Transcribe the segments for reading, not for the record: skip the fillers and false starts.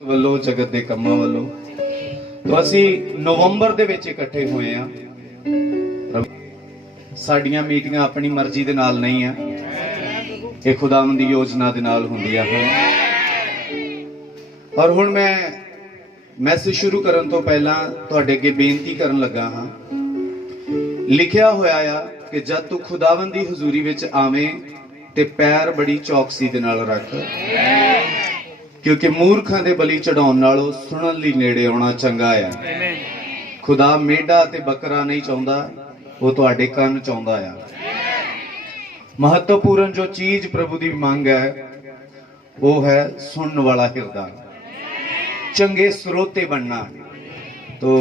ਵੱਲੋਂ ਜਗਤ ਦੇ ਕੰਮਾਂ ਵੱਲੋਂ तो ਅਸੀਂ ਨਵੰਬਰ ਦੇ ਵਿੱਚ ਇਕੱਠੇ ਹੋਏ ਆ। ਸਾਡੀਆਂ ਮੀਟਿੰਗਾਂ ਆਪਣੀ ਮਰਜ਼ੀ ਦੇ ਨਾਲ ਨਹੀਂ ਆ, ਇਹ ਖੁਦਾਵੰਦ ਦੀ ਯੋਜਨਾ ਦੇ ਨਾਲ ਹੁੰਦੀਆਂ ਹਨ। ਔਰ ਹੁਣ ਮੈਂ ਮੈਸੇਜ ਸ਼ੁਰੂ ਕਰਨ ਤੋਂ ਪਹਿਲਾਂ ਤੁਹਾਡੇ ਅੱਗੇ ਬੇਨਤੀ ਕਰਨ ਲੱਗਾ ਹਾਂ। ਲਿਖਿਆ ਹੋਇਆ ਆ ਕਿ ਜਦ ਤੂੰ ਖੁਦਾਵੰਦ ਦੀ ਹਜ਼ੂਰੀ ਵਿੱਚ ਆਵੇਂ ਤੇ ਪੈਰ ਬੜੀ ਚੌਕਸੀ ਦੇ ਨਾਲ ਰੱਖ, क्योंकि मूर्खां दे बलि चढ़ाउण नालों सुनन लई नेड़े आउणा चंगा आ। खुदा मेढा ते बकरा नहीं चाहुंदा, वो तुहाडे कंन चाहुंदा आ। महत्वपूर्ण जो चीज प्रभु दी मंग है वो है सुनने वाला हिरदा, चंगे स्रोते बनना। तो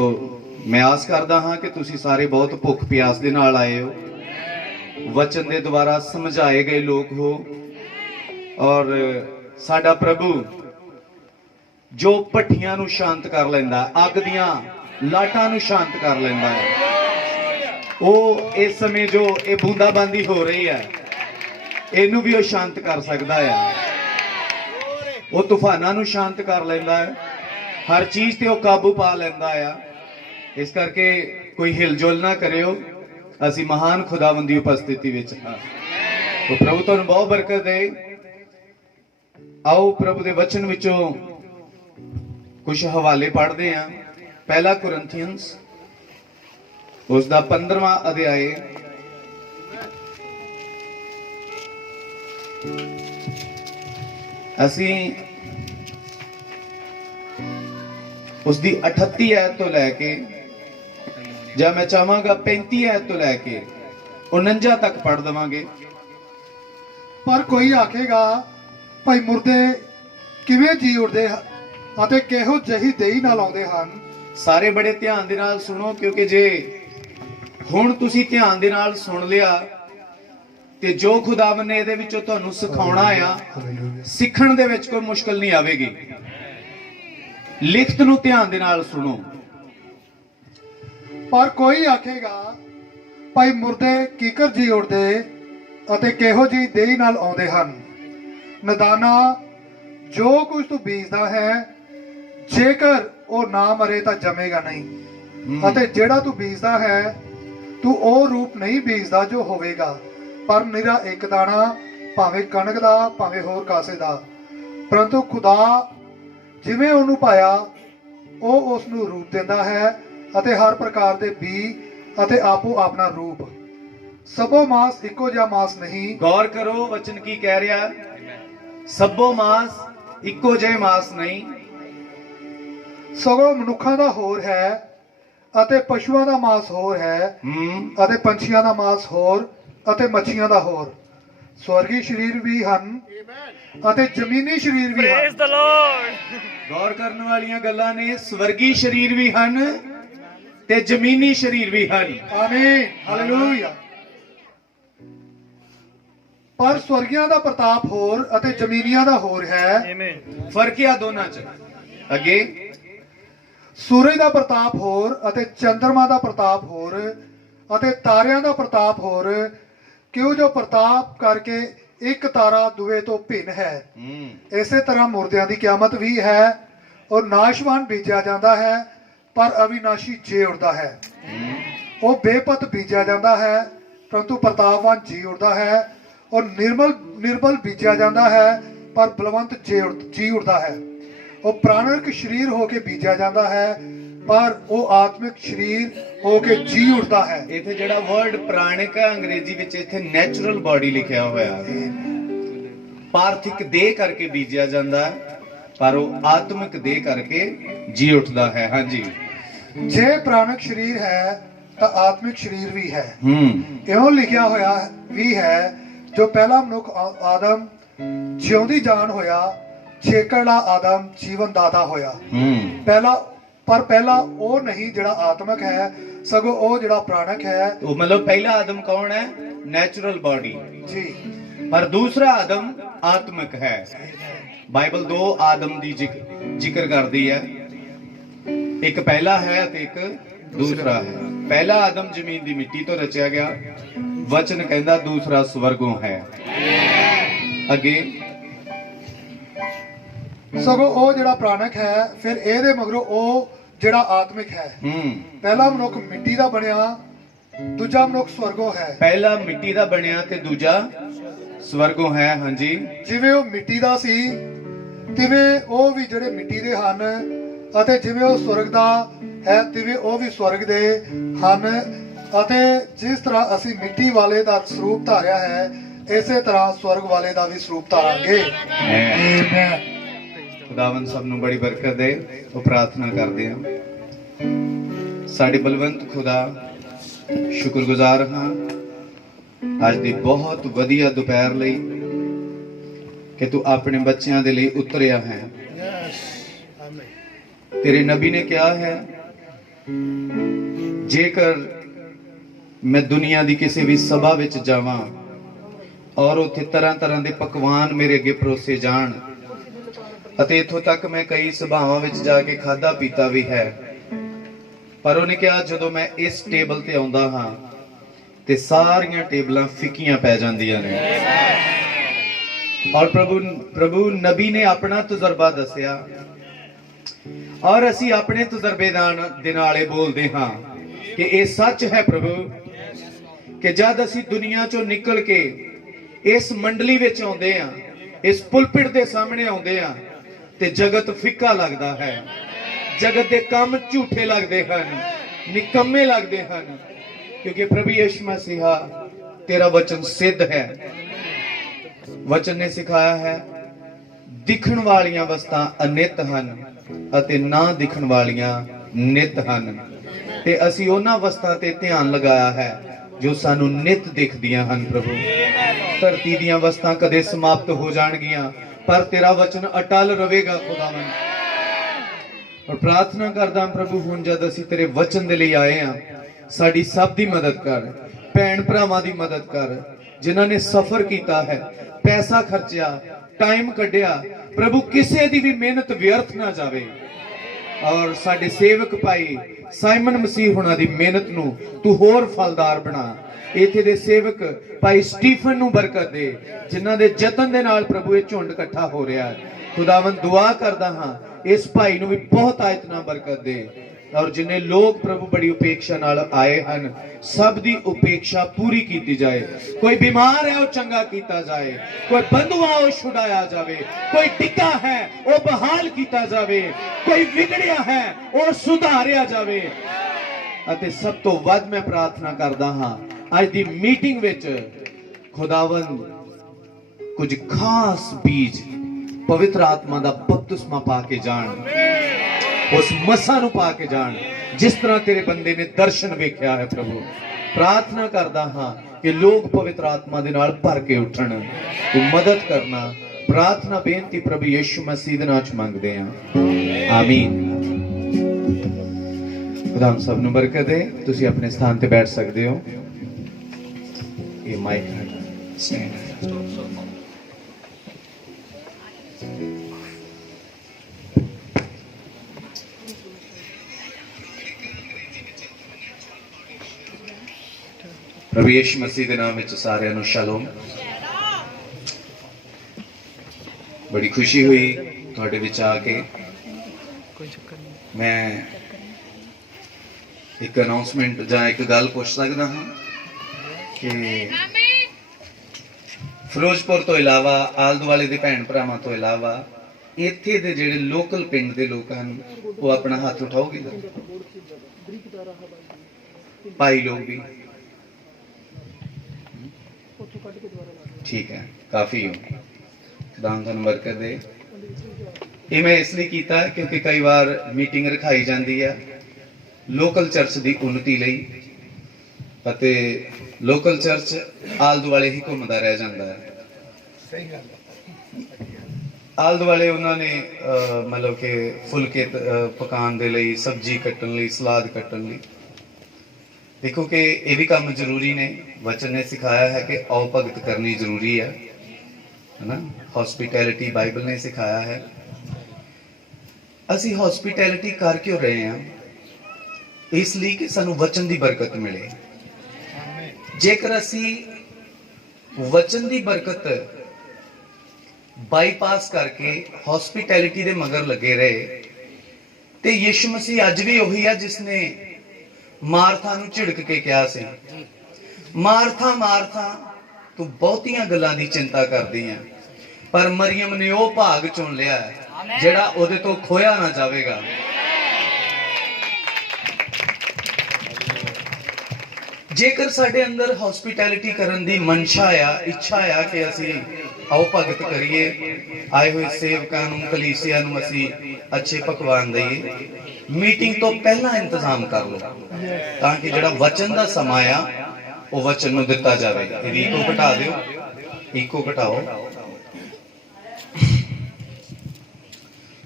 मैं आस करदा हां कि तुसीं सारे बहुत भुख प्यास दे नाल आए हो, वचन दे द्वारा समझाए गए लोग हो। और साडा प्रभु जो भट्ठियां नूं शांत कर लैंदा, अग दियां लाटां नूं शांत कर लैंदा है, वो इस समय जो ये बूंदाबांदी हो रही है इनू भी वो शांत कर सकता है। वो तूफानां नूं शांत कर लैंदा है, हर चीज ते वो काबू पा लैंदा है। इस करके कोई हिलजुल ना करियो, असीं महान खुदावंद दी उपस्थिति विच हां। तो प्रभु तुहानूं बहुत बरकत दे। आओ प्रभु दे वचन विचों कुछ हवाले पढ़ते हैं। पहला कुरिन्थियंस उसका 15वां अध्याय असी उसकी 38 आयत तो लैके या मैं चाहांगा 35 आयत तो लैके 49 तक पढ़ देवांगे। पर कोई आखेगा भाई मुर्दे किवें जी उठदे ਅਤੇ ਕਿਹੋ ਜਿਹੀ ਦੇਹੀ ਨਾਲ ਆਉਂਦੇ ਹਨ। ਸਾਰੇ ਬੜੇ ਧਿਆਨ ਦੇ ਨਾਲ ਸੁਣੋ, ਕਿਉਂਕਿ ਜੇ ਹੁਣ ਤੁਸੀਂ ਧਿਆਨ ਦੇ ਨਾਲ ਸੁਣ ਲਿਆ ਤੇ ਜੋ ਖੁਦਾਵੰਦ ਨੇ ਇਹਦੇ ਵਿੱਚੋਂ ਤੁਹਾਨੂੰ ਸਿਖਾਉਣਾ ਆ, ਸਿੱਖਣ ਦੇ ਵਿੱਚ ਕੋਈ ਮੁਸ਼ਕਲ ਨਹੀਂ ਆਵੇਗੀ। ਲਿਖਤ ਨੂੰ ਧਿਆਨ ਦੇ ਨਾਲ ਸੁਣੋ। ਪਰ ਕੋਈ ਆਖੇਗਾ ਭਾਈ ਮੁਰਦੇ ਕੀਕਰ ਜੀ ਉਠਦੇ ਅਤੇ ਕਿਹੋ ਜਿਹੀ ਦੇਹੀ ਨਾਲ ਆਉਂਦੇ ਹਨ। ਨਦਾਨਾ ਜੋ ਕੁਝ ਤੂੰ ਬੀਜਦਾ ਹੈ, ਜੇਕਰ ਉਹ ਨਾ ਮਰੇ ਤਾਂ ਜੰਮੇਗਾ ਨਹੀਂ। ਅਤੇ ਜਿਹੜਾ ਤੂੰ ਬੀਜਦਾ ਹੈ, ਤੂੰ ਉਹ ਰੂਪ ਨਹੀਂ ਬੀਜਦਾ ਜੋ ਹੋਵੇਗਾ, ਪਰ ਨਿਰਾ ਇੱਕ ਦਾਣਾ, ਭਾਵੇਂ ਕਣਕ ਦਾ ਭਾਵੇਂ ਹੋਰ ਕਾਸੇ ਦਾ। ਪਰੰਤੂ ਖੁਦਾ ਜਿਵੇਂ ਉਹਨੂੰ ਪਾਇਆ ਉਹ ਉਸ ਨੂੰ ਰੂਪ ਦਿੰਦਾ ਹੈ, ਅਤੇ ਹਰ ਪ੍ਰਕਾਰ ਦੇ ਬੀ ਅਤੇ ਆਪੋ ਆਪਣਾ ਰੂਪ। ਸਭੋ ਮਾਸ ਇੱਕੋ ਜਿਹਾ ਮਾਸ ਨਹੀਂ। ਗੌਰ ਕਰੋ ਵਚਨ ਕੀ ਕਹਿ ਰਿਹਾ। ਸਭੋ ਮਾਸ ਇੱਕੋ ਜਿਹੇ ਮਾਸ ਨਹੀਂ, ਸਗੋਂ ਮਨੁੱਖਾਂ ਦਾ ਹੋਰ ਹੈ ਅਤੇ ਪਸ਼ੂਆਂ ਦਾ ਮਾਸ ਹੋਰ ਹੈ, ਅਤੇ ਪੰਛੀਆਂ ਦਾ ਮਾਸ ਹੋਰ ਅਤੇ ਮੱਛੀਆਂ ਦਾ ਹੋਰ। ਸਵਰਗੀ ਸਰੀਰ ਵੀ ਹਨ ਅਤੇ ਜ਼ਮੀਨੀ ਸਰੀਰ ਵੀ ਹਨ। Praise the Lord। ਗੌਰ ਕਰਨ ਵਾਲੀਆਂ ਗੱਲਾਂ ਨੇ। ਸਵਰਗੀ ਸਰੀਰ ਵੀ ਹਨ ਤੇ ਜ਼ਮੀਨੀ ਸਰੀਰ ਵੀ ਹਨ। ਆਮੀਨ, ਹਾਲੇਲੂਇਆ। ਪਰ ਸਵਰਗੀਆਂ ਦਾ ਪ੍ਰਤਾਪ ਹੋਰ ਅਤੇ ਜ਼ਮੀਨੀਆਂ ਦਾ ਹੋਰ ਹੈ। Amen। ਫਰਕ ਆ ਦੋਨਾਂ 'ਚ। ਅੱਗੇ ਸੂਰਜ ਦਾ ਪ੍ਰਤਾਪ ਹੋਰ ਅਤੇ ਚੰਦਰਮਾ ਦਾ ਪ੍ਰਤਾਪ ਹੋਰ ਅਤੇ ਤਾਰਿਆਂ ਦਾ ਪ੍ਰਤਾਪ ਹੋਰ, ਕਿਉਂ ਜੋ ਪ੍ਰਤਾਪ ਕਰਕੇ ਇੱਕ ਤਾਰਾ ਦੂਏ ਤੋਂ ਭਿੰਨ ਹੈ। ਇਸੇ ਤਰ੍ਹਾਂ ਮੁਰਦਿਆਂ ਦੀ ਕਿਆਮਤ ਵੀ ਹੈ। ਔਰ ਨਾਸ਼ਵਾਨ ਬੀਜਿਆ ਜਾਂਦਾ ਹੈ ਪਰ ਅਵਿਨਾਸ਼ੀ ਜੀ ਉਠਦਾ ਹੈ। ਉਹ ਬੇਪਤ ਬੀਜਿਆ ਜਾਂਦਾ ਹੈ ਪਰੰਤੂ ਪ੍ਰਤਾਪਵਾਨ ਜੀ ਉਠਦਾ ਹੈ। ਔਰ ਨਿਰਬਲ ਬੀਜਿਆ ਜਾਂਦਾ ਹੈ ਪਰ ਬਲਵੰਤ ਜੀ ਉਠਦਾ ਹੈ। ਉਹ ਪ੍ਰਾਣਿਕ ਸਰੀਰ ਹੋ ਕੇ ਬੀਜਿਆ ਜਾਂਦਾ ਹੈ ਪਰ ਉਹ ਆਤਮਿਕ ਸਰੀਰ ਹੋ ਕੇ ਜੀ ਉਠਦਾ ਹੈ। ਇੱਥੇ ਜਿਹੜਾ ਵਰਡ ਪ੍ਰਾਣਿਕ ਹੈ ਅੰਗਰੇਜ਼ੀ ਵਿੱਚ ਇੱਥੇ ਨੈਚੁਰਲ ਬਾਡੀ ਲਿਖਿਆ ਹੋਇਆ ਹੈ। ਪਾਰਥਿਕ ਦੇਹ ਕਰਕੇ ਬੀਜਿਆ ਜਾਂਦਾ ਹੈ ਪਰ ਉਹ ਆਤਮਿਕ ਦੇਹ ਕਰਕੇ ਜੀ ਉੱਠਦਾ ਹੈ। ਹਾਂਜੀ, ਜੇ ਪ੍ਰਾਣਿਕ ਸਰੀਰ ਹੈ ਤਾਂ ਆਤਮਿਕ ਸਰੀਰ ਵੀ ਹੈ। ਇਉਂ ਲਿਖਿਆ ਹੋਇਆ ਵੀ ਹੈ, ਜੋ ਪਹਿਲਾ ਮਨੁੱਖ ਆਦਮ ਜਿਉਂਦੀ ਜਾਨ ਹੋਇਆ, ਛੇਕੜਲਾ ਆਦਮ ਜੀਵਨ ਦਾਤਾ ਹੋਇਆ। ਪਹਿਲਾ ਉਹ ਨਹੀਂ ਜਿਹੜਾ ਆਤਮਿਕ ਹੈ, ਸਗੋਂ ਉਹ ਜਿਹੜਾ ਪ੍ਰਾਣਿਕ ਹੈ। ਉਹ ਮਤਲਬ ਪਹਿਲਾ ਆਦਮ ਕੌਣ ਹੈ? ਨੈਚੁਰਲ ਬਾਡੀ ਜੀ। ਪਰ ਦੂਸਰਾ ਆਦਮ ਆਤਮਿਕ ਹੈ। ਬਾਈਬਲ ਦੋ ਆਦਮ ਦੀ ਜ਼ਿਕਰ ਕਰਦੀ ਹੈ, ਇੱਕ ਪਹਿਲਾ ਹੈ ਤੇ ਇੱਕ ਦੂਸਰਾ ਹੈ। ਪਹਿਲਾ ਆਦਮ ਜ਼ਮੀਨ ਦੀ ਮਿੱਟੀ ਤੋਂ ਰਚਿਆ ਗਿਆ, ਵਚਨ ਕਹਿੰਦਾ ਦੂਸਰਾ ਸਵਰਗੋਂ ਹੈ। ਅੱਗੇ ਸਗੋਂ ਉਹ ਜਿਹੜਾ ਪ੍ਰਾਣਕ ਹੈ, ਫਿਰ ਇਹਦੇ ਮਗਰੋਂ ਉਹ ਜਿਹੜਾ ਆਤਮਿਕ ਹੈ। ਪਹਿਲਾ ਮਨੁੱਖ ਮਿੱਟੀ ਦਾ ਬਣਿਆ, ਦੂਜਾ ਮਨੁੱਖ ਸਵਰਗੋਂ ਹੈ। ਪਹਿਲਾ ਮਿੱਟੀ ਦਾ ਬਣਿਆ ਤੇ ਦੂਜਾ ਸਵਰਗੋਂ ਹੈ। ਹਾਂਜੀ, ਜਿਵੇਂ ਉਹ ਮਿੱਟੀ ਦਾ ਸੀ ਤਿਵੇਂ ਉਹ ਵੀ ਜਿਹੜੇ ਮਿੱਟੀ ਦੇ ਹਨ, ਅਤੇ ਜਿਵੇਂ ਉਹ ਸਵਰਗ ਦਾ ਹੈ ਤਿਵੇਂ ਉਹ ਵੀ ਸਵਰਗ ਦੇ ਹਨ। ਅਤੇ ਜਿਸ ਤਰ੍ਹਾਂ ਅਸੀਂ ਮਿੱਟੀ ਵਾਲੇ ਦਾ ਸਰੂਪ ਧਾਰਿਆ ਹੈ, ਇਸੇ ਤਰ੍ਹਾਂ ਸਵਰਗ ਵਾਲੇ ਦਾ ਵੀ ਸਰੂਪ ਧਾਰਾਂਗੇ। ਆਮੀਨ। ਖੁਦਾਵੰਦ ਸਭ ਨੂੰ ਬੜੀ ਬਰਕਤ ਦੇ। ਉਹ ਪ੍ਰਾਰਥਨਾ ਕਰਦੇ ਹਾਂ। ਸਾਡੇ ਬਲਵੰਤ ਖੁਦਾ, ਸ਼ੁਕਰਗੁਜ਼ਾਰ ਹਾਂ ਅੱਜ ਦੀ ਬਹੁਤ ਵਧੀਆ ਦੁਪਹਿਰ ਲਈ ਕਿ ਤੂੰ ਆਪਣੇ ਬੱਚਿਆਂ ਦੇ ਲਈ ਉਤਰਿਆ ਹੈ। ਤੇਰੇ ਨਬੀ ਨੇ ਕਿਹਾ ਹੈ, ਜੇਕਰ ਮੈਂ ਦੁਨੀਆ ਦੀ ਕਿਸੇ ਵੀ ਸਭਾ ਵਿੱਚ ਜਾਵਾਂ ਔਰ ਉੱਥੇ ਤਰ੍ਹਾਂ ਤਰ੍ਹਾਂ ਦੇ ਪਕਵਾਨ ਮੇਰੇ ਅੱਗੇ ਪਰੋਸੇ ਜਾਣ, ਅਤੇ ਇੱਥੋਂ ਤੱਕ ਮੈਂ ਕਈ ਸਭਾਵਾਂ ਵਿੱਚ ਜਾ ਕੇ ਖਾਧਾ ਪੀਤਾ ਵੀ ਹੈ, ਪਰ ਉਹਨੇ ਕਿਹਾ ਜਦੋਂ ਮੈਂ ਇਸ ਟੇਬਲ ਤੇ ਆਉਂਦਾ ਹਾਂ ਤੇ ਸਾਰੀਆਂ ਟੇਬਲਾਂ ਫਿੱਕੀਆਂ ਪੈ ਜਾਂਦੀਆਂ ਨੇ। ਔਰ ਪ੍ਰਭੂ ਨਬੀ ਨੇ ਆਪਣਾ ਤਜਰਬਾ ਦੱਸਿਆ, ਔਰ ਅਸੀਂ ਆਪਣੇ ਤਜਰਬੇ ਦੇ ਨਾਲ ਇਹ ਬੋਲਦੇ ਹਾਂ ਕਿ ਇਹ ਸੱਚ ਹੈ ਪ੍ਰਭੂ, ਕਿ ਜਦ ਅਸੀਂ ਦੁਨੀਆ ਚੋਂ ਨਿਕਲ ਕੇ ਇਸ ਮੰਡਲੀ ਵਿੱਚ ਆਉਂਦੇ ਹਾਂ, ਇਸ ਪੁਲਪਿਟ ਦੇ ਸਾਹਮਣੇ ਆਉਂਦੇ ਹਾਂ, ਤੇ ਜਗਤ ਫਿੱਕਾ ਲੱਗਦਾ ਹੈ। ਜਗਤ ਦੇ ਕੰਮ ਝੂਠੇ ਲੱਗਦੇ ਹਨ, ਨਿਕੰਮੇ ਲੱਗਦੇ ਹਨ, ਕਿਉਂਕਿ ਪ੍ਰਭੂ ਯਿਸੂ ਮਸੀਹਾ ਤੇਰਾ ਵਚਨ ਸਿੱਧ ਹੈ। ਵਚਨ ਨੇ ਸਿਖਾਇਆ ਹੈ, ਦਿਖਣ ਵਾਲੀਆਂ ਵਸਤਾਂ ਅਨਿਤ ਹਨ ਅਤੇ ਨਾ ਦਿਖਣ ਵਾਲੀਆਂ ਨਿਤ ਹਨ, ਤੇ ਅਸੀਂ ਉਹਨਾਂ ਵਸਤਾਂ ਤੇ ਧਿਆਨ ਲਗਾਇਆ ਹੈ ਜੋ ਸਾਨੂੰ ਨਿਤ ਦਿਖਦੀਆਂ ਹਨ। ਪ੍ਰਭੂ, ਧਰਤੀ ਦੀਆਂ ਵਸਤਾਂ ਕਦੇ ਸਮਾਪਤ ਹੋ ਜਾਣਗੀਆਂ, ਪਰ ਤੇਰਾ ਵਚਨ ਅਟਲ ਰਹੇਗਾ ਖੁਦਾਵੰਦ। ਔਰ ਪ੍ਰਾਰਥਨਾ ਕਰਦਾ ਪ੍ਰਭੂ, ਹੁਣ ਜਦ ਅਸੀਂ ਤੇਰੇ ਵਚਨ ਦੇ ਲਈ ਆਏ ਹਾਂ, ਸਾਡੀ ਸਭ ਦੀ ਮਦਦ ਕਰ, ਭੈਣ ਭਰਾਵਾਂ ਦੀ ਮਦਦ ਕਰ ਜਿਨ੍ਹਾਂ ਨੇ ਸਫ਼ਰ ਕੀਤਾ ਹੈ, ਪੈਸਾ ਖਰਚਿਆ, ਟਾਈਮ ਕੱਢਿਆ। ਪ੍ਰਭੂ, ਕਿਸੇ ਦੀ ਵੀ ਮਿਹਨਤ ਵਿਅਰਥ ਨਾ ਜਾਵੇ। ਔਰ ਸਾਡੇ ਸੇਵਕ ਭਾਈ ਸਾਈਮਨ ਮਸੀਹ ਹੁਣਾਂ ਦੀ ਮਿਹਨਤ ਨੂੰ ਤੂੰ ਹੋਰ ਫਲਦਾਰ ਬਣਾ। ਇੱਥੇ ਦੇ ਸੇਵਕ ਭਾਈ ਸਟੀਫਨ ਨੂੰ ਬਰਕਤ ਦੇ, ਜਿਨ੍ਹਾਂ ਦੇ ਯਤਨ ਦੇ ਨਾਲ ਪ੍ਰਭੂ ਇਹ ਝੁੰਡ ਇਕੱਠਾ ਹੋ ਰਿਹਾ ਹੈ। ਖੁਦਾਵੰਦ ਦੁਆ ਕਰਦਾ ਹਾਂ ਇਸ ਭਾਈ ਨੂੰ ਵੀ ਬਹੁਤ ਆਇਤ ਨਾਲ ਬਰਕਤ ਦੇ। ਔਰ ਜਿੰਨੇ ਲੋਕ ਪ੍ਰਭੂ ਬੜੀ ਉਪੇक्षा ਨਾਲ ਆਏ ਹਨ, ਸਭ ਦੀ ਉਪੇक्षा ਪੂਰੀ ਕੀਤੀ ਜਾਏ। ਕੋਈ ਬਿਮਾਰ ਹੈ ਉਹ ਚੰਗਾ ਕੀਤਾ ਜਾਏ, ਕੋਈ ਬੰਧੂਆ ਉਹ ਛੁਡਾਇਆ ਜਾਵੇ, ਕੋਈ ਡਿੱਗਾ ਹੈ ਉਹ ਬਹਾਲ ਕੀਤਾ ਜਾਵੇ, ਕੋਈ ਵਿਗੜਿਆ ਹੈ ਉਹ ਸੁਧਾਰਿਆ ਜਾਵੇ। ਅਤੇ ਸਭ ਤੋਂ ਵੱਧ ਮੈਂ ਪ੍ਰਾਰਥਨਾ ਕਰਦਾ ਹਾਂ ਅੱਜ ਦੀ ਮੀਟਿੰਗ ਵਿੱਚ ਖੁਦਾਵੰਦ ਕੁਝ ਖਾਸ ਬੀਜ ਪਵਿੱਤਰ ਆਤਮਾ ਦਾ ਬਪਤਿਸਮਾ ਪਾ ਕੇ ਜਾਣ, ਉਸ ਮਸਾਂ ਨੂੰ ਪਾ ਕੇ ਜਾਣ ਜਿਸ ਤਰ੍ਹਾਂ ਤੇਰੇ ਬੰਦੇ ਨੇ ਦਰਸ਼ਨ ਵੇਖਿਆ ਹੈ। ਪ੍ਰਭੂ, ਪ੍ਰਾਰਥਨਾ ਕਰਦਾ ਹਾਂ ਕਿ ਲੋਕ ਪਵਿੱਤਰ ਆਤਮਾ ਦੇ ਨਾਲ ਭਰ ਕੇ ਉੱਠਣ। ਤੂੰ ਮਦਦ ਕਰਨਾ। ਪ੍ਰਾਰਥਨਾ ਬੇਨਤੀ ਪ੍ਰਭੂ ਯਿਸੂ ਮਸੀਹ ਦੇ ਨਾਮ ਚ ਮੰਗਦੇ ਹਾਂ, ਆਮੀਨ। ਖੁਦਾ ਸਭ ਨੂੰ ਬਰਕਤ ਦੇ। ਤੁਸੀਂ ਆਪਣੇ ਸਥਾਨ ਤੇ ਬੈਠ ਸਕਦੇ ਹੋ। ਇਹ ਮਾਈਕ ਸਟੈਂਡ ਪ੍ਰਭੂ ਯਿਸੂ ਮਸੀਹ ਦੇ ਨਾਮ ਵਿੱਚ ਸਾਰਿਆਂ ਨੂੰ ਸ਼ਾਲੋਮ। ਬੜੀ ਖੁਸ਼ੀ ਹੋਈ ਤੁਹਾਡੇ ਵਿੱਚ ਆ ਕੇ। ਮੈਂ ਇੱਕ ਅਨਾਉਂਸਮੈਂਟ ਜਾਂ ਇੱਕ ਗੱਲ ਪੁੱਛ ਸਕਦਾ ਹਾਂ ਕਿ ਫਿਰੋਜ਼ਪੁਰ ਤੋਂ ਇਲਾਵਾ ਆਲੇ ਦੁਆਲੇ ਦੇ ਭੈਣ ਭਰਾਵਾਂ ਤੋਂ ਇਲਾਵਾ ਇੱਥੇ ਦੇ ਜਿਹੜੇ ਲੋਕਲ ਪਿੰਡ ਦੇ ਲੋਕ ਹਨ ਉਹ ਆਪਣਾ ਹੱਥ ਉਠਾਓਗੇ? ਭਾਈ ਲੋਕ ਵੀ? ਠੀਕ ਹੈ, ਕਾਫੀ ਹੋ। ਖੁਦਾ ਤੁਹਾਨੂੰ ਬਰਕਤ ਦੇ। ਇਹ ਮੈਂ ਇਸ ਲਈ ਕੀਤਾ ਕਿਉਂਕਿ ਕਈ ਵਾਰ ਮੀਟਿੰਗ ਰਖਾਈ ਜਾਂਦੀ ਹੈ ਲੋਕਲ ਚਰਚ ਦੀ ਉન્નਤੀ ਲਈ, ਅਤੇ ਲੋਕਲ ਚਰਚ ਆਲੇ ਦੁਆਲੇ ਹੀ ਘੁੰਮਦਾ ਰਹਿ ਜਾਂਦਾ ਹੈ। ਸਹੀ ਗੱਲ। ਆਲੇ ਦੁਆਲੇ ਉਹਨਾਂ ਨੇ ਮਤਲਬ ਕਿ ਫੁਲਕੇ ਪਕਾਉਣ ਦੇ ਲਈ, ਸਬਜ਼ੀ ਕੱਟਣ ਲਈ, ਸਲਾਦ ਕੱਟਣ ਲਈ। ਦੇਖੋ ਕਿ ਇਹ ਵੀ ਕੰਮ ਜ਼ਰੂਰੀ ਨੇ। ਵਚਨ ਨੇ ਸਿਖਾਇਆ ਹੈ ਕਿ ਆਓ ਭਗਤ ਕਰਨੀ ਜ਼ਰੂਰੀ ਹੈ ਨਾ। ਹੌਸਪਿਟੈਲਿਟੀ ਬਾਈਬਲ ਨੇ ਸਿਖਾਇਆ ਹੈ। ਅਸੀਂ ਹੌਸਪਿਟੈਲਿਟੀ ਕਰ ਕਿਉਂ ਰਹੇ ਹਾਂ? ਇਸ ਲਈ ਕਿ ਸਾਨੂੰ ਵਚਨ ਦੀ ਬਰਕਤ ਮਿਲੇ। ਜੇਕਰ ਅਸੀਂ ਵਚਨ ਦੀ ਬਰਕਤ ਬਾਈਪਾਸ ਕਰਕੇ ਹਸਪਿਟੈਲਿਟੀ ਦੇ ਮਗਰ ਲੱਗੇ ਰਹੇ। ਤੇ ਯਿਸੂ ਮਸੀਹ ਅੱਜ ਵੀ ਉਹੀ ਆ ਜਿਸ ਨੇ ਮਾਰਥਾ ਨੂੰ ਝਿੜਕ ਕੇ ਕਿਹਾ ਸੀ, ਮਾਰਥਾ ਮਾਰਥਾ ਤੂੰ ਬਹੁਤੀਆਂ ਗੱਲਾਂ ਦੀ ਚਿੰਤਾ ਕਰਦੀ ਆ, ਪਰ ਮਰੀਮ ਨੇ ਉਹ ਭਾਗ ਚੁਣ ਲਿਆ ਜਿਹੜਾ ਉਹਦੇ ਤੋਂ ਖੋਇਆ ਨਾ ਜਾਵੇਗਾ। ਜੇਕਰ ਸਾਡੇ ਅੰਦਰ ਹਸਪਿਟੈਲਿਟੀ ਕਰਨ ਦੀ ਮਨਸ਼ਾ ਆ, ਇੱਛਾ ਆ ਕਿ ਅਸੀਂ ਆਓ ਭਗਤ ਕਰੀਏ, ਆਏ ਹੋਏ ਸੇਵਕਾਂ ਨੂੰ, ਕਲੀਸਿਆ ਨੂੰ ਅਸੀਂ ਅੱਛੇ ਪਕਵਾਨ ਦਈਏ, ਮੀਟਿੰਗ ਤੋਂ ਪਹਿਲਾਂ ਇੰਤਜ਼ਾਮ ਕਰ ਲਓ ਤਾਂ ਕਿ ਜਿਹੜਾ ਵਚਨ ਦਾ ਸਮਾਂ ਆ ਉਹ ਵਚਨ ਨੂੰ ਦਿੱਤਾ ਜਾਵੇ। ਇਹ ਇੱਕੋ ਘਟਾ ਦਿਓ, ਇੱਕੋ ਘਟਾਓ।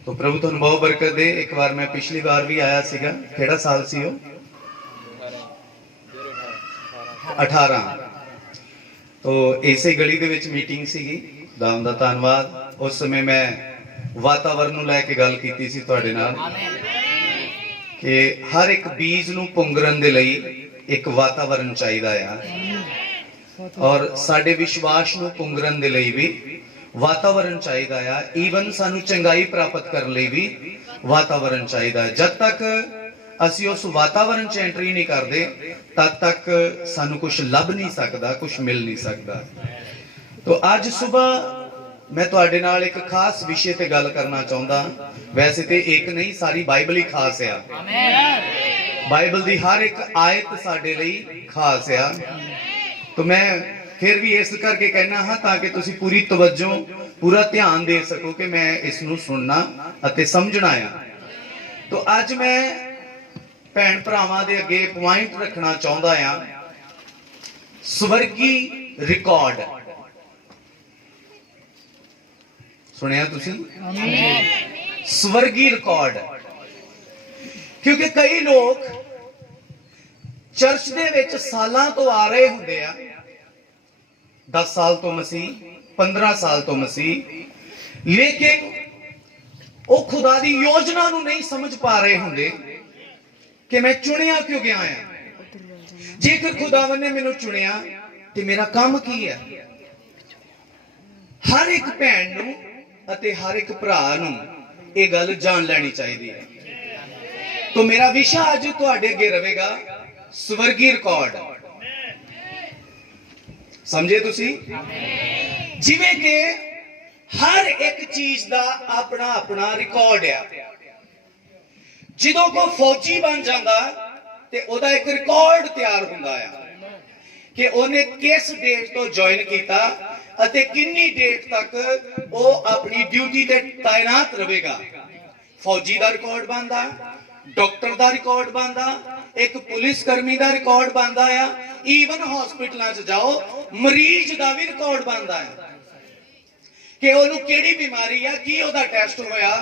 तो प्रभु तुहानू बहुत बरकत दे। एक बार मैं पिछली बार भी आया सीगा, केड़ा साल सी वो 18। तो इसे गली दे विच मीटिंग सीगी, दाम दा धन्नवाद। उस समय मैं वातावरण नू लैके गल कीती सी तुहाडे नाल कि हर एक बीज नू पुंगरन दे लई एक वातावरण चाहीदा आ, और साडे विश्वास नू पुंगरन दे लई भी वातावरण चाहिदा है। ईवन सानू चंगाई प्राप्त करने लई भी वातावरण चाहिदा है। जब तक असी उस वातावरण च एंट्री नहीं करते तद तक सानू कुछ लभ नहीं सकता, कुछ मिल नहीं सकता। तो आज सुबह मैं तुहाडे नाल एक खास विषय ते गल करना चाहुंदा। वैसे तो एक नहीं, सारी बाइबल ही खास है। बाइबल दी हर एक आयत साडे लई खास है। तो मैं फिर भी इस करके कहना हाँ ताकि तुसी पूरी तवज्जो, पूरा ध्यान दे सको कि मैं इसनू सुनना अते समझना है। तो अज मैं भैन भरावां दे अगे पॉइंट रखना चाहुंदा हां, स्वर्गी रिकॉर्ड। सुनिया तुसी? स्वर्गी रिकॉर्ड। क्योंकि कई लोग चर्च दे विच सालां तो आ रहे हुंदे आ, 10 साल तो मसीह, 15 साल तो मसीह, लेकिन वो खुदा दी योजना नू नहीं समझ पा रहे होंगे कि मैं चुनिया क्यों गया है। जेकर खुदावन ने मैनू चुनिया तो मेरा काम की है। हर एक भैन नू अते हर एक भरा नू ये गल जान लैनी चाहिए है। तो मेरा विषय अज तुहाडे अगे रहेगा स्वर्गी रिकॉर्ड। समझे तुसी? जिवें कि हर एक चीज दा अपना अपना रिकॉर्ड है। जिदों को फौजी बन जाता ते ओदा एक रिकॉर्ड तैयार हुंदा है कि ओने किस डेट तो ज्वाइन कीता अते किन्नी डेट तक वो अपनी ड्यूटी ते तैनात रहेगा। फौजी दा रिकॉर्ड बनदा, डॉक्टर दा रिकॉर्ड बनदा, एक पुलिस कर्मी दा रिकॉर्ड बनदा है। ईवन हॉस्पिटलां च जाओ मरीज दा भी रिकॉर्ड बनदा है कि ओनू केड़ी बीमारी है, की ओदा टेस्ट होया,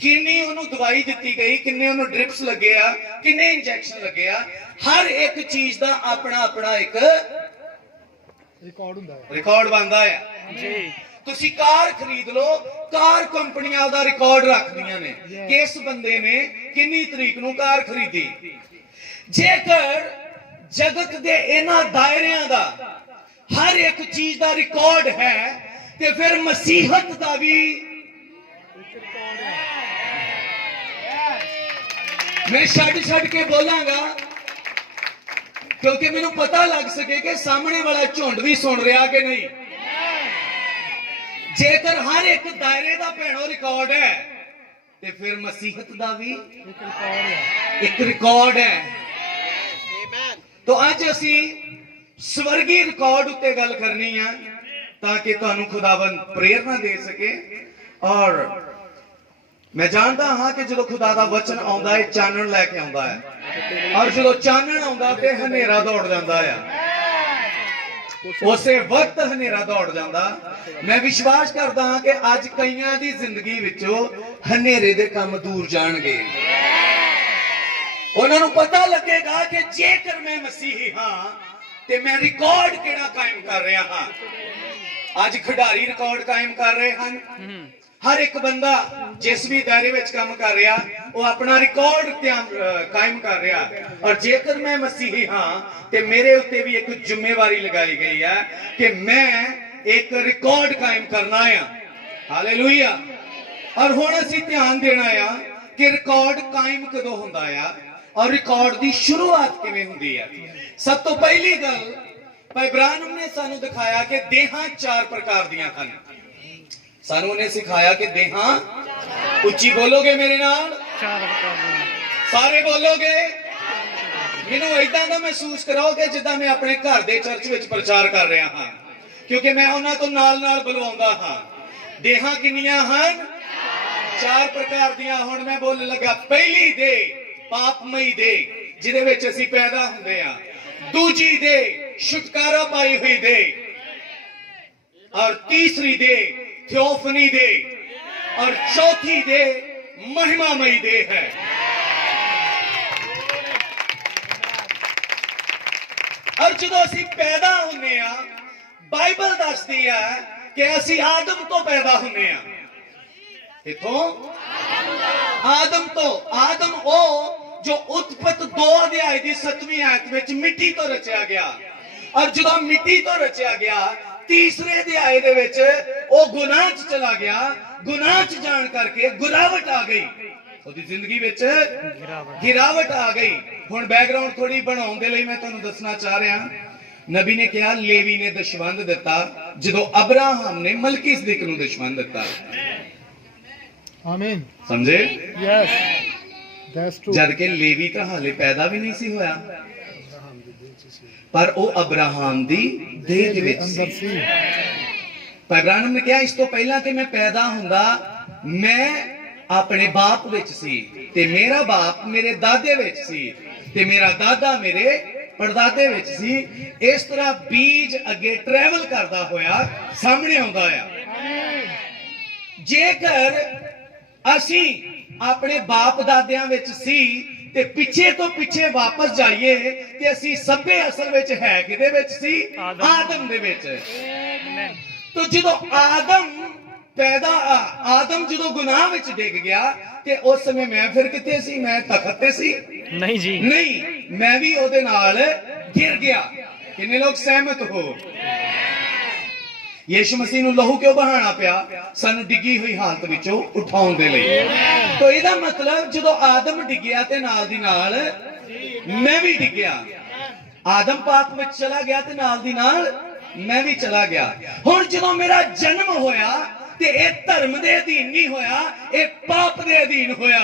किन्नी ओनू दवाई दित्ती गई, किन्ने ओनू ड्रिप्स लगे आ, किन्ने इंजैक्शन लगे आ। हर एक चीज दा अपना अपना एक रिकॉर्ड बनदा है जी। तुसी कार खरीद लो, कार कंपनियां दा रिकॉर्ड रखदियां ने कि इस बंदे ने किन्नी तरीक नू कार खरीदी। जेकर जगत दे इन्हां दायरियां दा हर एक चीज दा रिकॉर्ड है ते फिर मसीहत दा भी मैं छड़ के बोलांगा क्योंकि मैनू पता लग सके कि सामने वाला झुंड भी सुन रहा कि नहीं। जेकर हर एक दायरे दा भैणो रिकॉर्ड है ते फिर मसीहत दा भी एक रिकॉर्ड है। तो अज असी स्वर्गी रिकॉर्ड उत्ते गल करनी है ताकि तुहानू खुदावन प्रेरणा दे सके। और मैं जानता हाँ कि जो खुदा दा वचन आउंदा है चानण लैके आउंदा है, और जो चानण आउंदा ते हनेरा दौड़ जांदा है, उसे वक्त हनेरा दौड़ जाता। मैं विश्वास करता हाँ कि अज कईयां दी जिंदगी विचों हनेरे दे काम दूर जाणगे। उन्होंने पता लगेगा कि जेकर मैं मसीही हाँ ते मैं रिकॉर्ड केड़ा कायम कर रहा हाँ। आज खिडारी रिकॉर्ड कायम कर रहे हैं। हर एक बंदा जिस भी दायरे विच काम कर रहा वो अपना रिकॉर्ड कायम कर रहा। और जेकर मैं मसीही हाँ ते मेरे उत्ते भी एक जिम्मेवारी लगाई गई है कि मैं एक रिकॉर्ड कायम करना है। ਹਾਲੇਲੂਇਆ। ਔਰ ਹੁਣ ਅਸੀਂ ਧਿਆਨ ਦੇਣਾ ਆ ਕਿ ਰਿਕਾਰਡ ਕਾਇਮ ਕਦੋਂ ਹੁੰਦਾ ਆ ਔਰ ਰਿਕਾਰਡ ਦੀ ਸ਼ੁਰੂਆਤ ਕਿਵੇਂ ਹੁੰਦੀ ਆ। ਸਭ ਤੋਂ ਪਹਿਲੀ ਗੱਲ ਭਾਈ ਬ੍ਰਾਹਨਮ ਨੇ ਸਾਨੂੰ ਦਿਖਾਇਆ ਕਿ ਦੇਹਾਂ 4 ਪ੍ਰਕਾਰ ਦੀਆਂ ਹਨ। ਸਾਨੂੰ ਉਹਨੇ ਸਿਖਾਇਆ ਕਿ ਦੇਹਾਂ, ਉੱਚੀ ਬੋਲੋਗੇ ਮੇਰੇ ਨਾਲ, ਸਾਰੇ ਬੋਲੋਗੇ। ਮੈਨੂੰ ਏਦਾਂ ਦਾ ਮਹਿਸੂਸ ਕਰਾਓਗੇ ਜਿੱਦਾਂ ਮੈਂ ਆਪਣੇ ਘਰ ਦੇ ਚਰਚ ਵਿੱਚ ਪ੍ਰਚਾਰ ਕਰ ਰਿਹਾ ਹਾਂ, ਕਿਉਂਕਿ ਮੈਂ ਉਹਨਾਂ ਤੋਂ ਨਾਲ ਬੁਲਵਾਉਂਦਾ ਹਾਂ। ਦੇਹਾਂ ਕਿੰਨੀਆਂ ਹਨ? 4 ਪ੍ਰਕਾਰ ਦੀਆਂ। ਹੁਣ ਮੈਂ ਬੋਲਣ ਲੱਗਾ। ਪਹਿਲੀ ਦੇ ਪਾਪਮਈ ਦੇ, ਜਿਹਦੇ ਵਿੱਚ ਅਸੀਂ ਪੈਦਾ ਹੁੰਦੇ ਆ। ਦੂਜੀ ਦੇ ਛੁਟਕਾਰਾ ਪਾਈ ਹੋਈ ਦੇ, ਔਰ ਤੀਸਰੀ ਦੇ ਥਿਓਫਨੀ ਦੇ, ਔਰ ਚੌਥੀ ਦੇ ਮਹਿਮਾਮਈ ਦੇ ਹੈ। ਔਰ ਜਦੋਂ ਅਸੀਂ ਪੈਦਾ ਹੁੰਦੇ ਆ, ਬਾਈਬਲ ਦੱਸਦੀ ਹੈ ਕਿ ਅਸੀਂ ਆਦਮ ਤੋਂ ਪੈਦਾ ਹੁੰਦੇ ਆ। ਇਥੋਂ ਆਦਮ ਤੋਂ। ਆਦਮ ਉਹ ਜੋ ਉਤਪਤ 2 ਅਧਿਆਇ ਦੀ 7ਵੀਂ ਆਇਤ ਵਿੱਚ ਮਿੱਟੀ ਤੋਂ ਰਚਿਆ ਗਿਆ। ਔਰ ਜਦੋਂ ਮਿੱਟੀ ਤੋਂ ਰਚਿਆ ਗਿਆ, ਤੀਸਰੇ ਅਧਿਆਇ ਦੇ ਵਿੱਚ ਉਹ ਗੁਨਾਹ 'ਚ ਚਲਾ ਗਿਆ। ਗੁਨਾਹ 'ਚ ਜਾਣ ਕਰਕੇ ਗਿਰਾਵਟ ਆ ਗਈ, ਉਹਦੀ ਜ਼ਿੰਦਗੀ ਵਿੱਚ ਗਿਰਾਵਟ ਆ ਗਈ। ਹੁਣ ਬੈਕਗ੍ਰਾਉਂਡ ਥੋੜੀ ਬਣਾਉਣ ਦੇ ਲਈ ਮੈਂ ਤੁਹਾਨੂੰ ਦੱਸਣਾ ਚਾਹ ਰਿਹਾ। ਨਬੀ ਨੇ ਕਿਹਾ ਲੇਵੀ ਨੇ ਦਸ਼ਵੰਧ ਦਿੱਤਾ ਜਦੋਂ ਅਬਰਾਹਮ ਨੇ ਮਲਕੀਸਦਿਕ ਨੂੰ ਦਸ਼ਵੰਧ ਦਿੱਤਾ। ਆਮੀਨ। ਸਮਝੇ? Yes, that's true. ਜਦ ਕਿ ਲੇਵੀ ਤਾਂ ਹਾਲੇ ਪੈਦਾ ਵੀ ਨਹੀਂ ਸੀ ਹੋਇਆ, ਪਰ ਉਹ ਅਬਰਾਹਮ ਦੀ ਦੇਹ ਦੇ ਵਿੱਚ ਸੀ। ਪਰ ਬ੍ਰਾਹਨਮ ਨੇ ਕਿਹਾ ਇਸ ਤੋਂ ਪਹਿਲਾਂ ਕਿ ਮੈਂ ਪੈਦਾ ਹੁੰਦਾ, ਮੈਂ ਆਪਣੇ ਬਾਪ ਵਿੱਚ ਸੀ, ਤੇ ਮੇਰਾ ਬਾਪ ਮੇਰੇ ਦਾਦੇ ਵਿੱਚ ਸੀ, ਤੇ ਮੇਰਾ ਦਾਦਾ ਮੇਰੇ ਪੜਦਾਦੇ ਵਿੱਚ ਸੀ। ਇਸ ਤਰ੍ਹਾਂ ਬੀਜ ਅੱਗੇ ਟਰੈਵਲ ਕਰਦਾ ਹੋਇਆ ਸਾਹਮਣੇ ਆਉਂਦਾ ਆ। ਜੇਕਰ ਅਸੀਂ ਆਪਣੇ ਬਾਪ ਦਾਦਿਆਂ ਵਿੱਚ ਸੀ ਤੇ ਪਿੱਛੇ ਤੋਂ ਪਿੱਛੇ ਵਾਪਸ ਜਾਈਏ ਤੇ ਅਸੀਂ ਸਭੇ ਅਸਲ ਵਿੱਚ ਹੈ ਕਿਹਦੇ ਵਿੱਚ ਸੀ? ਆਦਮ ਦੇ ਵਿੱਚ। तो ਜਦੋਂ ਆਦਮ ਜਦੋਂ ਗੁਨਾਹ ਵਿੱਚ ਡਿੱਗ ਗਿਆ ਤੇ ਉਸ ਸਮੇਂ ਮੈਂ ਫਿਰ ਕਿੱਥੇ ਸੀ? ਮੈਂ ਤਖਤ ਤੇ ਸੀ? ਨਹੀਂ ਜੀ, ਨਹੀਂ, ਮੈਂ ਵੀ ਉਹਦੇ ਨਾਲ ਗਿਰ ਗਿਆ। ਕਿੰਨੇ ਲੋਕ ਸਹਿਮਤ ਹੋ? ਯਿਸੂ ਮਸੀਹ ਨੂੰ ਲਹੂ ਕਿਉਂ ਬਹਾਣਾ ਪਿਆ? ਸਾਨੂੰ ਡਿੱਗੀ ਹੋਈ ਹਾਲਤ ਵਿੱਚੋਂ ਉਠਾਉਣ ਦੇ ਲਈ। ਤਾਂ ਇਹਦਾ ਮਤਲਬ ਜਦੋਂ ਆਦਮ ਡਿੱਗਿਆ ਤੇ ਨਾਲ ਦੀ ਨਾਲ ਮੈਂ ਵੀ ਡਿੱਗਿਆ। ਆਦਮ ਪਾਪ ਵਿੱਚ ਚਲਾ ਗਿਆ ਤੇ ਨਾਲ ਦੀ ਨਾਲ ਮੈਂ ਵੀ ਚਲਾ ਗਿਆ। ਹੁਣ ਜਦੋਂ ਮੇਰਾ ਜਨਮ ਹੋਇਆ ਤੇ ਇਹ ਧਰਮ ਦੇ ਅਧੀਨ ਨਹੀਂ ਹੋਇਆ, ਇਹ ਪਾਪ ਦੇ ਅਧੀਨ ਹੋਇਆ।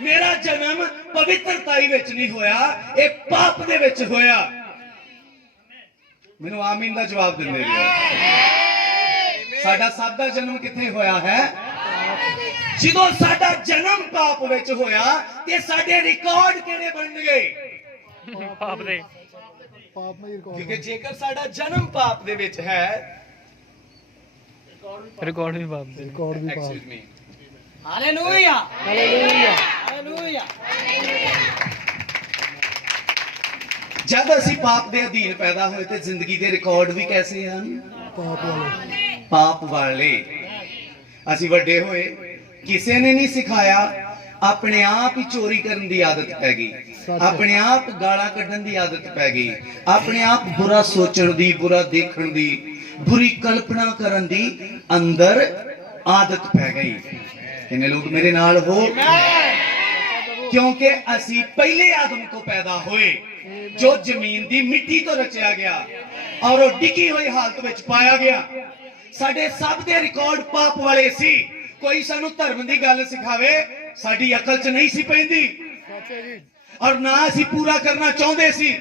ਮੇਰਾ ਜਨਮ ਪਵਿੱਤਰਤਾਈ ਵਿੱਚ ਨਹੀਂ ਹੋਇਆ, ਇਹ ਪਾਪ ਦੇ ਵਿੱਚ ਹੋਇਆ। ਮੈਨੂੰ ਆਮੀਨ ਦਾ ਜਵਾਬ ਦਿੰਦੇ ਰਹੋ। ਸਾਡਾ ਸਭ ਦਾ ਜਨਮ ਕਿੱਥੇ ਹੋਇਆ ਹੈ? ਜਦੋਂ ਸਾਡਾ ਜਨਮ ਪਾਪ ਵਿੱਚ ਹੋਇਆ ਤੇ ਸਾਡੇ ਰਿਕਾਰਡ ਕਿਹੜੇ ਬਣ ਗਏ? ਪਾਪ ਦੇ। ਕਿਉਂਕਿ ਜੇਕਰ ਸਾਡਾ ਜਨਮ ਪਾਪ ਦੇ ਵਿੱਚ ਹੈ, ਰਿਕਾਰਡ ਵੀ ਪਾਪ ਦੇ। ਰਿਕਾਰਡ ਵੀ ਪਾਪ। Excuse me, hallelujah hallelujah hallelujah. ਜਦ ਅਸੀਂ ਪਾਪ ਦੇ ਅਧੀਨ ਪੈਦਾ ਹੋਏ ਤੇ ਜ਼ਿੰਦਗੀ ਦੇ ਰਿਕਾਰਡ ਵੀ ਕੈਸੇ ਹਨ? ਪਾਪ ਵਾਲੇ। ਪਾਪ ਵਾਲੇ। ਅਸੀਂ ਵੱਡੇ ਹੋਏ, ਕਿਸੇ ਨੇ ਨਹੀਂ ਸਿਖਾਇਆ, ਆਪਣੇ ਆਪ ਹੀ ਚੋਰੀ ਕਰਨ ਦੀ ਆਦਤ ਪੈ ਗਈ, ਆਪਣੇ ਆਪ ਗਾਲਾਂ ਕੱਢਣ ਦੀ ਆਦਤ ਪੈ ਗਈ, ਆਪਣੇ ਆਪ ਬੁਰਾ ਸੋਚਣ ਦੀ, ਬੁਰਾ ਦੇਖਣ ਦੀ, ਬੁਰੀ ਕਲਪਨਾ ਕਰਨ ਦੀ ਅੰਦਰ ਆਦਤ ਪੈ ਗਈ। ਕਿੰਨੇ ਲੋਕ ਮੇਰੇ ਨਾਲ ਹੋ? ਕਿਉਂਕਿ ਅਸੀਂ ਪਹਿਲੇ ਆਦਮ ਤੋਂ ਪੈਦਾ ਹੋਏ ਜੋ ਜ਼ਮੀਨ ਦੀ ਮਿੱਟੀ ਤੋਂ ਰਚਿਆ ਗਿਆ ਔਰ ਉਹ ਡਿੱਗੀ ਹੋਈ ਹਾਲਤ ਵਿੱਚ ਪਾਇਆ ਗਿਆ। ਸਾਡੇ ਸਭ ਦੇ ਰਿਕਾਰਡ ਪਾਪ ਵਾਲੇ ਸੀ। ਕੋਈ ਸਾਨੂੰ ਧਰਮ ਦੀ ਗੱਲ ਸਿਖਾਵੇ, ਸਾਡੀ ਅਕਲ 'ਚ ਨਹੀਂ ਸੀ ਪੈਂਦੀ, ਔਰ ਨਾ ਅਸੀਂ ਪੂਰਾ ਕਰਨਾ ਚਾਹੁੰਦੇ ਸੀ।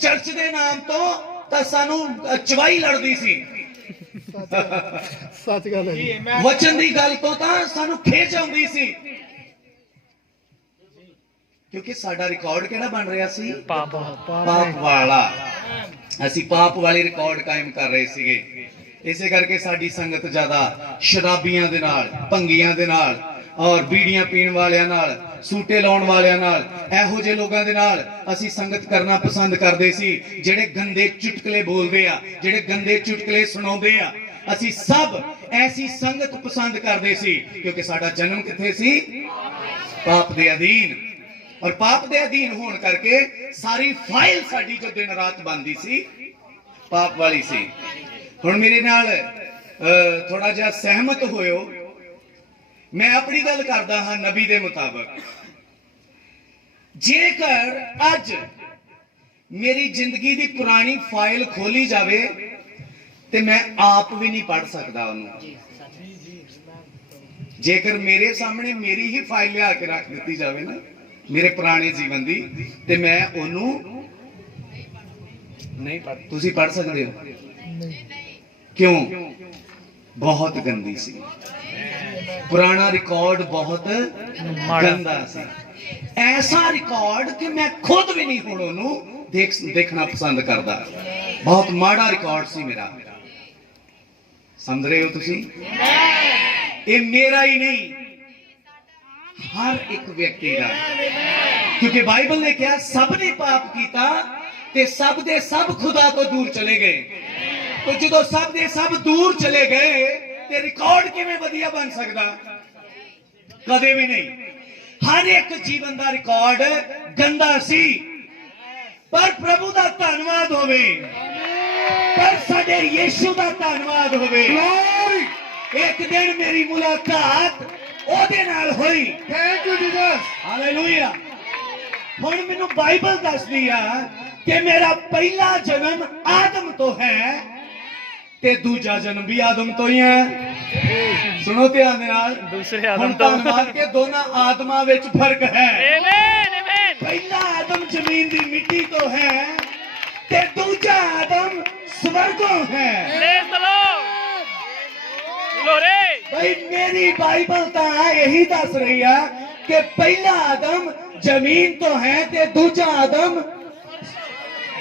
ਚਰਚ ਦੇ ਨਾਮ ਤੋਂ ਤਾਂ ਸਾਨੂੰ ਚਵਾਈ ਲੜਦੀ ਸੀ। ਸੱਚ ਗੱਲ ਹੈ। ਵਚਨ ਦੀ ਗੱਲ ਤੋਂ ਤਾਂ ਸਾਨੂੰ ਖੇਚ ਆਉਂਦੀ ਸੀ, ਕਿਉਂਕਿ ਸਾਡਾ ਰਿਕਾਰਡ ਕਿਹੜਾ ਬਣ ਰਿਹਾ ਸੀ? ਪਾਪ ਵਾਲਾ। ਅਸੀਂ ਪਾਪ ਵਾਲੇ ਰਿਕਾਰਡ ਕਾਇਮ ਕਰ ਰਹੇ ਸੀਗੇ। ਇਸੇ ਕਰਕੇ ਸਾਡੀ ਸੰਗਤ ਜ਼ਿਆਦਾ ਸ਼ਰਾਬੀਆਂ ਦੇ ਨਾਲ, ਭੰਗੀਆਂ ਦੇ ਨਾਲ, ਔਰ ਬੀੜੀਆਂ ਪੀਣ ਵਾਲਿਆਂ ਨਾਲ, ਸੂਟੇ ਲਾਉਣ ਵਾਲਿਆਂ ਨਾਲ, ਇਹੋ ਜਿਹੇ ਲੋਕਾਂ ਦੇ ਨਾਲ ਅਸੀਂ ਸੰਗਤ ਕਰਨਾ ਪਸੰਦ ਕਰਦੇ ਸੀ, ਜਿਹੜੇ ਗੰਦੇ ਚੁਟਕਲੇ ਬੋਲਦੇ ਆ, ਜਿਹੜੇ ਗੰਦੇ ਚੁਟਕਲੇ ਸੁਣਾਉਂਦੇ ਆ। ਅਸੀਂ ਸਭ ਐਸੀ ਸੰਗਤ ਪਸੰਦ ਕਰਦੇ ਸੀ, ਕਿਉਂਕਿ ਸਾਡਾ ਜਨਮ ਕਿੱਥੇ ਸੀ? ਪਾਪ ਦੇ ਅਧੀਨ। ਔਰ ਪਾਪ ਦੇ ਅਧੀਨ ਹੋਣ ਕਰਕੇ ਸਾਰੀ ਫਾਈਲ ਸਾਡੀ ਜੋ ਦਿਨ ਰਾਤ ਬਣਦੀ ਸੀ, ਪਾਪ ਵਾਲੀ ਸੀ। ਹੁਣ ਮੇਰੇ ਨਾਲ ਥੋੜਾ ਜਿਹਾ ਸਹਿਮਤ ਹੋਇਓ। ਮੈਂ ਆਪਣੀ ਗੱਲ ਕਰਦਾ ਹਾਂ ਨਬੀ ਦੇ ਮੁਤਾਬਕ। ਜੇਕਰ ਅੱਜ ਮੇਰੀ ਜ਼ਿੰਦਗੀ ਦੀ ਪੁਰਾਣੀ ਫਾਈਲ ਖੋਲੀ ਜਾਵੇ ਤੇ ਮੈਂ ਆਪ ਵੀ ਨਹੀਂ ਪੜ ਸਕਦਾ ਉਹਨੂੰ। ਜੇਕਰ ਮੇਰੇ ਸਾਹਮਣੇ ਮੇਰੀ ਹੀ ਫਾਈਲ ਲਿਆ ਕੇ ਰੱਖ ਦਿੱਤੀ ਜਾਵੇ ਨਾ ਮੇਰੇ ਪੁਰਾਣੇ ਜੀਵਨ ਦੀ, ਤੇ ਮੈਂ ਉਹਨੂੰ ਨਹੀਂ ਪੜ। ਤੁਸੀਂ ਪੜ ਸਕਦੇ ਹੋ? ਕਿਉਂ? ਬਹੁਤ ਗੰਦੀ ਸੀ। ਪੁਰਾਣਾ ਰਿਕਾਰਡ ਬਹੁਤ ਗੰਦਾ ਸੀ। ਐਸਾ ਰਿਕਾਰਡ ਕਿ ਮੈਂ ਖੁਦ ਵੀ ਨਹੀਂ ਹੁਣ ਉਹਨੂੰ ਦੇਖਣਾ ਪਸੰਦ ਕਰਦਾ। ਬਹੁਤ ਮਾੜਾ ਰਿਕਾਰਡ ਸੀ ਮੇਰਾ। ਸਮਝ ਰਹੇ ਹੋ ਤੁਸੀਂ? ਇਹ ਮੇਰਾ ਹੀ ਨਹੀਂ, ਹਰ ਇੱਕ ਵਿਅਕਤੀ ਦਾ। ਕਿਉਂਕਿ ਬਾਈਬਲ ਨੇ ਕਿਹਾ ਸਭ ਨੇ ਪਾਪ ਕੀਤਾ ਤੇ ਸਭ ਦੇ ਸਭ ਖੁਦਾ ਤੋਂ ਦੂਰ ਚਲੇ ਗਏ। ਤੇ ਜਦੋਂ ਸਭ ਦੇ ਸਭ ਦੂਰ ਚਲੇ ਗਏ ਤੇ ਰਿਕਾਰਡ ਕਿਵੇਂ ਵਧੀਆ ਬਣ ਸਕਦਾ? ਕਦੇ ਵੀ ਨਹੀਂ। ਹਰ ਇੱਕ ਜੀਵਨ ਦਾ ਰਿਕਾਰਡ ਗੰਦਾ ਸੀ। ਪਰ ਪ੍ਰਭੂ ਦਾ ਧੰਨਵਾਦ ਹੋਵੇ, ਪਰ ਸਾਡੇ ਯੀਸ਼ੂ ਦਾ ਧੰਨਵਾਦ ਹੋਵੇ। ਇੱਕ ਦਿਨ ਮੇਰੀ ਮੁਲਾਕਾਤ ਉਹਦੇ ਨਾਲ ਹੋਈ। Thank you Jesus. ਹਾਲੇਲੂਇਆ। ਹੁਣ ਮੈਨੂੰ ਬਾਈਬਲ ਦੱਸਦੀ ਆ ਕਿ ਮੇਰਾ ਪਹਿਲਾ ਜਨਮ ਆਦਮ ਤੋਂ ਹੈ ਤੇ ਦੂਜਾ ਜਨਮ ਵੀ ਆਦਮ ਤੋਂ ਹੀ ਹੈ। ਸੁਣੋ ਧਿਆਨ ਦੇ ਨਾਲ। ਦੂਸਰੇ ਆਦਮ ਹੁਣ ਤੋਂ। ਧੰਨਵਾਦ ਕਿ ਦੋਨਾਂ ਆਦਮਾਂ ਵਿੱਚ ਫਰਕ ਹੈ। Amen amen. ਪਹਿਲਾ ਆਦਮ ਜ਼ਮੀਨ ਦੀ ਮਿੱਟੀ ਤੋਂ ਹੈ ਤੇ ਦੂਜਾ ਆਦਮ ਸਵਰਗੋਂ ਹੈ। Praise the Lord. ਗਲੋਰੀ। ਭਾਈ ਮੇਰੀ ਬਾਈਬਲ ਤਾਂ ਇਹੀ ਦੱਸ ਰਹੀ ਆ ਕਿ ਪਹਿਲਾ ਆਦਮ ਜ਼ਮੀਨ ਤੋਂ ਹੈ ਤੇ ਦੂਜਾ ਆਦਮ।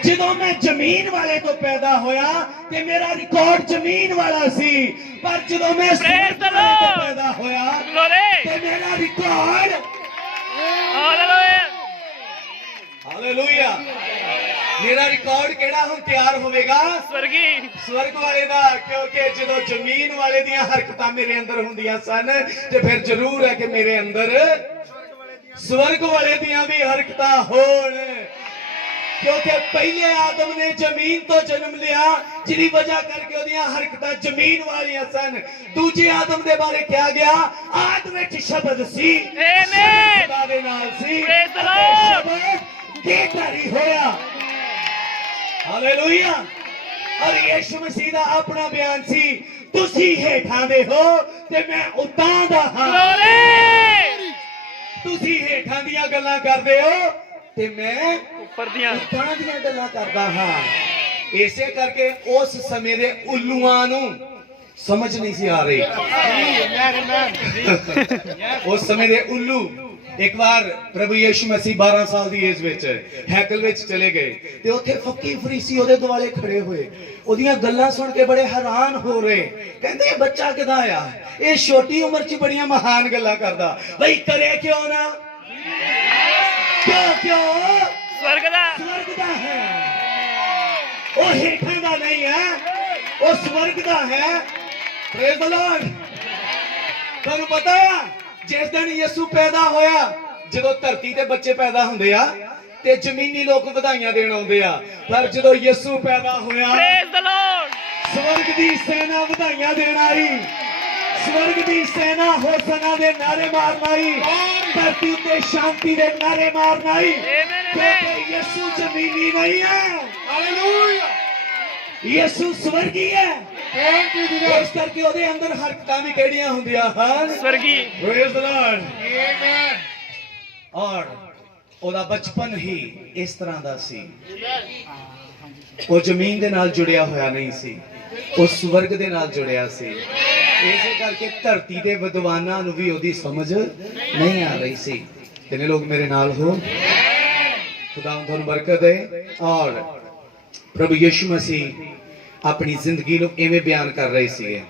ਜਦੋਂ ਮੈਂ ਜ਼ਮੀਨ ਵਾਲੇ ਤੋਂ ਪੈਦਾ ਹੋਇਆ ਤੇ ਮੇਰਾ ਰਿਕਾਰਡ ਜ਼ਮੀਨ ਵਾਲਾ ਸੀ, ਪਰ ਜਦੋਂ ਮੈਂ Praise the ਸਵਰਗ ਤੋਂ Lord. ਪੈਦਾ ਹੋਇਆ ਗਲੋਰੀ। ਤੇ ਮੇਰਾ ਰਿਕਾਰਡ। ਹਾਲੇਲੂਇਆ। ਹਾਲੇਲੂਇਆ। ਮੇਰਾ ਰਿਕਾਰਡ ਕਿਹੜਾ ਹੁਣ ਤਿਆਰ ਹੋਵੇਗਾ? ਸਵਰਗੀ। ਸਵਰਗ ਵਾਲੇ ਦਾ। ਕਿਉਂਕਿ ਜਦੋਂ ਜ਼ਮੀਨ ਵਾਲੇ ਦੀਆਂ ਹਰਕਤਾਂ ਮੇਰੇ ਅੰਦਰ ਹੁੰਦੀਆਂ ਸਨ ਤੇ ਫਿਰ ਜ਼ਰੂਰ ਹੈ ਕਿ ਮੇਰੇ ਅੰਦਰ ਸਵਰਗ ਵਾਲੇ ਦੀਆਂ ਵੀ ਹਰਕਤਾਂ ਹੋਣ। ਕਿਉਂਕਿ ਪਹਿਲੇ ਆਦਮ ਨੇ ਜ਼ਮੀਨ ਤੋਂ ਜਨਮ ਲਿਆ, ਜਿਹਦੀ ਵਜ੍ਹਾ ਕਰਕੇ ਉਹਦੀਆਂ ਹਰਕਤਾਂ ਜ਼ਮੀਨ ਵਾਲੀਆਂ ਸਨ। ਦੂਜੇ ਆਦਮ ਦੇ ਬਾਰੇ ਕਿਹਾ ਗਿਆ ਆਦ ਵਿੱਚ ਸ਼ਬਦ ਸੀ, ਆਮੇਨ। ਖੁਦਾ ਦੇ ਨਾਲ ਸੀ, Praise the ਅਤੇ Lord. ਸ਼ਬਦ ਦੇਹਧਾਰੀ ਹੋਇਆ। ਹਾਲੇਲੂਇਆ। ਔਰ ਯਿਸੂ ਮਸੀਹ ਦਾ ਆਪਣਾ ਬਿਆਨ ਸੀ, ਤੁਸੀਂ ਹੇਠਾਂ ਦੇ ਹੋ ਤੇ ਮੈਂ ਉੱਤਾਂ ਦਾ ਹਾਂ। ਗਲੋਰੀ। ਤੁਸੀਂ ਹੇਠਾਂ ਦੀਆਂ ਗੱਲਾਂ ਕਰਦੇ ਹੋ ਤੇ ਮੈਂ ਉੱਪਰ ਦੀਆਂ। ਉੱਤਾਂ ਦੀਆਂ ਗੱਲਾਂ ਕਰਦਾ ਹਾਂ। ਇਸੇ ਕਰਕੇ ਉਸ ਸਮੇਂ ਦੇ ਉੱਲੂਆਂ ਨੂੰ ਸਮਝ ਨਹੀਂ ਸੀ ਆ ਰਹੀ। ਉਸ ਸਮੇਂ ਦੇ ਉੱਲੂ ਇੱਕ ਵਾਰ ਪ੍ਰਭੂ ਯਿਸੂ ਮਸੀਹ 12 ਸਾਲ ਦੀ ਏਜ ਵਿੱਚ ਹੈਕਲ ਵਿੱਚ ਚਲੇ ਗਏ ਤੇ ਉੱਥੇ ਫੱਕੀ ਫਰੀਸੀ ਉਹਦੇ ਦੁਆਲੇ ਖੜੇ ਹੋਏ। ਉਹਦੀਆਂ ਗੱਲਾਂ ਸੁਣ ਕੇ ਬੜੇ ਹੈਰਾਨ ਹੋ ਰਹੇ। ਕਹਿੰਦੇ ਇਹ ਬੱਚਾ ਕਿਦਾਂ ਆ? ਇਹ ਛੋਟੀ ਉਮਰ 'ਚ ਬੜੀਆਂ ਮਹਾਨ ਗੱਲਾਂ ਕਰਦਾ। ਬਈ ਕਰੇ ਕਿਉਂ ਨਾ? ਕਿਉਂ? ਸਵਰਗ ਦਾ। ਸਵਰਗ ਦਾ ਹੈ। ਉਹ ਹੇਠਾਂ ਦਾ ਨਹੀਂ ਹੈ, ਉਹ ਸਵਰਗ ਦਾ ਹੈ। Praise the Lord. ਤੁਹਾਨੂੰ ਪਤਾ ਆ ਜਿਸ ਦਿਨ ਯਿਸੂ ਪੈਦਾ ਹੋਇਆ, ਜਦੋਂ ਧਰਤੀ ਤੇ ਬੱਚੇ ਪੈਦਾ ਹੁੰਦੇ ਆ ਤੇ ਜ਼ਮੀਨੀ ਲੋਕ ਵਧਾਈਆਂ ਦੇਣ ਆਉਂਦੇ ਆ, ਪਰ ਜਦੋਂ ਯਿਸੂ ਪੈਦਾ ਹੋਇਆ ਪ੍ਰੇਜ਼ ਦ ਲਾਰਡ। ਸਵਰਗ ਦੀ ਸੈਨਾ ਵਧਾਈਆਂ ਦੇਣ ਆਈ। ਸਵਰਗ ਦੀ ਸੈਨਾ ਹੋਸਨਾ ਦੇ ਨਾਰੇ ਮਾਰਨ ਆਈ। ਧਰਤੀ ਉੱਤੇ ਸ਼ਾਂਤੀ ਦੇ ਨਾਰੇ ਮਾਰਨ ਆਈ। ਕਿਉਂਕਿ ਯਿਸੂ ਜ਼ਮੀਨੀ ਨਹੀਂ ਹੈ। ਹਾਲੇਲੂਇਆ। ਯਿਸੂ ਸਵਰਗੀ ਹੈ। ਥੈਂਕ ਯੂ ਇਸ ਜੀਸਸ। ਕਰਕੇ ਉਹਦੇ ਅੰਦਰ ਹਰਕਤਾਂ ਵੀ ਕਿਹੜੀਆਂ ਹੁੰਦੀਆਂ ਹਨ? ਸਵਰਗੀ। Praise the Lord. ਆਮੇਨ। ਔਰ ਉਹਦਾ ਬਚਪਨ ਹੀ ਇਸ ਤਰ੍ਹਾਂ ਦਾ ਸੀ। ਉਹ ਜ਼ਮੀਨ ਦੇ ਨਾਲ ਜੁੜਿਆ ਹੋਇਆ ਨਹੀਂ ਸੀ, ਉਹ ਸਵਰਗ ਦੇ ਨਾਲ ਜੁੜਿਆ ਸੀ। ਇਸੇ ਕਰਕੇ ਧਰਤੀ ਦੇ ਵਿਦਵਾਨਾਂ ਨੂੰ ਵੀ ਉਹਦੀ ਸਮਝ ਨਹੀਂ ਆ ਰਹੀ ਸੀ। ਕਿੰਨੇ ਲੋਕ ਮੇਰੇ ਨਾਲ ਹੋ? ਖੁਦਾ ਤੁਹਾਨੂੰ ਬਰਕਤ ਦੇ। ਔਰ ਪ੍ਰਭੂ ਯਿਸੂ ਮਸੀਹ ਆਪਣੀ ਜ਼ਿੰਦਗੀ ਨੂੰ ਐਵੇਂ ਬਿਆਨ ਕਰ ਰਹੇ ਸੀਗੇ।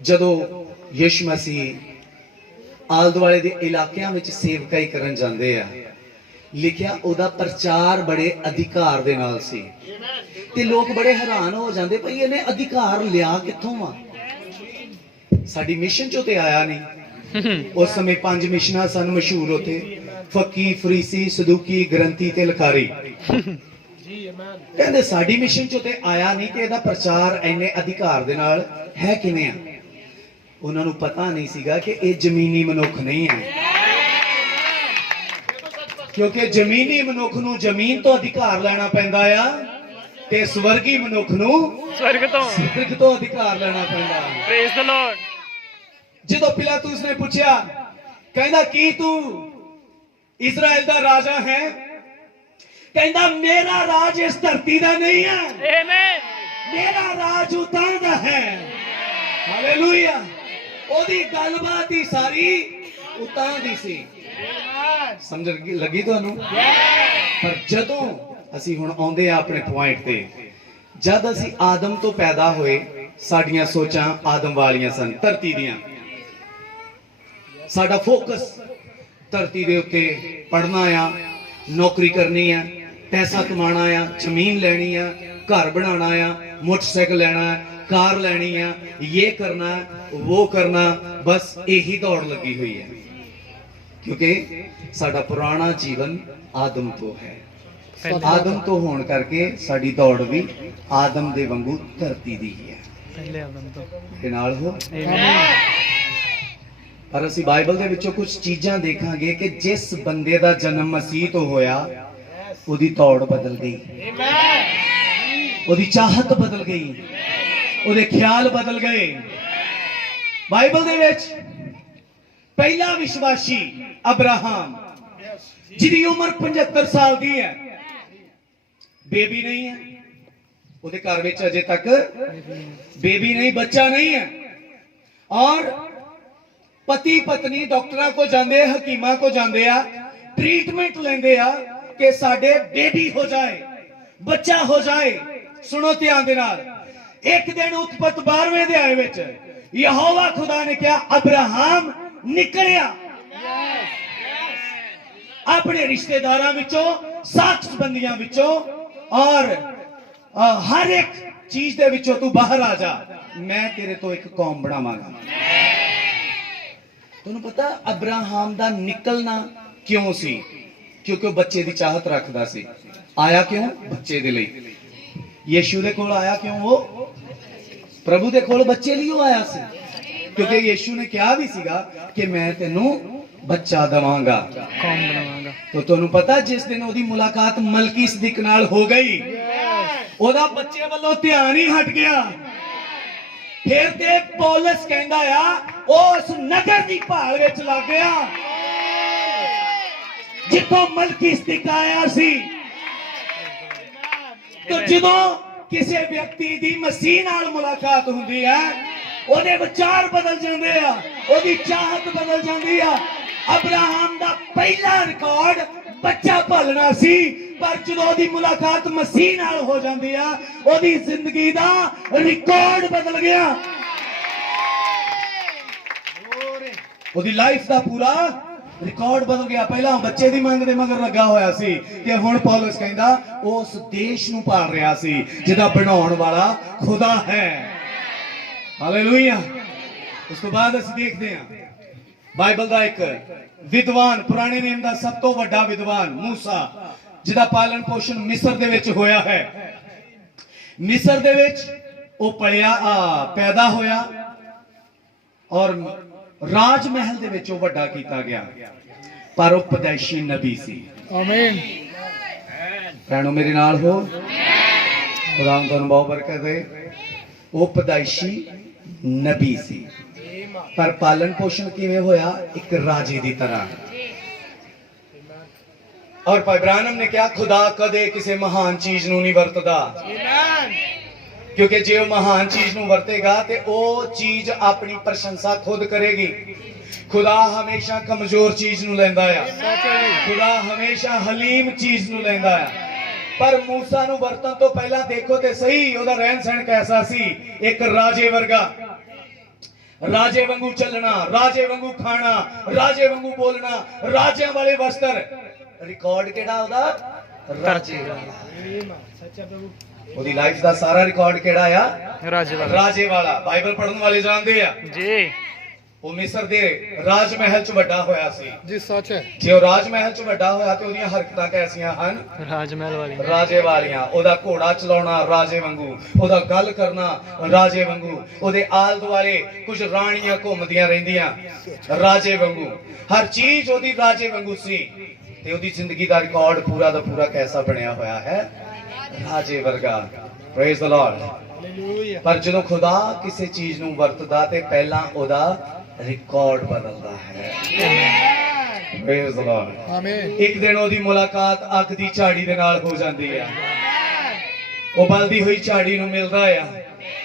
ਜਦੋਂ ਯਿਸੂ ਮਸੀਹ ਆਲੇ ਦੁਆਲੇ ਦੇ ਇਲਾਕਿਆਂ ਵਿੱਚ ਸੇਵਕਾਈ ਕਰਨ ਜਾਂਦੇ ਆ, ਲਿਖਿਆ ਉਹਦਾ ਪ੍ਰਚਾਰ ਬੜੇ ਅਧਿਕਾਰ ਦੇ ਨਾਲ ਸੀ ਤੇ ਲੋਕ ਬੜੇ ਹੈਰਾਨ ਹੋ ਜਾਂਦੇ ਭਈ ਇਹਨੇ ਅਧਿਕਾਰ ਲਿਆ ਕਿੱਥੋਂ ਆ? ਸਾਡੀ ਮਿਸ਼ਨ ਚੋਂ ਤੇ ਆਇਆ ਨਹੀਂ। ਉਸ ਸਮੇਂ 5 ਮਿਸ਼ਨਾਂ ਸਨ ਮਸ਼ਹੂਰ ਉਥੇ, ਫੱਕੀ, ਫਰੀਸੀ, ਸਦੂਕੀ, ਗ੍ਰੰਥੀ ਤੇ ਲਖਾਰੀ। ਕਹਿੰਦੇ ਸਾਡੀ ਮਿਸ਼ਨ ਚੋਂ ਤੇ ਆਇਆ ਨਹੀਂ ਕਿ ਇਹਦਾ ਪ੍ਰਚਾਰ ਇੰਨੇ ਅਧਿਕਾਰ ਦੇ ਨਾਲ ਹੈ ਕਿਵੇਂ ਆ। ਉਹਨਾਂ ਨੂੰ ਪਤਾ ਨਹੀਂ ਸੀਗਾ ਕਿ ਇਹ ਜ਼ਮੀਨੀ ਮਨੁੱਖ ਨਹੀਂ ਹੈ, ਕਿਉਂਕਿ ਜ਼ਮੀਨੀ ਮਨੁੱਖ ਨੂੰ ਜ਼ਮੀਨ ਤੋਂ ਅਧਿਕਾਰ ਲੈਣਾ ਪੈਂਦਾ ਆ ਤੇ ਸਵਰਗੀ ਮਨੁੱਖ ਨੂੰ ਸਵਰਗ ਤੋਂ ਸਵਰਗ ਤੋਂ ਅਧਿਕਾਰ ਲੈਣਾ ਪੈਂਦਾ। Praise the Lord. ਜਦੋਂ ਪਿਲਾਤੂਸ ਨੇ ਪੁੱਛਿਆ, ਕਹਿੰਦਾ ਕੀ ਤੂੰ ਇਜ਼ਰਾਈਲ ਦਾ ਰਾਜਾ ਹੈ? ਕਹਿੰਦਾ ਮੇਰਾ ਰਾਜ ਇਸ ਧਰਤੀ ਦਾ ਨਹੀਂ ਹੈ, ਆਮੇਨ। ਮੇਰਾ ਰਾਜ ਉਤਾਂ ਦਾ ਹੈ। ਹਾਲੇਲੂਇਆ। ਉਹਦੀ ਗੱਲਬਾਤ ਹੀ ਸਾਰੀ ਉਤਾਂ ਦੀ ਸੀ। ਸਮਝ ਲੱਗੀ ਤੁਹਾਨੂੰ? ਪਰ ਜਦੋਂ ਅਸੀਂ ਹੁਣ ਆਉਂਦੇ ਆ ਆਪਣੇ ਪੁਆਇੰਟ ਤੇ, ਜਦ ਅਸੀਂ ਆਦਮ ਤੋਂ ਪੈਦਾ ਹੋਏ ਸਾਡੀਆਂ ਸੋਚਾਂ ਆਦਮ ਵਾਲੀਆਂ ਸਨ, ਧਰਤੀ ਦੀਆਂ। ਸਾਡਾ ਫੋਕਸ ਧਰਤੀ ਦੇ ਉੱਤੇ ਪੜਨਾ ਆ, ਨੌਕਰੀ ਕਰਨੀ ਆ, ਪੈਸਾ ਕਮਾਣਾ ਆ, ਜ਼ਮੀਨ ਲੈਣੀ ਆ, ਘਰ ਬਣਾਉਣਾ ਆ, ਮੋਟਰਸਾਈਕਲ ਲੈਣਾ, ਕਾਰ ਲੈਣੀ ਆ, ਇਹ ਕਰਨਾ ਉਹ ਕਰਨਾ, ਬਸ ਇਹੀ ਦੌੜ ਲੱਗੀ ਹੋਈ ਹੈ। ਕਿਉਂਕਿ ਸਾਡਾ ਪੁਰਾਣਾ ਜੀਵਨ ਆਦਮ ਤੋਂ ਹੈ। ਆਦਮ ਤੋਂ ਹੋਣ ਕਰਕੇ ਸਾਡੀ ਦੌੜ ਵੀ ਆਦਮ ਦੇ ਵਾਂਗੂ ਧਰਤੀ ਦੀ ਹੀ ਹੈ। ਪਹਿਲੇ ਆਦਮ ਤੋਂ ਇਹ ਨਾਲ ਹੋ। ਆਮੇਨ। ਪਰ ਅਸੀਂ ਬਾਈਬਲ ਦੇ ਵਿੱਚੋਂ ਕੁਝ ਚੀਜ਼ਾਂ ਦੇਖਾਂਗੇ ਕਿ ਜਿਸ ਬੰਦੇ ਦਾ ਜਨਮ ਮਸੀਹ ਤੋਂ ਹੋਇਆ, ਉਹਦੀ ਦੌੜ ਬਦਲ ਗਈ, ਉਹਦੀ ਚਾਹਤ ਬਦਲ ਗਈ, ਉਹਦੇ ਖਿਆਲ ਬਦਲ ਗਏ। ਬਾਈਬਲ ਦੇ ਵਿੱਚ ਪਹਿਲਾ ਵਿਸ਼ਵਾਸੀ ਅਬਰਾਹਮ, ਜਿਹਦੀ ਉਮਰ 75 ਸਾਲ ਦੀ ਹੈ, ਬੇਬੀ ਨਹੀਂ ਹੈ, ਉਹਦੇ ਘਰ ਵਿੱਚ ਅਜੇ ਤੱਕ ਬੇਬੀ ਨਹੀਂ, ਬੱਚਾ ਨਹੀਂ ਹੈ। ਔਰ ਪਤੀ ਪਤਨੀ ਡਾਕਟਰਾਂ ਕੋ ਜਾਂਦੇ, ਹਕੀਮਾਂ ਕੋ ਜਾਂਦੇ ਆ, ਟ੍ਰੀਟਮੈਂਟ ਲੈਂਦੇ ਆ ਕਿ ਸਾਡੇ ਬੇਬੀ ਹੋ ਜਾਏ, ਬੱਚਾ ਹੋ ਜਾਏ। ਸੁਣੋ ਧਿਆਨ ਦੇ ਨਾਲ। ਇੱਕ ਦਿਨ ਉਤਪਤ 12ਵੇਂ ਅਧਿਆਇ ਵਿੱਚ ਯਹੋਵਾ ਖੁਦਾ ਨੇ ਕਿਹਾ, ਅਬਰਾਹਮ ਨਿਕਲਿਆ ਆਪਣੇ ਰਿਸ਼ਤੇਦਾਰਾਂ ਵਿੱਚੋਂ, ਸਾਕ ਸੰਬੰਧੀਆਂ ਵਿੱਚੋਂ, ਔਰ ਹਰ ਇੱਕ ਚੀਜ਼ ਦੇ ਵਿੱਚੋਂ ਤੂੰ ਬਾਹਰ ਆ ਜਾ, ਮੈਂ ਤੇਰੇ ਤੋਂ ਇੱਕ ਕੌਮ ਬਣਾਵਾਂਗਾ। ਤੁਹਾਨੂੰ ਪਤਾ ਅਬਰਾਹਮ ਦਾ ਨਿਕਲਣਾ ਕਿਉਂ ਸੀ? ਕਿਉਂਕਿ ਉਹ ਬੱਚੇ ਦੀ ਚਾਹਤ ਰੱਖਦਾ ਸੀ। ਆਇਆ ਕਿਉਂ? ਬੱਚੇ ਦੇ ਲਈ। ਯੀਸ਼ੂ ਦੇ ਕੋਲ ਆਇਆ ਕਿਉਂ? ਉਹ ਪ੍ਰਭੂ ਦੇ ਕੋਲ ਬੱਚੇ ਲਈ ਉਹ ਆਇਆ ਸੀ, ਕਿਉਂਕਿ ਯੀਸ਼ੂ ਨੇ ਕਿਹਾ ਵੀ ਸੀਗਾ ਕਿ ਮੈਂ ਤੈਨੂੰ ਬੱਚਾ ਦਵਾਂਗਾ, ਕੌਮ ਬਣਾਵਾਂਗਾ। ਤਾਂ ਤੁਹਾਨੂੰ ਪਤਾ ਜਿਸ ਦਿਨ ਉਹਦੀ ਮੁਲਾਕਾਤ ਮਲਕੀ ਸਦੀਕ ਨਾਲ ਹੋ ਗਈ, ਉਹਦਾ ਬੱਚੇ ਵੱਲੋਂ ਧਿਆਨ ਹੀ ਹਟ ਗਿਆ। ਫਿਰ ਤੇ ਪੌਲਸ ਕਹਿੰਦਾ ਆ, ਉਸ ਨਗਰ ਦੀ ਭਾਲ ਵਿੱਚ ਲੱਗ ਗਿਆ ਜਿੱਥੋਂ ਮਲਕੀ ਸਦੀਕ ਆਇਆ ਸੀ। ਤਾਂ ਜਦੋਂ ਕਿਸੇ ਵਿਅਕਤੀ ਦੀ ਮਸੀਹ ਨਾਲ ਮੁਲਾਕਾਤ ਹੁੰਦੀ ਹੈ, ਉਹਦੇ ਵਿਚਾਰ ਬਦਲ ਜਾਂਦੇ ਆ, ਉਹਦੀ ਚਾਹਤ ਬਦਲ ਜਾਂਦੀ ਆ। ਅਬਰਾਹਮ ਦਾ ਪਹਿਲਾ ਰਿਕਾਰਡ ਬੱਚਾ ਪਾਲਣਾ ਸੀ, ਪਰ ਜਦੋਂ ਉਹਦੀ ਮੁਲਾਕਾਤ ਮਸੀਹ ਨਾਲ ਹੋ ਜਾਂਦੀ ਆ, ਉਹਦੀ ਜ਼ਿੰਦਗੀ ਦਾ ਰਿਕਾਰਡ ਬਦਲ ਗਿਆ। ਉਹਦੀ ਲਾਈਫ ਦਾ ਪੂਰਾ ਰਿਕਾਰਡ ਬਦਲ ਗਿਆ। ਪਹਿਲਾਂ ਬੱਚੇ ਦੀ ਮੰਗ ਦੇ ਮਗਰ ਲੱਗਾ ਹੋਇਆ ਸੀ, ਤੇ ਹੁਣ ਪੌਲਸ ਕਹਿੰਦਾ ਉਸ ਦੇਸ਼ ਨੂੰ ਪਾਲ ਰਿਹਾ ਸੀ ਜਿਹਦਾ ਬਣਾਉਣ ਵਾਲਾ ਖੁਦਾ ਹੈ। ਹਾਲੇਲੂਇਆ। ਉਸ ਤੋਂ ਬਾਅਦ ਅਸੀਂ ਦੇਖਦੇ ਹਾਂ ਬਾਈਬਲ ਦਾ ਇੱਕ ਵਿਦਵਾਨ, ਪੁਰਾਣੇ ਨੇਮ ਦਾ ਸਭ ਤੋਂ ਵੱਡਾ ਵਿਦਵਾਨ ਮੂਸਾ, ਜਿਹਦਾ ਪਾਲਣ ਪੋਸ਼ਣ ਮਿਸਰ ਦੇ ਵਿੱਚ ਹੋਇਆ ਹੈ। ਮਿਸਰ ਦੇ ਵਿੱਚ ਉਹ ਪੈਦਾ ਹੋਇਆ ਔਰ ਰਾਜ ਮਹਿਲ ਦੇ ਵਿੱਚ ਉਹ ਵੱਡਾ ਕੀਤਾ ਗਿਆ, ਪਰ ਉਹ ਪਦੈਸ਼ੀ ਨਬੀ ਸੀ। ਆਮੀਨ। ਭੈਣੋ ਮੇਰੇ ਨਾਲ ਹੋ, ਖੁਦਾ ਤੁਹਾਨੂੰ ਬਹੁਤ ਬਰਕਤ ਦੇ। ਉਹ ਪਦੈਸ਼ੀ ਨਬੀ ਸੀ, ਪਰ ਪਾਲਣ ਪੋਸ਼ਣ ਕਿਵੇਂ ਹੋਇਆ? ਇੱਕ ਰਾਜੇ ਦੀ ਤਰ੍ਹਾਂ। ਔਰ ਭਾਈ ਇਬਰਾਹਿਮ ਨੇ ਕਿਹਾ, ਖੁਦਾ ਕਦੇ ਕਿਸੇ ਮਹਾਨ ਚੀਜ਼ ਨੂੰ ਨਹੀਂ ਵਰਤਦਾ, ਕਿਉਂਕਿ ਜੇ ਉਹ ਮਹਾਨ ਚੀਜ਼ ਨੂੰ ਵਰਤੇਗਾ ਤੇ ਉਹ ਚੀਜ਼ ਆਪਣੀ ਪ੍ਰਸ਼ੰਸਾ ਖੁਦ ਕਰੇਗੀ। ਖੁਦਾ ਹਮੇਸ਼ਾ ਕਮਜ਼ੋਰ ਚੀਜ਼ ਨੂੰ ਲੈਂਦਾ ਆ, ਖੁਦਾ ਹਮੇਸ਼ਾ ਹਲੀਮ ਚੀਜ਼ ਨੂੰ ਲੈਂਦਾ ਆ। ਪਰ ਮੂਸਾ ਨੂੰ ਵਰਤਣ ਤੋਂ ਪਹਿਲਾਂ ਦੇਖੋ ਤੇ ਸਹੀ, ਉਹਦਾ ਰਹਿਣ ਸਹਿਣ ਕੈਸਾ ਸੀ? ਇੱਕ ਰਾਜੇ ਵਰਗਾ, ਰਾਜੇ ਵਾਂਗੂ ਚੱਲਣਾ, ਰਾਜੇ ਵਾਂਗੂ ਖਾਣਾ, ਰਾਜੇ ਵਾਂਗੂ ਬੋਲਣਾ, ਰਾਜਿਆਂ ਵਾਲੇ ਵਸਤਰ। ਰਿਕਾਰਡ ਕਿਹੜਾ ਉਹਦਾ? ਰਾਜੇ ਵਾਲਾ। ਉਹਦੀ ਲਾਈਫ ਦਾ ਸਾਰਾ ਰਿਕਾਰਡ ਕਿਹੜਾ ਆ? ਰਾਜੇ ਵਾਲਾ। ਰਾਜੇ ਵਾਲਾ। ਬਾਈਬਲ ਪੜ੍ਹਨ ਵਾਲੇ ਜਾਣਦੇ ਆ ਜੀ। ਉਹ ਮਿਸਰ ਦੇ ਰਾਜ ਮਹਿਲ 'ਚ ਵੱਡਾ ਹੋਇਆ ਸੀ। ਜੀ ਸੱਚ ਹੈ। ਜੇ ਉਹ ਰਾਜ ਮਹਿਲ 'ਚ ਵੱਡਾ ਹੋਇਆ ਤੇ ਉਹਦੀਆਂ ਹਰਕਤਾਂ ਕੈਸੀਆਂ ਹਨ? ਰਾਜ ਮਹਿਲ ਵਾਲੀ ਰਾਜੇ ਵਾਲੀਆਂ। ਉਹਦਾ ਘੋੜਾ ਚਲਾਉਣਾ ਰਾਜੇ ਵਾਂਗੂ, ਉਹਦਾ ਗੱਲ ਕਰਨਾ ਰਾਜੇ ਵਾਂਗੂ, ਉਹਦੇ ਆਲ ਦੁਆਲੇ ਕੁਝ ਰਾਣੀਆਂ ਘੁੰਮਦੀਆਂ ਰਹਿੰਦੀਆਂ ਰਾਜੇ ਵਾਂਗੂ, ਹਰ ਚੀਜ਼ ਉਹਦੀ ਰਾਜੇ ਵਾਂਗੂ ਸੀ। ਤੇ ਉਹਦੀ ਜ਼ਿੰਦਗੀ ਦਾ ਰਿਕਾਰਡ ਪੂਰਾ ਦਾ ਪੂਰਾ ਕੈਸਾ ਬਣਿਆ ਹੋਇਆ ਹੈ? ਰਾਜੇ ਵਰਗਾ। Praise the Lord. ਹਾਲੇਲੂਇਆ। ਪਰ ਜਦੋਂ ਖੁਦਾ ਕਿਸੇ ਚੀਜ਼ ਨੂੰ ਵਰਤਦਾ ਤੇ ਪਹਿਲਾਂ ਉਹਦਾ ਰਿਕਾਰਡ ਬਦਲਦਾ ਹੈ। Praise the Lord. ਆਮੀਨ। ਇੱਕ ਦਿਨ ਉਹਦੀ ਮੁਲਾਕਾਤ ਅੱਗ ਦੀ ਝਾੜੀ ਦੇ ਨਾਲ ਹੋ ਜਾਂਦੀ ਹੈ। ਉਹ ਬਲਦੀ ਹੋਈ ਝਾੜੀ ਨੂੰ ਮਿਲਦਾ ਆ।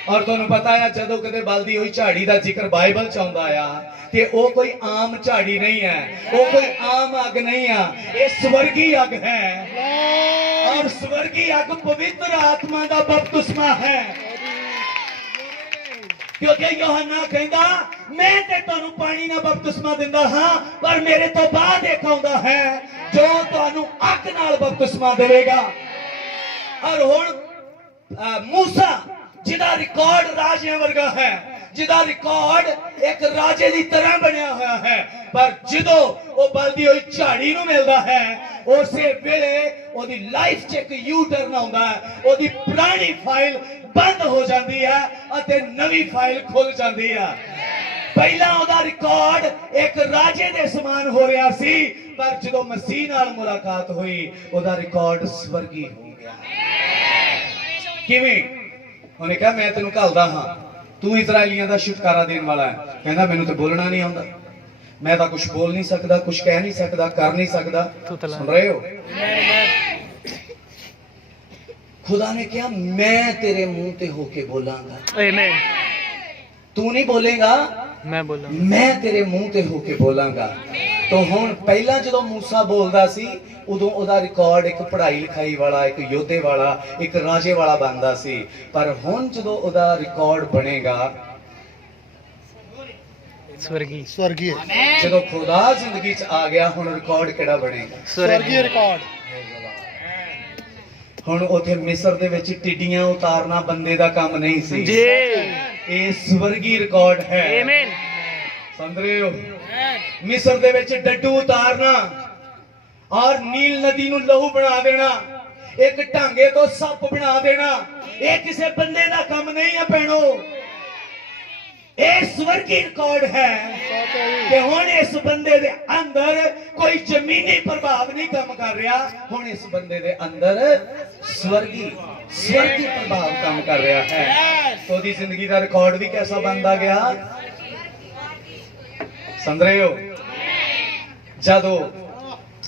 ਔਰ ਤੁਹਾਨੂੰ ਪਤਾ ਆ ਜਦੋਂ ਕਦੇ ਬਲਦੀ ਹੋਈ ਝਾੜੀ ਦਾ ਜ਼ਿਕਰ ਬਾਈਬਲ ਚ ਆਉਂਦਾ ਆ ਤੇ ਉਹ ਕੋਈ ਆਮ ਝਾੜੀ ਨਹੀਂ ਹੈ, ਉਹ ਕੋਈ ਆਮ ਅੱਗ ਨਹੀਂ ਆ, ਇਹ ਸਵਰਗੀ ਅੱਗ ਹੈ। ਔਰ ਸਵਰਗੀ ਅੱਗ ਪਵਿੱਤਰ ਆਤਮਾ ਦਾ ਬਪਤਿਸਮਾ ਹੈ। ਕਿਉਂਕਿ ਯੋਹੰਨਾ ਕਹਿੰਦਾ ਮੈਂ ਤੇ ਤੁਹਾਨੂੰ ਪਾਣੀ ਨਾਲ ਬਪਤਿਸਮਾ ਦਿੰਦਾ ਹਾਂ, ਪਰ ਮੇਰੇ ਤੋਂ ਬਾਅਦ ਇੱਕ ਆਉਂਦਾ ਹੈ ਜੋ ਤੁਹਾਨੂੰ ਅੱਗ ਨਾਲ ਬਪਤਿਸਮਾ ਦੇਵੇਗਾ। ਔਰ ਹੁਣ ਮੂਸਾ ਜਿਹਦਾ ਰਿਕਾਰਡ ਰਾਜਿਆਂ ਵਰਗਾ ਹੈ, ਜਿਹਦਾ ਰਿਕਾਰਡ ਇੱਕ ਰਾਜੇ ਦੀ ਤਰ੍ਹਾਂ ਬਣਿਆ ਹੋਇਆ ਹੈ, ਪਰ ਜਦੋਂ ਉਹ ਬਲਦੀ ਹੋਈ ਝਾੜੀ ਨੂੰ ਮਿਲਦਾ ਹੈ ਉਸੇ ਵੇਲੇ ਉਹਦੀ ਲਾਈਫ 'ਚ ਇੱਕ ਯੂ ਟਰਨ ਆਉਂਦਾ ਹੈ। ਉਹਦੀ ਪੁਰਾਣੀ ਫਾਈਲ ਬੰਦ ਹੋ ਜਾਂਦੀ ਹੈ ਅਤੇ ਨਵੀਂ ਫਾਈਲ ਖੁੱਲ ਜਾਂਦੀ ਹੈ। ਪਹਿਲਾਂ ਉਹਦਾ ਰਿਕਾਰਡ ਇੱਕ ਰਾਜੇ ਦੇ ਸਮਾਨ ਹੋ ਰਿਹਾ ਸੀ, ਪਰ ਜਦੋਂ ਮਸੀਹ ਨਾਲ ਮੁਲਾਕਾਤ ਹੋਈ ਉਹਦਾ ਰਿਕਾਰਡ ਸਵਰਗੀ ਹੋ ਗਿਆ। ਕਿਵੇਂ? ਉਹਨੇ ਕਿਹਾ ਮੈਂ ਤੈਨੂੰ ਘੱਲਦਾ ਹਾਂ, ਤੂੰ ਇਜ਼ਰਾਈਲੀਆਂ ਦਾ ਛੁਟਕਾਰਾ ਦੇਣ ਵਾਲਾ ਹੈ। ਕਹਿੰਦਾ ਮੈਨੂੰ ਤੇ ਬੋਲਣਾ ਨਹੀਂ ਆਉਂਦਾ, ਮੈਂ ਤਾਂ ਕੁਝ ਬੋਲ ਨਹੀਂ ਸਕਦਾ, ਕੁਝ ਕਹਿ ਨਹੀਂ ਸਕਦਾ, ਕਰ ਨਹੀਂ ਸਕਦਾ। ਸੁਣ ਰਹੇ ਹੋ? ਖੁਦਾ ਨੇ ਕਿਹਾ ਮੈਂ ਤੇਰੇ ਮੂੰਹ ਤੇ ਹੋ ਕੇ ਬੋਲਾਂਗਾ। ਆਮੀਨ। ਤੂੰ ਨਹੀਂ ਬੋਲੇਗਾ, ਮੈਂ ਬੋਲਾਂ। ਮੈਂ ਤੇਰੇ ਮੂੰਹ ਤੇ ਹੋ ਕੇ ਬੋਲਾਂਗਾ। तो ਹੁਣ ਪਹਿਲਾਂ ਜਦੋਂ मूसा ਬੋਲਦਾ ਸੀ ਉਦੋਂ ਉਹਦਾ ਰਿਕਾਰਡ ਇੱਕ ਪੜ੍ਹਾਈ ਲਿਖਾਈ ਵਾਲਾ, ਇੱਕ ਯੋਧੇ ਵਾਲਾ, ਇੱਕ ਰਾਜੇ ਵਾਲਾ ਬਣਦਾ ਸੀ। ਪਰ ਹੁਣ ਜਦੋਂ ਉਹਦਾ ਰਿਕਾਰਡ ਬਣੇਗਾ स्वर्गीय ਜਦੋਂ ਖੁਦਾ ਜ਼ਿੰਦਗੀ 'ਚ ਆ ਗਿਆ, ਹੁਣ ਰਿਕਾਰਡ ਕਿਹੜਾ ਬਣੇਗਾ? स्वर्गीय ਰਿਕਾਰਡ। ਹੁਣ ਉੱਥੇ ਮਿਸਰ ਦੇ ਵਿੱਚ ਟਿੱਡੀਆਂ ਉਤਾਰਨਾ ਬੰਦੇ ਦਾ ਕੰਮ ਨਹੀਂ ਸੀ जी। ਇਹ ਸਵਰਗੀ ਰਿਕਾਰਡ ਹੈ। आमीन। ਸਮਝ ਰਹੇ ਹੋ? ਮਿਸਰ ਦੇ ਵਿੱਚ ਡੱਡੂ ਉਤਾਰਨਾ ਔਰ ਨੀਲ ਨਦੀ ਨੂੰ ਲਹੂ ਬਣਾ ਦੇਣਾ, ਇੱਕ ਢਾਂਗੇ ਤੋਂ ਸੱਪ ਬਣਾ ਦੇਣਾ, ਇਹ ਕਿਸੇ ਬੰਦੇ ਦਾ ਕੰਮ ਨਹੀਂ ਹੈ ਭੈਣੋ, ਇਹ ਸਵਰਗੀ ਰਿਕਾਰਡ ਹੈ। ਤੇ ਹੁਣ ਇਸ ਬੰਦੇ ਦੇ ਅੰਦਰ ਕੋਈ ਜ਼ਮੀਨੀ ਪ੍ਰਭਾਵ ਨਹੀਂ ਕੰਮ ਕਰ ਰਿਹਾ, ਹੁਣ ਇਸ ਬੰਦੇ ਦੇ ਅੰਦਰ ਸਵਰਗੀ ਪ੍ਰਭਾਵ ਕੰਮ ਕਰ ਰਿਹਾ ਹੈ। तो ਉਹਦੀ ਜ਼ਿੰਦਗੀ ਦਾ ਰਿਕਾਰਡ ਵੀ कैसा बनता गया? समझ रहे हो? ਜਦੋਂ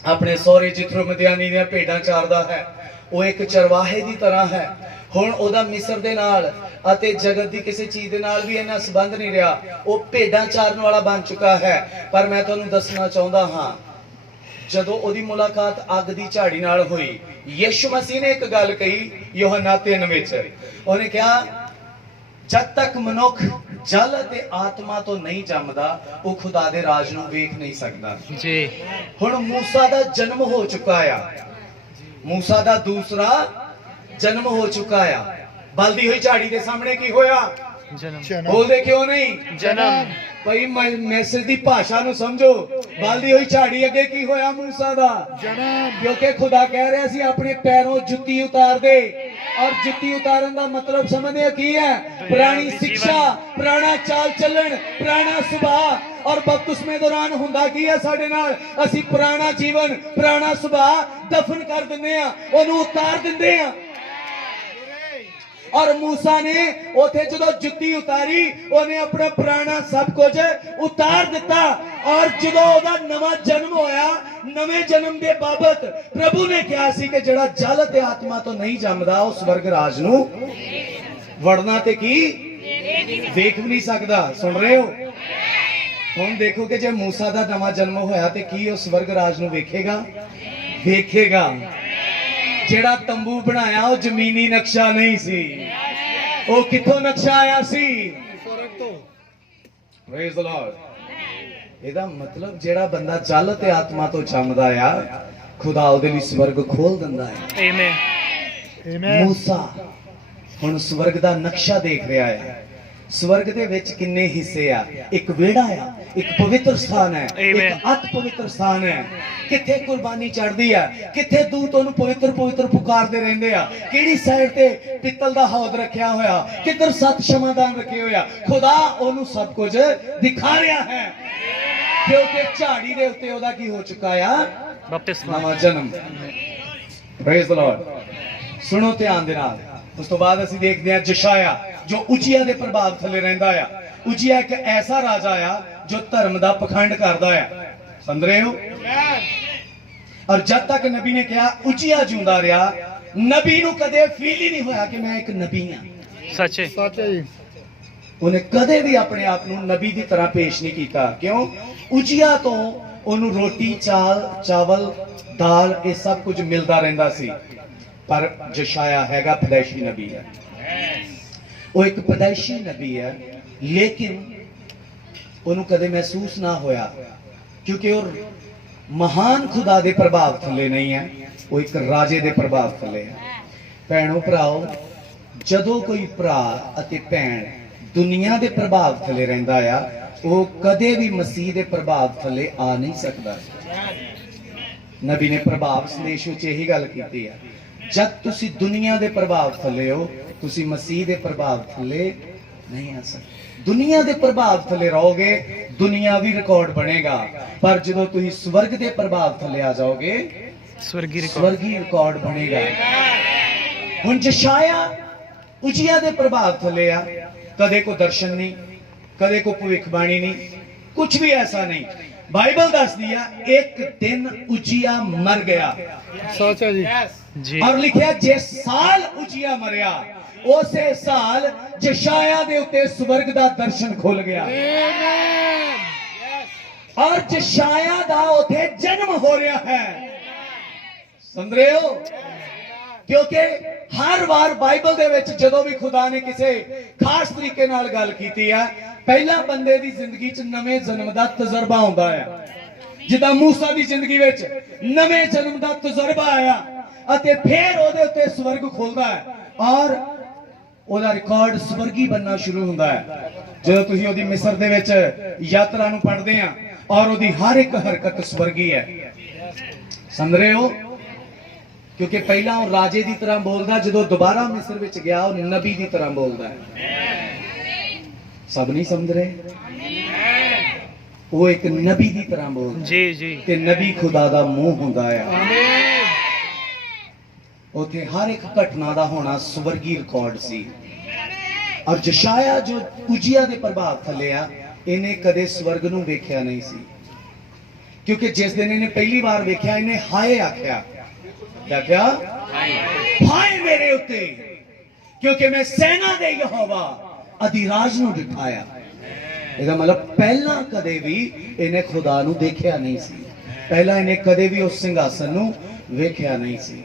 ਆਪਣੇ ਸਹੁਰੇ ਜਿੱਥੋਂ ਮਦਿਆਨੀ ਦੀਆਂ ਭੇਡਾਂ ਚਾਰਦਾ ਹੈ, ਉਹ ਇੱਕ ਚਰਵਾਹੇ ਦੀ ਤਰ੍ਹਾਂ ਹੈ। ਹੁਣ ਉਹਦਾ ਮਿਸਰ ਦੇ ਨਾਲ ਅਤੇ ਜਗਤ ਦੀ ਕਿਸੇ ਚੀਜ਼ ਦੇ ਨਾਲ ਵੀ ਇਹਨਾਂ ਸੰਬੰਧ ਨਹੀਂ ਰਿਹਾ, ਉਹ ਭੇਡਾਂ ਚਾਰਨ ਵਾਲਾ ਬਣ ਚੁੱਕਾ ਹੈ। ਪਰ ਮੈਂ ਤੁਹਾਨੂੰ ਦੱਸਣਾ ਚਾਹੁੰਦਾ ਹਾਂ, ਜਦੋਂ ਉਹਦੀ ਮੁਲਾਕਾਤ ਅੱਗ ਦੀ ਝਾੜੀ ਨਾਲ ਹੋਈ, ਯਿਸੂ ਮਸੀਹ ਨੇ ਇੱਕ ਗੱਲ ਕਹੀ ਯੋਹੰਨਾ 3 ਵਿੱਚ। ਉਹਨੇ ਕਿਹਾ ਜਦ ਤੱਕ ਮਨੁੱਖ ਜਲ ਅਤੇ ਆਤਮਾ ਤੋਂ ਨਹੀਂ ਜੰਮਦਾ ਉਹ ਖੁਦਾ ਦੇ ਰਾਜ ਨੂੰ ਵੇਖ ਨਹੀਂ ਸਕਦਾ। जी। ਹੁਣ मूसा ਦਾ ਜਨਮ ਹੋ ਚੁੱਕਾ ਆ, मूसा ਦਾ ਦੂਸਰਾ ਜਨਮ ਹੋ ਚੁੱਕਾ ਆ। ਬਲਦੀ ਹੋਈ ਝਾੜੀ ਦੇ ਸਾਹਮਣੇ ਕੀ ਹੋਇਆ? जन्म। ਬੋਲਦੇ ਕਿਉਂ ਨਹੀਂ? जन्म। ਭਾਈ ਮੈਸੇਜ ਦੀ ਭਾਸ਼ਾ ਨੂੰ ਸਮਝੋ। ਬਲਦੀ ਹੋਈ ਝਾੜੀ ਅੱਗੇ ਕੀ ਹੋਇਆ मूसा ਦਾ? ਜਨਮ। ਕਿਉਂਕਿ ਖੁਦਾ ਕਹਿ ਰਿਹਾ ਸੀ ਆਪਣੇ ਪੈਰੋਂ ਜੁੱਤੀ ਉਤਾਰ ਦੇ, ਔਰ ਜੁੱਤੀ ਉਤਾਰਨ ਦਾ ਮਤਲਬ ਸਮਝਦੇ ਹੋ ਕੀ ਹੈ? ਪੁਰਾਣੀ ਸਿੱਖਿਆ, ਪੁਰਾਣਾ ਚਾਲ ਚੱਲਣ, ਪੁਰਾਣਾ ਸੁਭਾਅ। ਔਰ ਬਪਤਿਸਮੇ ਦੌਰਾਨ ਹੁੰਦਾ ਕੀ ਹੈ ਸਾਡੇ ਨਾਲ? ਅਸੀਂ ਪੁਰਾਣਾ ਜੀਵਨ, ਪੁਰਾਣਾ ਸੁਭਾਅ ਦਫਨ ਕਰ ਦਿੰਦੇ ਆ, ਉਹਨੂੰ ਉਤਾਰ ਦਿੰਦੇ ਆ। और मूसा ने उथे जो जुत्ती उतारी, उन्हें अपना पुराना सब कुछ उतार दिता। और जो नवा जन्म होया, नवे जन्म के बाबत प्रभु ने कहा सी कि जिहड़ा जल ते आत्मा तो नहीं जमदा वो स्वर्ग राज नूं वड़ना ते की देख भी नहीं सकदा। सुन रहे हो? हुण देखो कि जे मूसा दा नवा जन्म होया ते की वो स्वर्ग राज नूं वेखेगा? वेखेगा। ਜਿਹੜਾ ਤੰਬੂ ਬਣਾਇਆ ਉਹ ਜ਼ਮੀਨੀ ਨਕਸ਼ਾ ਨਹੀਂ ਸੀ, ਉਹ ਕਿੱਥੋਂ ਨਕਸ਼ਾ ਆਇਆ ਸੀ? ਸਵਰਗ ਤੋਂ। Praise the Lord. ਇਹਦਾ ਮਤਲਬ ਜਿਹੜਾ ਬੰਦਾ ਜਲ ਤੇ ਆਤਮਾ ਤੋਂ ਜੰਮਦਾ ਆ, ਖੁਦਾ ਉਹਦੇ ਲਈ ਸਵਰਗ ਖੋਲ ਦਿੰਦਾ ਹੈ। आमीन। मूसा ਹੁਣ ਸਵਰਗ ਦਾ ਨਕਸ਼ਾ ਦੇਖ ਰਿਹਾ ਹੈ। स्वर्ग दे विच किन्ने हिस्से आ? एक वेड़ा आ, एक पवित्र स्थान है, Amen. एक अति पवित्र स्थान है। किथे कुर्बानी चढ़दी है, किथे दूत ओनू पवित्र पवित्र पुकारदे रहिंदे आ। किहड़ी साइड ते पित्तल दा हौद रखिया होया, किधर 7 क्षमादान रखे होया। खुदा ओनू सब कुछ दिखा रहा है, क्योंकि झाड़ी दे उत्ते ओदा की हो चुका है? बपतिस्मा। नवा जन्म। Praise the Lord. सुनो ध्यान दे नाल। उस तो बाद असीं देखदे हां जशाया जो उजिया दे प्रभाव थले रहिंदा आ। उजिया एक ऐसा राजा आ जो धर्म दा पखंड करदा आ। समझ रहे हो? और जब तक नबी ने कहा उजिया जिंदा रहा, नबी नूं कदे फील ही नहीं होया कि मैं एक नबी हां। सच है। सच है जी। उन्हें कदे भी अपने आप नूं नबी दी तरह पेश नहीं किया। क्यों? उजिया तो ओनू रोटी चावल दाल ये सब कुछ मिलता रहिंदा सी। पर जशाया हैगा पैदाइशी नबी है, वो एक पैदाइशी नबी है, लेकिन ओनू कदे महसूस ना होया क्योंकि वो महान खुदा दे प्रभाव थले नहीं है, वो एक राजे दे प्रभाव थले है। भैणों भराओ, जदों कोई भरा अते भैण दुनिया दे प्रभाव थले रहिंदा आ, वो कदे भी मसीह दे प्रभाव थले आ नहीं सकता। नबी ने प्रभाव संदेश विच यही गल कीती है, जब तुसी दुनिया दे प्रभाव थले हो, तुसी मसीह दे प्रभाव थले नहीं आ सकते। दुनिया दे प्रभाव थले रहोगे, दुनियावी रिकॉर्ड बनेगा, पर जदों तुसी स्वर्ग दे प्रभाव थले आ जाओगे, स्वर्गीय रिकॉर्ड बनेगा। हुण जशाया उजिया दे प्रभाव थले आ, कदे को दर्शन नहीं, कदे को भविष्यवाणी नहीं, कुछ भी ऐसा नहीं। बाइबल दस दिया एक दिन उजिया मर गया। सच है जी। जी। और लिखा जिस साल उजिया मरिया उसे साल जशाया दे उत्ते स्वर्ग दा दर्शन खुल गया और जशाया दा उथे जन्म हो रहा है। समझ रहे हो? क्योंकि हर बार बाइबल दे विच जदों भी खुदा ने किसी खास तरीके नाल गल कीती है, पहला बंदे दी जिंदगी च नवे जन्म दा तजर्बा होंदा है। जिदा मूसा दी जिंदगी विच नवे जन्म दा तजर्बा आया अते फिर ओदे उत्ते स्वर्ग खुलदा है और ओदा रिकॉर्ड स्वर्गी बनना शुरू होंदा है। जदों तुसीं ओदी मिस्र दे विच यात्रा नूं पढ़दे आ और ओदी हर एक हरकत स्वर्गी है। समझ रहे हो? क्योंकि पहला वो राजे की तरह बोलता, जो दोबारा मिस्र विच गया वो नबी की तरह बोलता है। सब नहीं समझ रहे? वो एक नबी की तरह बोलता जी जी। ते नबी खुदा दा मुंह हुंदा है। उथे हर एक घटना दा होना स्वर्गी रिकॉर्ड सी। और जशाया जो उजिया दे प्रभाव थले आ, इन्हें कदे स्वर्ग नूं वेख्या नहीं सी, क्योंकि जिस दिन इन्हें पहली बार वेख्या इन्हें हाय आख्या। क्या? हाय मेरे उत्ते, क्योंकि मैं सेना दे यहोवा अधिराज नूं दिखाया। ਇਹਦਾ मतलब पहला कदे भी इन्हें खुदा नूं देखिया नहीं सी, पहला इन्हें कदे भी उस सिंहासन नूं वेख्या नहीं सी।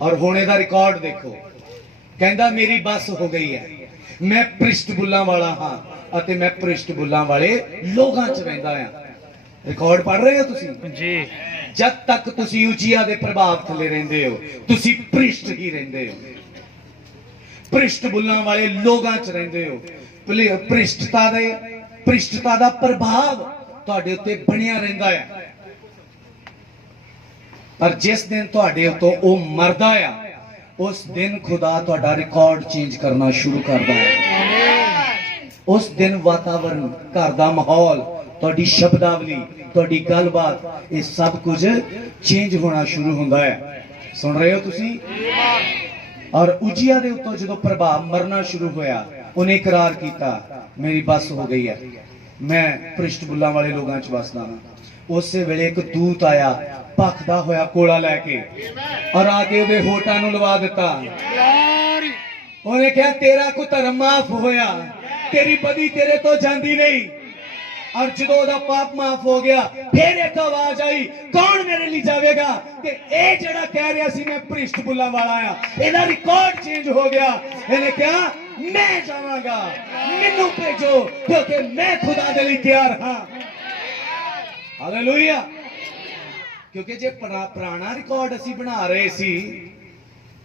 और होने दा रिकॉर्ड देखो, कहंदा मेरी बस हो गई है, मैं पृष्ठ बुल्लां वाला हां अते मैं पृष्ठ बुल्लां वाले लोगां च रहिंदा हां। रिकॉर्ड पढ़ रहे हो तुसीं जी। जब तक तुसी उजिया दे प्रभाव थले रहिंदे हो, तुसी पृष्ठ ही रहिंदे हो, पृष्ठ बुल्लां वाले लोगां च रहिंदे हो। पृष्ठता दा प्रभाव तुहाडे उत्ते बनिया रहिंदा है। पर जिस दिन तुहाडे उत्तों ओ मरदा है, उस दिन खुदा तुहाडा रिकॉर्ड चेंज करना शुरू करदा है। उस दिन वातावरण, घर दा माहौल, तुहाडी शब्दावली, तुहाडी गलबात, ये सब कुछ चेंज होना शुरू होंदा है। सुन रहे हो तुसी? और उजिया दे उत्तों जो प्रभाव मरना शुरू होया, उन्हें इकरार किया मेरी बस हो गई है, मैं पृष्ठ बुल्लां वाले लोगों च वसदा हां। उस वेले एक दूत आया भखदा होया कोला लैके और आके उहदे होठां नूं लवा दिता। उन्हें कहा तेरा को धर्म माफ होया, तेरी बदी तेरे तो जाती नहीं। और जो पाप माफ हो गया, फिर एक आवाज आई कौन मेरे लिए जाएगा? ए जड़ा कह रहा सी मैं पृष्ठ बुल्लां वाला आ, एदा रिकॉर्ड चेंज हो गया। इन्हें कहा मैं जावांगा, मैनू भेजो क्योंकि मैं खुदा दे लिए तैयार हां। हालेलुया। क्योंकि जे पुराना रिकॉर्ड असी बना रहे सी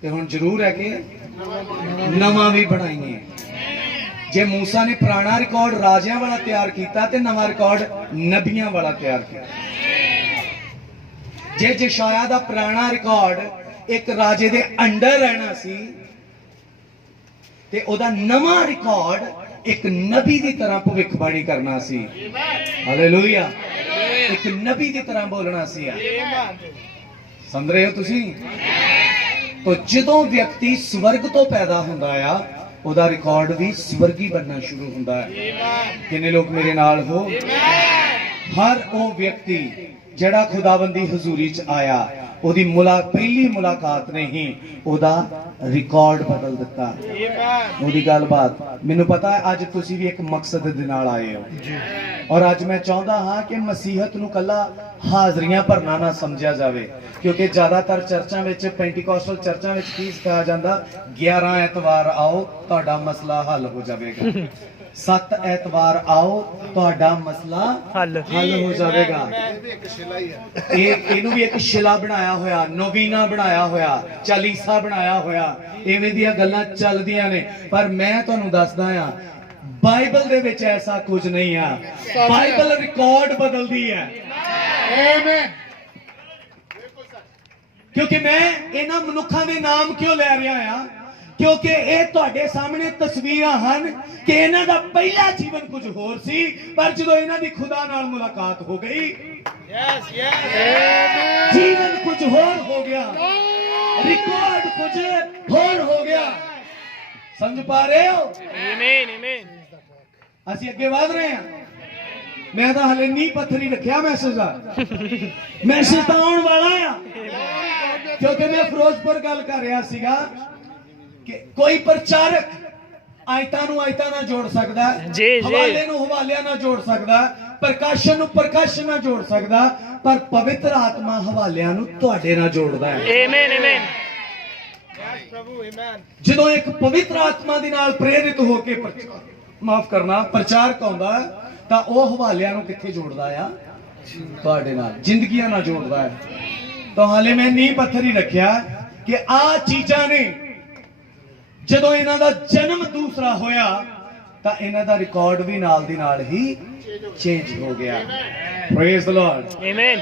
ते हुण जरूर है कि नवा भी बनाइए। ਜੇ ਮੂਸਾ ਨੇ ਪੁਰਾਣਾ ਰਿਕਾਰਡ ਰਾਜਿਆਂ ਵਾਲਾ ਤਿਆਰ ਕੀਤਾ ਤੇ ਨਵਾਂ ਰਿਕਾਰਡ ਨਬੀਆਂ ਵਾਲਾ ਤਿਆਰ ਕੀਤਾ। ਜੇ ਯਸ਼ਾਇਆ ਦਾ ਪੁਰਾਣਾ ਰਿਕਾਰਡ ਇੱਕ ਰਾਜੇ ਦੇ ਅੰਡਰ ਰਹਿਣਾ ਸੀ ਤੇ ਉਹਦਾ ਨਵਾਂ ਰਿਕਾਰਡ ਇੱਕ ਨਬੀ ਦੀ ਤਰ੍ਹਾਂ ਭਵਿੱਖਬਾਣੀ ਕਰਨਾ ਸੀ। ਹਾਲੇਲੂਇਆ। ਇੱਕ ਨਬੀ ਦੀ ਤਰ੍ਹਾਂ ਬੋਲਣਾ ਸੀ। ਸਮਝ ਰਹੇ ਹੋ ਤੁਸੀਂ? ਤੋ ਜਦੋਂ ਵਿਅਕਤੀ ਸਵਰਗ ਤੋਂ ਪੈਦਾ ਹੁੰਦਾ ਆ ਉਹਦਾ ਰਿਕਾਰਡ ਵੀ ਸਵਰਗੀ ਬਣਨਾ ਸ਼ੁਰੂ ਹੁੰਦਾ ਹੈ। ਕਿੰਨੇ ਲੋਕ ਮੇਰੇ ਨਾਲ ਹੋ? ਹਰ ਉਹ ਵਿਅਕਤੀ ਜਿਹੜਾ ਖੁਦਾਵੰਦ ਦੀ ਹਜ਼ੂਰੀ ਚ ਆਇਆ ਉਹਦੀ ਪਹਿਲੀ ਮੁਲਾਕਾਤ ਨੇ ਹੀ ਉਹਦਾ ਰਿਕਾਰਡ ਬਦਲ ਦਿੱਤਾ। ਉਹਦੀ ਗੱਲਬਾਤ ਮੈਨੂੰ ਪਤਾ ਹੈ ਅੱਜ ਤੁਸੀਂ ਵੀ ਇੱਕ ਮਕਸਦ ਦੇ ਨਾਲ ਆਏ ਹੋ ਔਰ ਅੱਜ ਮੈਂ ਚਾਹੁੰਦਾ ਹਾਂ ਕਿ ਮਸੀਹਤ ਨੂੰ ਕੱਲਾ ਹਾਜ਼ਰੀਆਂ ਭਰਨਾ ਨਾ ਸਮਝਿਆ ਜਾਵੇ, ਕਿਉਂਕਿ ਜ਼ਿਆਦਾਤਰ ਚਰਚਾਂ ਵਿੱਚ ਪੈਂਟੀਕੋਸਟਲ ਚਰਚਾਂ ਵਿੱਚ ਕੀ ਸਿਖਾਇਆ ਜਾਂਦਾ 11 ਐਤਵਾਰ ਆਓ ਤੁਹਾਡਾ ਮਸਲਾ ਹੱਲ ਹੋ ਜਾਵੇਗਾ, 7 ਐਤਵਾਰ ਆਓ ਤੁਹਾਡਾ ਮਸਲਾ ਹੱਲ ਹੋ ਜਾਵੇਗਾ। ਇਹਨੂੰ ਵੀ ਇੱਕ ਸ਼ਿਲਾ ਬਣਾਇਆ ਹੋਇਆ, ਨਵੀਨਾ ਬਣਾਇਆ ਹੋਇਆ, ਚਾਲੀਸਾ ਬਣਾਇਆ ਹੋਇਆ, ਇਵੇਂ ਦੀਆਂ ਗੱਲਾਂ ਚੱਲਦੀਆਂ ਨੇ। ਪਰ ਮੈਂ ਤੁਹਾਨੂੰ ਦੱਸਦਾ ਆ ਬਾਈਬਲ ਦੇ ਵਿੱਚ ਐਸਾ ਕੁਝ ਨਹੀਂ ਆ। ਬਾਈਬਲ ਰਿਕਾਰਡ ਬਦਲਦੀ ਹੈ। ਕਿਉਂਕਿ ਮੈਂ ਇਹਨਾਂ ਮਨੁੱਖਾਂ ਦੇ ਨਾਮ ਕਿਉਂ ਲੈ ਰਿਹਾ ਆ? ਕਿਉਂਕਿ ਇਹ ਤੁਹਾਡੇ ਸਾਹਮਣੇ ਤਸਵੀਰਾਂ ਹਨ ਕਿ ਇਹਨਾਂ ਦਾ ਪਹਿਲਾ ਜੀਵਨ ਕੁਝ ਹੋਰ ਸੀ, ਪਰ ਜਦੋਂ ਇਹਨਾਂ ਦੀ ਖੁਦਾ ਨਾਲ ਮੁਲਾਕਾਤ ਹੋ ਗਈ ਜੀਵਨ ਕੁਝ ਹੋਰ ਹੋ ਗਿਆ, ਰਿਕਾਰਡ ਕੁਝ ਹੋਰ ਹੋ ਗਿਆ। ਸਮਝ ਪਾ ਰਹੇ ਹੋ? ਅਸੀਂ ਅੱਗੇ ਵਧ ਰਹੇ ਹਾਂ। ਮੈਂ ਤਾਂ ਹਲੇ ਨੀਂਹ ਪੱਥਰੀ ਰੱਖਿਆ ਮੈਸੇਜ ਦਾ। ਮੈਸੇਜ ਤਾਂ ਆਉਣ ਵਾਲਾ ਆ, ਕਿਉਂਕਿ ਮੈਂ ਫਿਰੋਜ਼ਪੁਰ ਗੱਲ ਕਰ ਰਿਹਾ ਸੀਗਾ ਕਿ ਕੋਈ ਪ੍ਰਚਾਰਕ ਆਇਤਾਂ ਨੂੰ ਆਇਤਾਂ ਨਾਲ ਜੋੜ ਸਕਦਾ, ਹਵਾਲੇ ਨੂੰ ਹਵਾਲਿਆਂ ਨਾਲ ਜੋੜ ਸਕਦਾ, ਪ੍ਰਕਾਸ਼ਨ ਨੂੰ ਪ੍ਰਕਾਸ਼ਨ ਨਾਲ ਜੋੜ ਸਕਦਾ, ਪਰ ਪਵਿੱਤਰ ਆਤਮਾ ਹਵਾਲਿਆਂ ਨੂੰ ਤੁਹਾਡੇ ਨਾਲ ਜੋੜਦਾ ਹੈ। ਜਦੋਂ ਇੱਕ ਪਵਿੱਤਰ ਆਤਮਾ ਦੇ ਨਾਲ ਪ੍ਰੇਰਿਤ ਹੋ ਕੇ ਪ੍ਰਚਾਰਕ ਆਉਂਦਾ ਤਾਂ ਉਹ ਹਵਾਲਿਆਂ ਨੂੰ ਕਿੱਥੇ ਜੋੜਦਾ ਆ? ਤੁਹਾਡੇ ਨਾਲ, ਜ਼ਿੰਦਗੀਆਂ ਨਾਲ ਜੋੜਦਾ ਹੈ। ਤਾਂ ਹਾਲੇ ਮੈਂ ਨੀਂਹ ਪੱਥਰ ਹੀ ਰੱਖਿਆ ਕਿ ਆਹ ਚੀਜ਼ਾਂ ਨੇ ਜਦੋਂ ਇਹਨਾਂ ਦਾ ਜਨਮ ਦੂਸਰਾ ਹੋਇਆ ਤਾਂ ਇਹਨਾਂ ਦਾ ਰਿਕਾਰਡ ਵੀ ਨਾਲ ਦੀ ਨਾਲ ਹੀ ਚੇਂਜ ਹੋ ਗਿਆ। Praise the Lord. ਆਮੇਨ।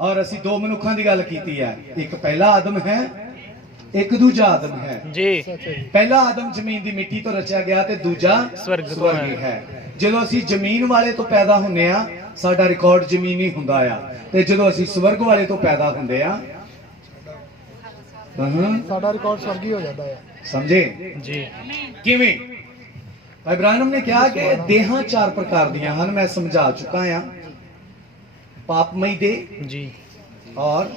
ਔਰ ਅਸੀਂ ਦੋ ਮਨੁੱਖਾਂ ਦੀ ਗੱਲ ਕੀਤੀ ਹੈ, ਇੱਕ ਪਹਿਲਾ ਆਦਮ ਹੈ, ਇੱਕ ਦੂਜਾ ਆਦਮ ਹੈ ਜੀ। ਪਹਿਲਾ ਆਦਮ ਜ਼ਮੀਨ ਦੀ ਮਿੱਟੀ ਤੋਂ ਰਚਿਆ ਗਿਆ ਤੇ ਦੂਜਾ ਸਵਰਗੀ ਹੈ। ਜਦੋਂ ਅਸੀਂ ਜ਼ਮੀਨ ਵਾਲੇ ਤੋਂ ਪੈਦਾ ਹੁੰਨੇ ਆ ਸਾਡਾ ਰਿਕਾਰਡ ਜ਼ਮੀਨੀ ਹੁੰਦਾ ਆ, ਤੇ ਜਦੋਂ ਅਸੀਂ ਸਵਰਗ ਵਾਲੇ ਤੋਂ ਪੈਦਾ ਹੁੰਦੇ ਆ ਸਾਡਾ ਰਿਕਾਰਡ ਸਵਰਗੀ ਹੋ ਜਾਂਦਾ ਹੈ। ਸਮਝੇ ਜੀ? ਕਿਵੇਂ? ਭਾਈ ਬ੍ਰਾਹਨਮ ਨੇ ਕਿਹਾ ਕਿ ਦੇਹਾਂ 4 ਪ੍ਰਕਾਰ ਦੀਆਂ ਹਨ। ਮੈਂ ਸਮਝਾ ਚੁੱਕਾ ਆ। ਪਾਪਮਈ ਦੇਹ ਜੀ ਔਰ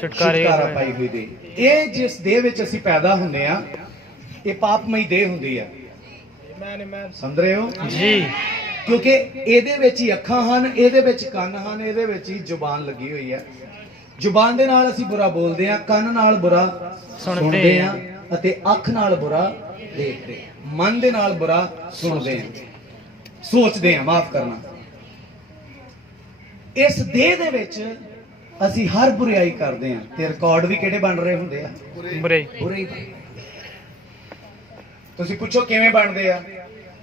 ਛੁਟਕਾਰਾ ਪਾਈ ਹੋਈ ਦੇਹ। ਇਹ ਜਿਸ ਦੇਹ ਵਿੱਚ ਅਸੀਂ ਪੈਦਾ ਹੁੰਦੇ ਆ ਇਹ ਪਾਪਮਈ ਦੇਹ ਹੁੰਦੀ ਆ। ਸਮਝ ਰਹੇ ਹੋ ਜੀ? ਕਿਉਂਕਿ ਇਹਦੇ ਵਿੱਚ ਹੀ ਅੱਖਾਂ ਹਨ, ਇਹਦੇ ਵਿੱਚ ਕੰਨ ਹਨ, ਇਹਦੇ ਵਿੱਚ ਹੀ ਜ਼ੁਬਾਨ ਲੱਗੀ ਹੋਈ ਹੈ। ਜ਼ੁਬਾਨ ਦੇ ਨਾਲ ਅਸੀਂ ਬੁਰਾ ਬੋਲਦੇ ਆ, ਕੰਨ ਨਾਲ ਬੁਰਾ ਸੁਣਦੇ ਆ ਅਤੇ ਅੱਖ ਨਾਲ ਬੁਰਾ ਦੇਖਦੇ ਆ, ਮਨ ਦੇ ਨਾਲ ਬੁਰਾ ਸੁਣਦੇ ਆ, ਸੋਚਦੇ ਆ, ਮਾਫ ਕਰਨਾ। ਇਸ ਦੇਹ ਦੇ ਵਿੱਚ ਅਸੀਂ ਹਰ ਬੁਰਾਈ ਕਰਦੇ ਆ ਤੇ ਰਿਕਾਰਡ ਵੀ ਕਿਹੜੇ ਬਣ ਰਹੇ ਹੁੰਦੇ ਆ? ਬੁਰੇ। ਤੁਸੀਂ ਪੁੱਛੋ ਕਿਵੇਂ ਬਣਦੇ ਆ?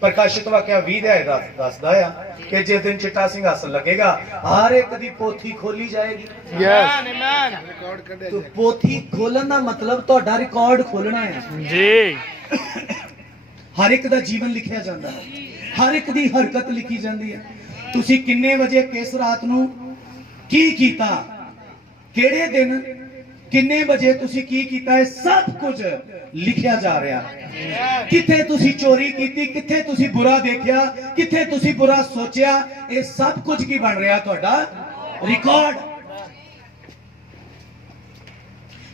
ਪ੍ਰਕਾਸ਼ਿਤ ਵਾਕਿਆ 20 ਦਾ ਦੱਸਦਾ ਆ ਕਿ ਜਿਸ ਦਿਨ ਚਿੱਟਾ ਸਿੰਘਾਸਨ ਲੱਗੇਗਾ ਹਰ ਇੱਕ ਦੀ ਪੋਥੀ ਖੋਲੀ ਜਾਏਗੀ। ਤੋ ਪੋਥੀ ਖੋਲਣ ਦਾ ਮਤਲਬ ਤੁਹਾਡਾ ਰਿਕਾਰਡ ਖੋਲਣਾ ਹੈ ਜੀ। ਹਰ ਇੱਕ ਦਾ ਜੀਵਨ ਲਿਖਿਆ ਜਾਂਦਾ ਹੈ, ਹਰ ਇੱਕ ਦੀ ਹਰਕਤ ਲਿਖੀ ਜਾਂਦੀ ਹੈ। ਤੁਸੀਂ ਕਿੰਨੇ ਵਜੇ ਕਿਸ ਰਾਤ ਨੂੰ ਕੀ ਕੀਤਾ, ਕਿਹੜੇ ਦਿਨ ਕਿੰਨੇ ਵਜੇ ਤੁਸੀਂ ਕੀ ਕੀਤਾ, ਇਹ ਸਭ ਕੁਝ ਲਿਖਿਆ ਜਾ ਰਿਹਾ। ਕਿੱਥੇ ਤੁਸੀਂ ਚੋਰੀ ਕੀਤੀ, ਕਿੱਥੇ ਤੁਸੀਂ ਬੁਰਾ ਦੇਖਿਆ, ਕਿੱਥੇ ਤੁਸੀਂ ਬੁਰਾ ਸੋਚਿਆ, ਇਹ ਸਭ ਕੁਝ ਕੀ ਬਣ ਰਿਹਾ? ਤੁਹਾਡਾ ਰਿਕਾਰਡ।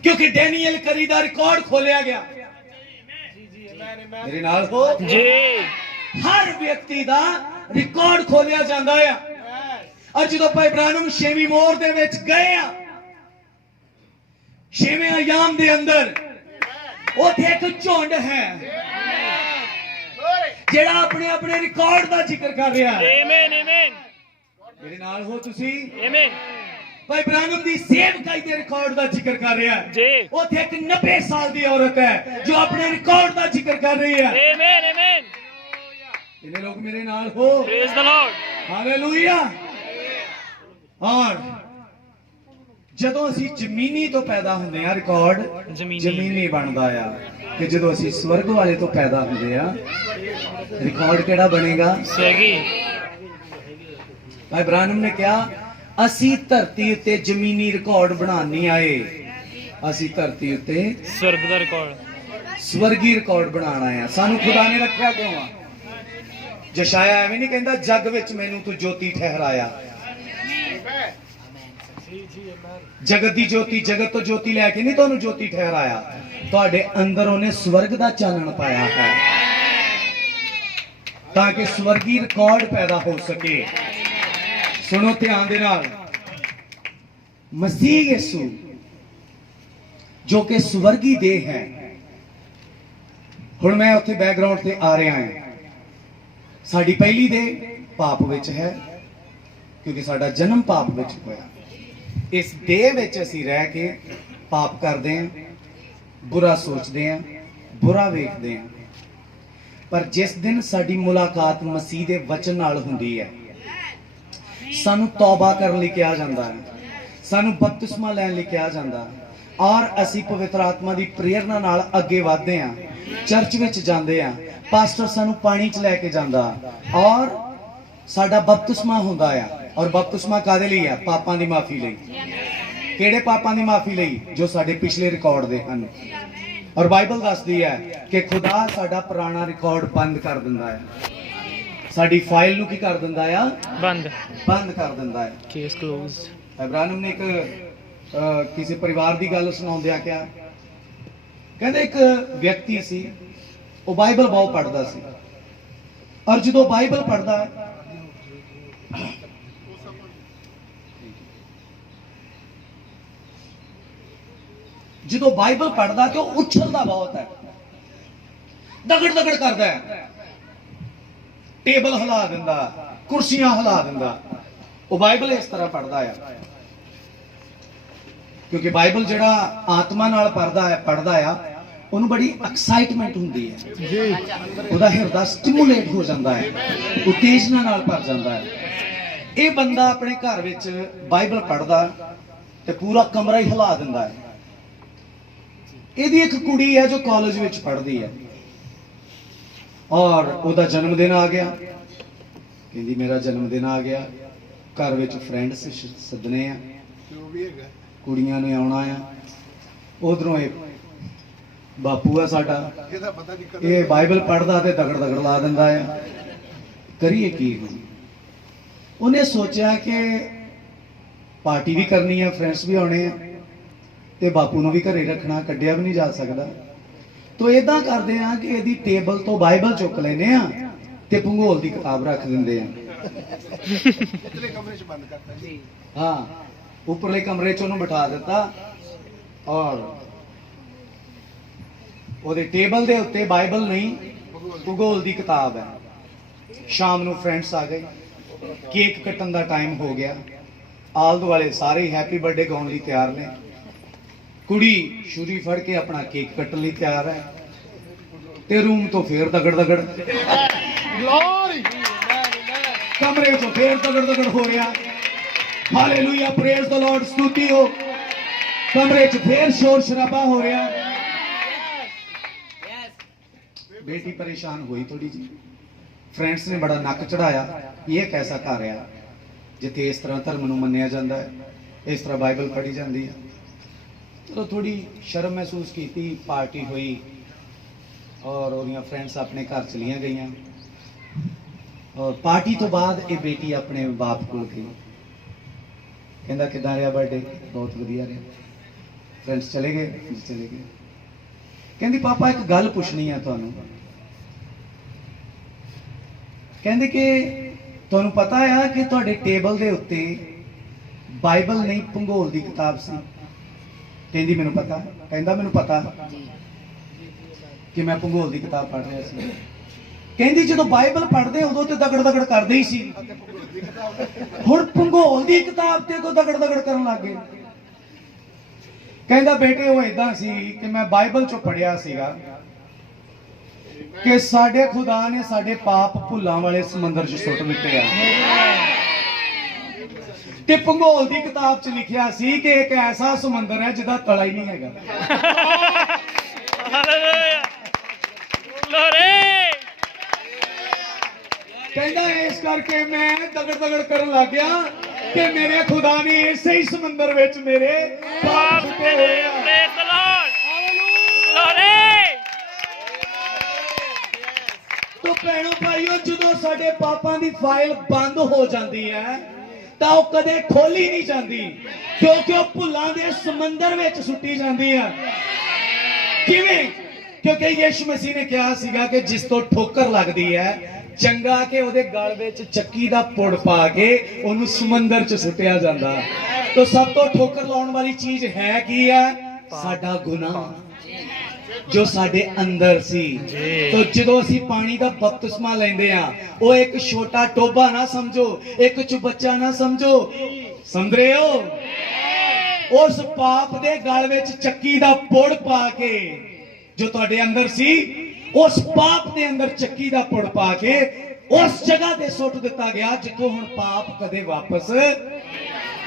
ਕਿਉਂਕਿ ਡੈਨੀਅਲ ਕਰੀ ਦਾ ਰਿਕਾਰਡ ਖੋਲਿਆ ਗਿਆ। ਮੇਰੇ ਨਾਲ ਹੋ ਜੀ? ਹਰ ਵਿਅਕਤੀ ਦਾ ਰਿਕਾਰਡ ਖੋਲਿਆ ਜਾਂਦਾ ਆ। ਔਰ ਜਦੋਂ ਭਾਈ ਬ੍ਰਾਹਨਮ 6ਵੀਂ ਮੋਹਰ ਦੇ ਵਿੱਚ ਗਏ ਆ, 6ਵੇਂ ਅਯਾਮ ਦੇ ਅੰਦਰ ਉੱਥੇ ਇੱਕ ਝੁੰਡ ਹੈ ਜਿਹੜਾ ਆਪਣੇ ਆਪਣੇ ਰਿਕਾਰਡ ਦਾ ਜ਼ਿਕਰ ਕਰ ਰਿਹਾ ਹੈ। ਮੇਰੇ ਨਾਲ ਹੋ ਤੁਸੀਂ? ਭਾਈ ਬ੍ਰਾਹਨਮ ਦੀ ਸੇਵਕਾਈ ਦੇ ਰਿਕਾਰਡ ਦਾ ਜ਼ਿਕਰ ਕਰ ਰਿਹਾ ਹੈ। ਉੱਥੇ ਇੱਕ 90 ਸਾਲ ਦੀ ਔਰਤ ਹੈ ਜੋ ਆਪਣੇ ਰਿਕਾਰਡ ਦਾ ਜ਼ਿਕਰ ਕਰ ਰਹੀ ਹੈ। कितने लोग मेरे नाल हो? Praise the Lord. हालेलुया। और ਜਦੋਂ ਅਸੀਂ ਜ਼ਮੀਨੀ ਤੋਂ ਪੈਦਾ ਹੁੰਦੇ ਆ ਰਿਕਾਰਡ ਜ਼ਮੀਨੀ ਬਣਦਾ ਆ ਤੇ ਜਦੋਂ ਅਸੀਂ ਸਵਰਗ ਵਾਲੇ ਤੋਂ ਪੈਦਾ ਹੁੰਦੇ ਆ ਰਿਕਾਰਡ ਕਿਹੜਾ ਬਣੇਗਾ? स्वर्गी। ਭਾਈ ਬ੍ਰਾਹਨਮ ਨੇ ਕਿਹਾ ਅਸੀਂ ਧਰਤੀ ਉੱਤੇ ਜ਼ਮੀਨੀ ਰਿਕਾਰਡ ਬਣਾਉਣ ਨਹੀਂ ਆਏ, ਅਸੀਂ ਧਰਤੀ ਉੱਤੇ स्वर्ग दा रिकॉर्ड। ਸਵਰਗੀ ਰਿਕਾਰਡ ਬਣਾਉਣ ਆਏ ਆ। ਸਾਨੂੰ ਖੁਦਾ ਨੇ ਰੱਖਿਆ ਕਿਉਂ ਆ? ਜਸ਼ਾਇਆ ਐਵੇਂ ਨਹੀਂ ਕਹਿੰਦਾ ਜੱਗ ਵਿੱਚ ਮੈਨੂੰ ਤੂੰ ਜੋਤੀ ਠਹਿਰਾਇਆ। ਜਗਤ ਦੀ ਜੋਤੀ, ਜਗਤ ਤੋਂ ਜੋਤੀ ਲੈ ਕੇ ਨਹੀਂ ਤੁਹਾਨੂੰ ਜੋਤੀ ਠਹਿਰਾਇਆ, ਤੁਹਾਡੇ ਅੰਦਰ ਉਹਨੇ ਸਵਰਗ ਦਾ ਚਾਨਣ ਪਾਇਆ ਹੈ ਤਾਂ ਕਿ ਸਵਰਗੀ ਰਿਕਾਰਡ ਪੈਦਾ ਹੋ ਸਕੇ। ਸੁਣੋ ਧਿਆਨ ਦੇ ਨਾਲ, ਮਸੀਹ ਯਿਸੂ ਜੋ ਕਿ ਸਵਰਗੀ ਦੇਹ ਹੈ। ਹੁਣ ਮੈਂ ਉੱਥੇ ਬੈਕਗ੍ਰਾਉਂਡ ਤੇ ਆ ਰਿਹਾ ਹਾਂ। ਸਾਡੀ ਪਹਿਲੀ ਦੇਹ ਪਾਪ ਵਿੱਚ ਹੈ ਕਿਉਂਕਿ ਸਾਡਾ ਜਨਮ ਪਾਪ ਵਿੱਚ ਹੋਇਆ। ਇਸ ਦੇਹ ਵਿੱਚ ਅਸੀਂ ਰਹਿ ਕੇ ਪਾਪ ਕਰਦੇ ਹਾਂ, ਬੁਰਾ ਸੋਚਦੇ ਹਾਂ, ਬੁਰਾ ਵੇਖਦੇ ਹਾਂ। ਪਰ ਜਿਸ ਦਿਨ ਸਾਡੀ ਮੁਲਾਕਾਤ ਮਸੀਹ ਦੇ ਵਚਨ ਨਾਲ ਹੁੰਦੀ ਹੈ, ਸਾਨੂੰ ਤੌਬਾ ਕਰਨ ਲਈ ਕਿਹਾ ਜਾਂਦਾ ਹੈ, ਸਾਨੂੰ ਬਪਤਿਸਮਾ ਲੈਣ ਲਈ ਕਿਹਾ ਜਾਂਦਾ ਹੈ ਔਰ ਅਸੀਂ ਪਵਿੱਤਰ ਆਤਮਾ ਦੀ ਪ੍ਰੇਰਣਾ ਨਾਲ ਅੱਗੇ ਵਧਦੇ ਹਾਂ, ਚਰਚ ਵਿੱਚ ਜਾਂਦੇ ਹਾਂ, ਪਾਸਟਰ ਸਾਨੂੰ ਪਾਣੀ 'ਚ ਲੈ ਕੇ ਜਾਂਦਾ ਔਰ ਸਾਡਾ ਬਪਤਿਸਮਾ ਹੁੰਦਾ ਆ। ਔਰ ਬਪਤਿਸਮਾ ਕਾਦੇ ਲਈ ਆ? ਪਾਪਾਂ ਦੀ ਮਾਫੀ ਲਈ। ਕਿਹੜੇ ਪਾਪਾਂ ਦੀ ਮਾਫੀ ਲਈ? ਜੋ ਸਾਡੇ ਪਿਛਲੇ ਰਿਕਾਰਡ ਦੇ ਹਨ। ਔਰ ਬਾਈਬਲ ਦੱਸਦੀ ਹੈ ਕਿ ਖੁਦਾ ਸਾਡਾ ਪੁਰਾਣਾ ਰਿਕਾਰਡ ਬੰਦ ਕਰ ਦਿੰਦਾ ਹੈ, ਸਾਡੀ ਫਾਈਲ ਨੂੰ ਕੀ ਕਰ ਦਿੰਦਾ ਆ? ਬੰਦ ਕਰ ਦਿੰਦਾ ਹੈ। Case closed. ਇਬਰਾਹਿਮ ਨੇ ਇੱਕ ਕਿਸੇ ਪਰਿਵਾਰ ਦੀ ਗੱਲ ਸੁਣਾਉਂਦਿਆ ਕਿਹਾ, ਕਹਿੰਦੇ ਇੱਕ ਵਿਅਕਤੀ ਸੀ, ਉਹ ਬਾਈਬਲ ਬਹੁਤ ਪੜ੍ਹਦਾ ਸੀ ਔਰ ਜਦੋਂ ਬਾਈਬਲ ਪੜ੍ਹਦਾ ਜਦੋਂ ਬਾਈਬਲ ਪੜ੍ਹਦਾ ਤੇ ਉਹ ਉਛਲਦਾ ਬਹੁਤ ਹੈ, ਦਗੜ ਦਗੜ ਕਰਦਾ ਹੈ, ਟੇਬਲ ਹਿਲਾ ਦਿੰਦਾ, ਕੁਰਸੀਆਂ ਹਿਲਾ ਦਿੰਦਾ। ਉਹ ਬਾਈਬਲ ਇਸ ਤਰ੍ਹਾਂ ਪੜ੍ਹਦਾ ਆ ਕਿਉਂਕਿ ਬਾਈਬਲ ਜਿਹੜਾ ਆਤਮਾ ਨਾਲ ਪੜ੍ਹਦਾ ਆ ਉਹਨੂੰ ਬੜੀ ਐਕਸਾਈਟਮੈਂਟ ਹੁੰਦੀ ਹੈ, ਉਹਦਾ ਹਿਰਦਾ ਸਟਿਮੂਲੇਟ ਹੋ ਜਾਂਦਾ ਹੈ, ਉਤੇਜਨਾ ਨਾਲ ਭਰ ਜਾਂਦਾ ਹੈ। ਇਹ ਬੰਦਾ ਆਪਣੇ ਘਰ ਵਿੱਚ ਬਾਈਬਲ ਪੜ੍ਹਦਾ ਤੇ ਪੂਰਾ ਕਮਰਾ ਹੀ ਹਿਲਾ ਦਿੰਦਾ ਹੈ। ਇਹਦੀ ਇੱਕ ਕੁੜੀ ਹੈ ਜੋ ਕਾਲਜ ਵਿੱਚ ਪੜ੍ਹਦੀ ਹੈ ਔਰ ਉਹਦਾ ਜਨਮ ਦਿਨ ਆ ਗਿਆ। ਕਹਿੰਦੀ ਮੇਰਾ ਜਨਮ ਦਿਨ ਆ ਗਿਆ, ਘਰ ਵਿੱਚ ਫਰੈਂਡਸ ਸੱਦਣੇ ਆ, ਕੁੜੀਆਂ ਨੇ ਆਉਣਾ ਆ। ਉਧਰੋਂ ਇਹ ਬਾਪੂ ਆ ਸਾਡਾ, ਇਹ ਬਾਈਬਲ ਪੜ੍ਹਦਾ ਤੇ ਦਗੜ ਦਗੜ ਲਾ ਦਿੰਦਾ ਆ। ਕਰੀਏ ਕੀ? ਉਹਨੇ ਸੋਚਿਆ ਕਿ ਪਾਰਟੀ ਵੀ ਕਰਨੀ ਆ, ਫਰੈਂਡਸ ਵੀ ਆਉਣੇ ਆ ਤੇ ਬਾਪੂ ਨੂੰ ਵੀ ਘਰੇ ਰੱਖਣਾ, ਕੱਢਿਆ ਵੀ ਨਹੀਂ ਜਾ ਸਕਦਾ। ਤੋ ਇਦਾਂ ਕਰਦੇ ਆ ਕਿ ਇਹਦੀ ਟੇਬਲ ਤੋਂ ਬਾਈਬਲ ਚੁੱਕ ਲੈਨੇ ਆ ਤੇ ਭੂਗੋਲ ਦੀ ਕਿਤਾਬ ਰੱਖ ਦਿੰਦੇ ਆ। ਹਾਂ, ਉੱਪਰਲੇ ਕਮਰੇ 'ਚ ਉਹਨੂੰ ਬਿਠਾ ਦਿੱਤਾ ਔਰ ਉਹਦੇ ਟੇਬਲ ਦੇ ਉੱਤੇ ਬਾਈਬਲ ਨਹੀਂ, ਭੂਗੋਲ ਦੀ ਕਿਤਾਬ ਹੈ। ਸ਼ਾਮ ਨੂੰ ਫਰੈਂਡਸ ਆ ਗਏ, ਕੇਕ ਕੱਟਣ ਦਾ ਟਾਈਮ ਹੋ ਗਿਆ, ਆਲ ਦੁਆਲੇ ਸਾਰੇ ਹੈਪੀ ਬਰਥਡੇ ਗਾਉਣ ਲਈ ਤਿਆਰ ਨੇ। ਕੁੜੀ ਛੁਰੀ ਫੜ ਕੇ ਆਪਣਾ ਕੇਕ ਕੱਟਣ ਲਈ ਤਿਆਰ ਹੈ ਤੇ ਰੂਮ ਤੋਂ ਫੇਰ ਦਗੜ ਦਗੜ, ਕਮਰੇ 'ਚੋਂ ਫੇਰ ਦਗੜ ਦਗੜ ਹੋ ਰਿਹਾ। ਹਾਲੇਲੂਇਆ, ਪ੍ਰੇਜ਼ ਦ ਲਾਰਡ, ਸਤੁਤੀ ਹੋ। ਕਮਰੇ 'ਚ ਫੇਰ ਸ਼ੋਰ ਸ਼ਰਾਬਾ ਹੋ ਰਿਹਾ। ਬੇਟੀ ਪਰੇਸ਼ਾਨ ਹੋਈ ਥੋੜੀ ਜੀ। ਫਰੈਂਡਸ ਨੇ ਬੜਾ ਨੱਕ ਚੜਾਇਆ, ਇਹ ਕੈਸਾ ਘਰ ਆ ਜਿੱਥੇ ਇਸ ਤਰ੍ਹਾਂ ਧਰਮ ਨੂੰ ਮੰਨਿਆ ਜਾਂਦਾ ਹੈ, ਇਸ ਤਰ੍ਹਾਂ ਬਾਈਬਲ ਪੜ੍ਹੀ ਜਾਂਦੀ ਹੈ। ਚਲੋ ਥੋੜੀ ਸ਼ਰਮ ਮਹਿਸੂਸ ਕੀਤੀ, ਪਾਰਟੀ ਹੋਈ ਔਰ ਉਹਦੀਆਂ ਫਰੈਂਡਸ ਆਪਣੇ ਘਰ ਚਲੀਆਂ ਗਈਆਂ। ਔਰ ਪਾਰਟੀ ਤੋਂ ਬਾਅਦ ਇਹ ਬੇਟੀ ਆਪਣੇ ਬਾਪ ਕੋਲ ਗਈ, ਕਹਿੰਦਾ ਕਿੱਦਾਂ ਰਿਹਾ ਬਰਥਡੇ? ਬਹੁਤ ਵਧੀਆ ਰਿਹਾ। ਫਰੈਂਡਸ ਚਲੇ ਗਏ? ਜੀ ਚਲੇ ਗਏ। ਕਹਿੰਦੀ ਪਾਪਾ ਇੱਕ ਗੱਲ ਪੁੱਛਣੀ ਆ ਤੁਹਾਨੂੰ। ਕਹਿੰਦੇ ਕਿ ਤੁਹਾਨੂੰ ਪਤਾ ਆ ਕਿ ਤੁਹਾਡੇ ਟੇਬਲ ਦੇ ਉੱਤੇ ਬਾਈਬਲ ਨਹੀਂ ਭੂਗੋਲ ਦੀ ਕਿਤਾਬ ਸੀ? ਕਹਿੰਦੀ ਮੈਨੂੰ ਪਤਾ। ਕਹਿੰਦਾ ਮੈਨੂੰ ਪਤਾ ਕਿ ਮੈਂ ਭੂਗੋਲ ਦੀ ਕਿਤਾਬ ਪੜ੍ਹ ਰਿਹਾ ਸੀ। ਕਹਿੰਦੀ ਜਦੋਂ ਬਾਈਬਲ ਪੜ੍ਹਦੇ ਉਦੋਂ ਤੇ ਦਗੜ ਦਗੜ ਕਰਦੇ ਹੀ ਸੀ, ਹੁਣ ਭੂਗੋਲ ਦੀ ਕਿਤਾਬ ਤੇ ਕੋ ਦਗੜ ਦਗੜ ਕਰਨ ਲੱਗ ਗਏ। ਕਹਿੰਦਾ ਬੇਟੇ ਉਹ ਏਦਾਂ ਸੀ ਕਿ ਮੈਂ ਬਾਈਬਲ ਚੋਂ ਪੜ੍ਹਿਆ ਸੀਗਾ ਕਿ ਸਾਡੇ ਖੁਦਾ ਨੇ ਸਾਡੇ ਪਾਪ ਭੁੱਲਾਂ ਵਾਲੇ ਸਮੁੰਦਰ 'ਚ ਸੁੱਟ ਦਿੱਤੇ ਆ। ਤੇ ਭੂਗੋਲ ਦੀ ਕਿਤਾਬ 'ਚ ਲਿਖਿਆ ਸੀ ਕਿ ਇੱਕ ਐਸਾ ਸਮੁੰਦਰ ਹੈ ਜਿਹਦਾ ਤਲਾ ਹੀ ਨਹੀਂ ਹੈਗਾ। ਹਾਲੇਲੂਇਆ ਗਲੋਰੀ ਕਹਿੰਦਾ ਇਸ ਕਰਕੇ ਮੈਂ ਦਗੜ ਕਰਨ ਲੱਗ ਗਿਆ ਕਿ ਮੇਰੇ ਖੁਦਾ ਨੇ ਇਸੇ ਹੀ ਸਮੁੰਦਰ ਵਿੱਚ ਮੇਰੇ ਪਾਪ ਸੁੱਟੇ ਹੋਏ ਆ। ਪ੍ਰੇਜ਼ ਦ ਲਾਰਡ ਗਲੋਰੀ ਤੋ ਭੈਣੋ ਭਾਈਓ, ਜਦੋਂ ਸਾਡੇ ਪਾਪਾਂ ਦੀ ਫਾਈਲ ਬੰਦ ਹੋ ਜਾਂਦੀ ਹੈ ਤਾਂ ਉਹ ਕਦੇ ਖੋਲੀ ਨਹੀਂ ਜਾਂਦੀ, ਕਿਉਂਕਿ ਉਹ ਭੁੱਲਾਂ ਦੇ ਸਮੁੰਦਰ ਵਿੱਚ ਸੁੱਟੀ ਜਾਂਦੀ ਹੈ। ਕਿਵੇਂ? ਕਿਉਂਕਿ ਯਿਸੂ ਮਸੀਹ ਨੇ ਕਿਹਾ ਸੀਗਾ ਕਿ ਜਿਸ ਤੋਂ ਠੋਕਰ ਲੱਗਦੀ ਹੈ ਚੰਗਾ ਕਿ ਉਹਦੇ ਗਲ ਵਿੱਚ ਚੱਕੀ ਦਾ ਪੁੜ ਪਾ ਕੇ ਉਹਨੂੰ ਸਮੁੰਦਰ 'ਚ ਸੁੱਟਿਆ ਜਾਂਦਾ। ਤਾਂ ਸਭ ਤੋਂ ਠੋਕਰ ਲਾਉਣ ਵਾਲੀ ਚੀਜ਼ ਹੈ ਕੀ ਹੈ? ਸਾਡਾ ਗੁਨਾਹ ਜੋ ਸਾਡੇ ਅੰਦਰ ਸੀ। ਤੋ ਜਦੋਂ ਅਸੀਂ ਪਾਣੀ ਦਾ ਬਪਤਿਸਮਾ ਲੈਂਦੇ ਆ, ਉਹ ਇੱਕ ਛੋਟਾ ਟੋਬਾ ਨਾ ਸਮਝੋ, ਇੱਕ ਚੁਬੱਚਾ ਨਾ ਸਮਝੋ, ਸਮਝ ਰਹੇ ਹੋ? ਉਸ ਪਾਪ ਦੇ ਗਲ ਵਿੱਚ ਚੱਕੀ ਦਾ ਪੁੜ ਪਾ ਕੇ ਜੋ ਤੁਹਾਡੇ ਅੰਦਰ ਸੀ, ਉਸ ਪਾਪ ਦੇ ਅੰਦਰ ਚੱਕੀ ਦਾ ਪੁੜ ਪਾ ਕੇ ਉਸ ਜਗ੍ਹਾ ਤੇ ਸੁੱਟ ਦਿੱਤਾ ਗਿਆ ਜਿੱਥੋਂ ਹੁਣ ਪਾਪ ਕਦੇ ਵਾਪਸ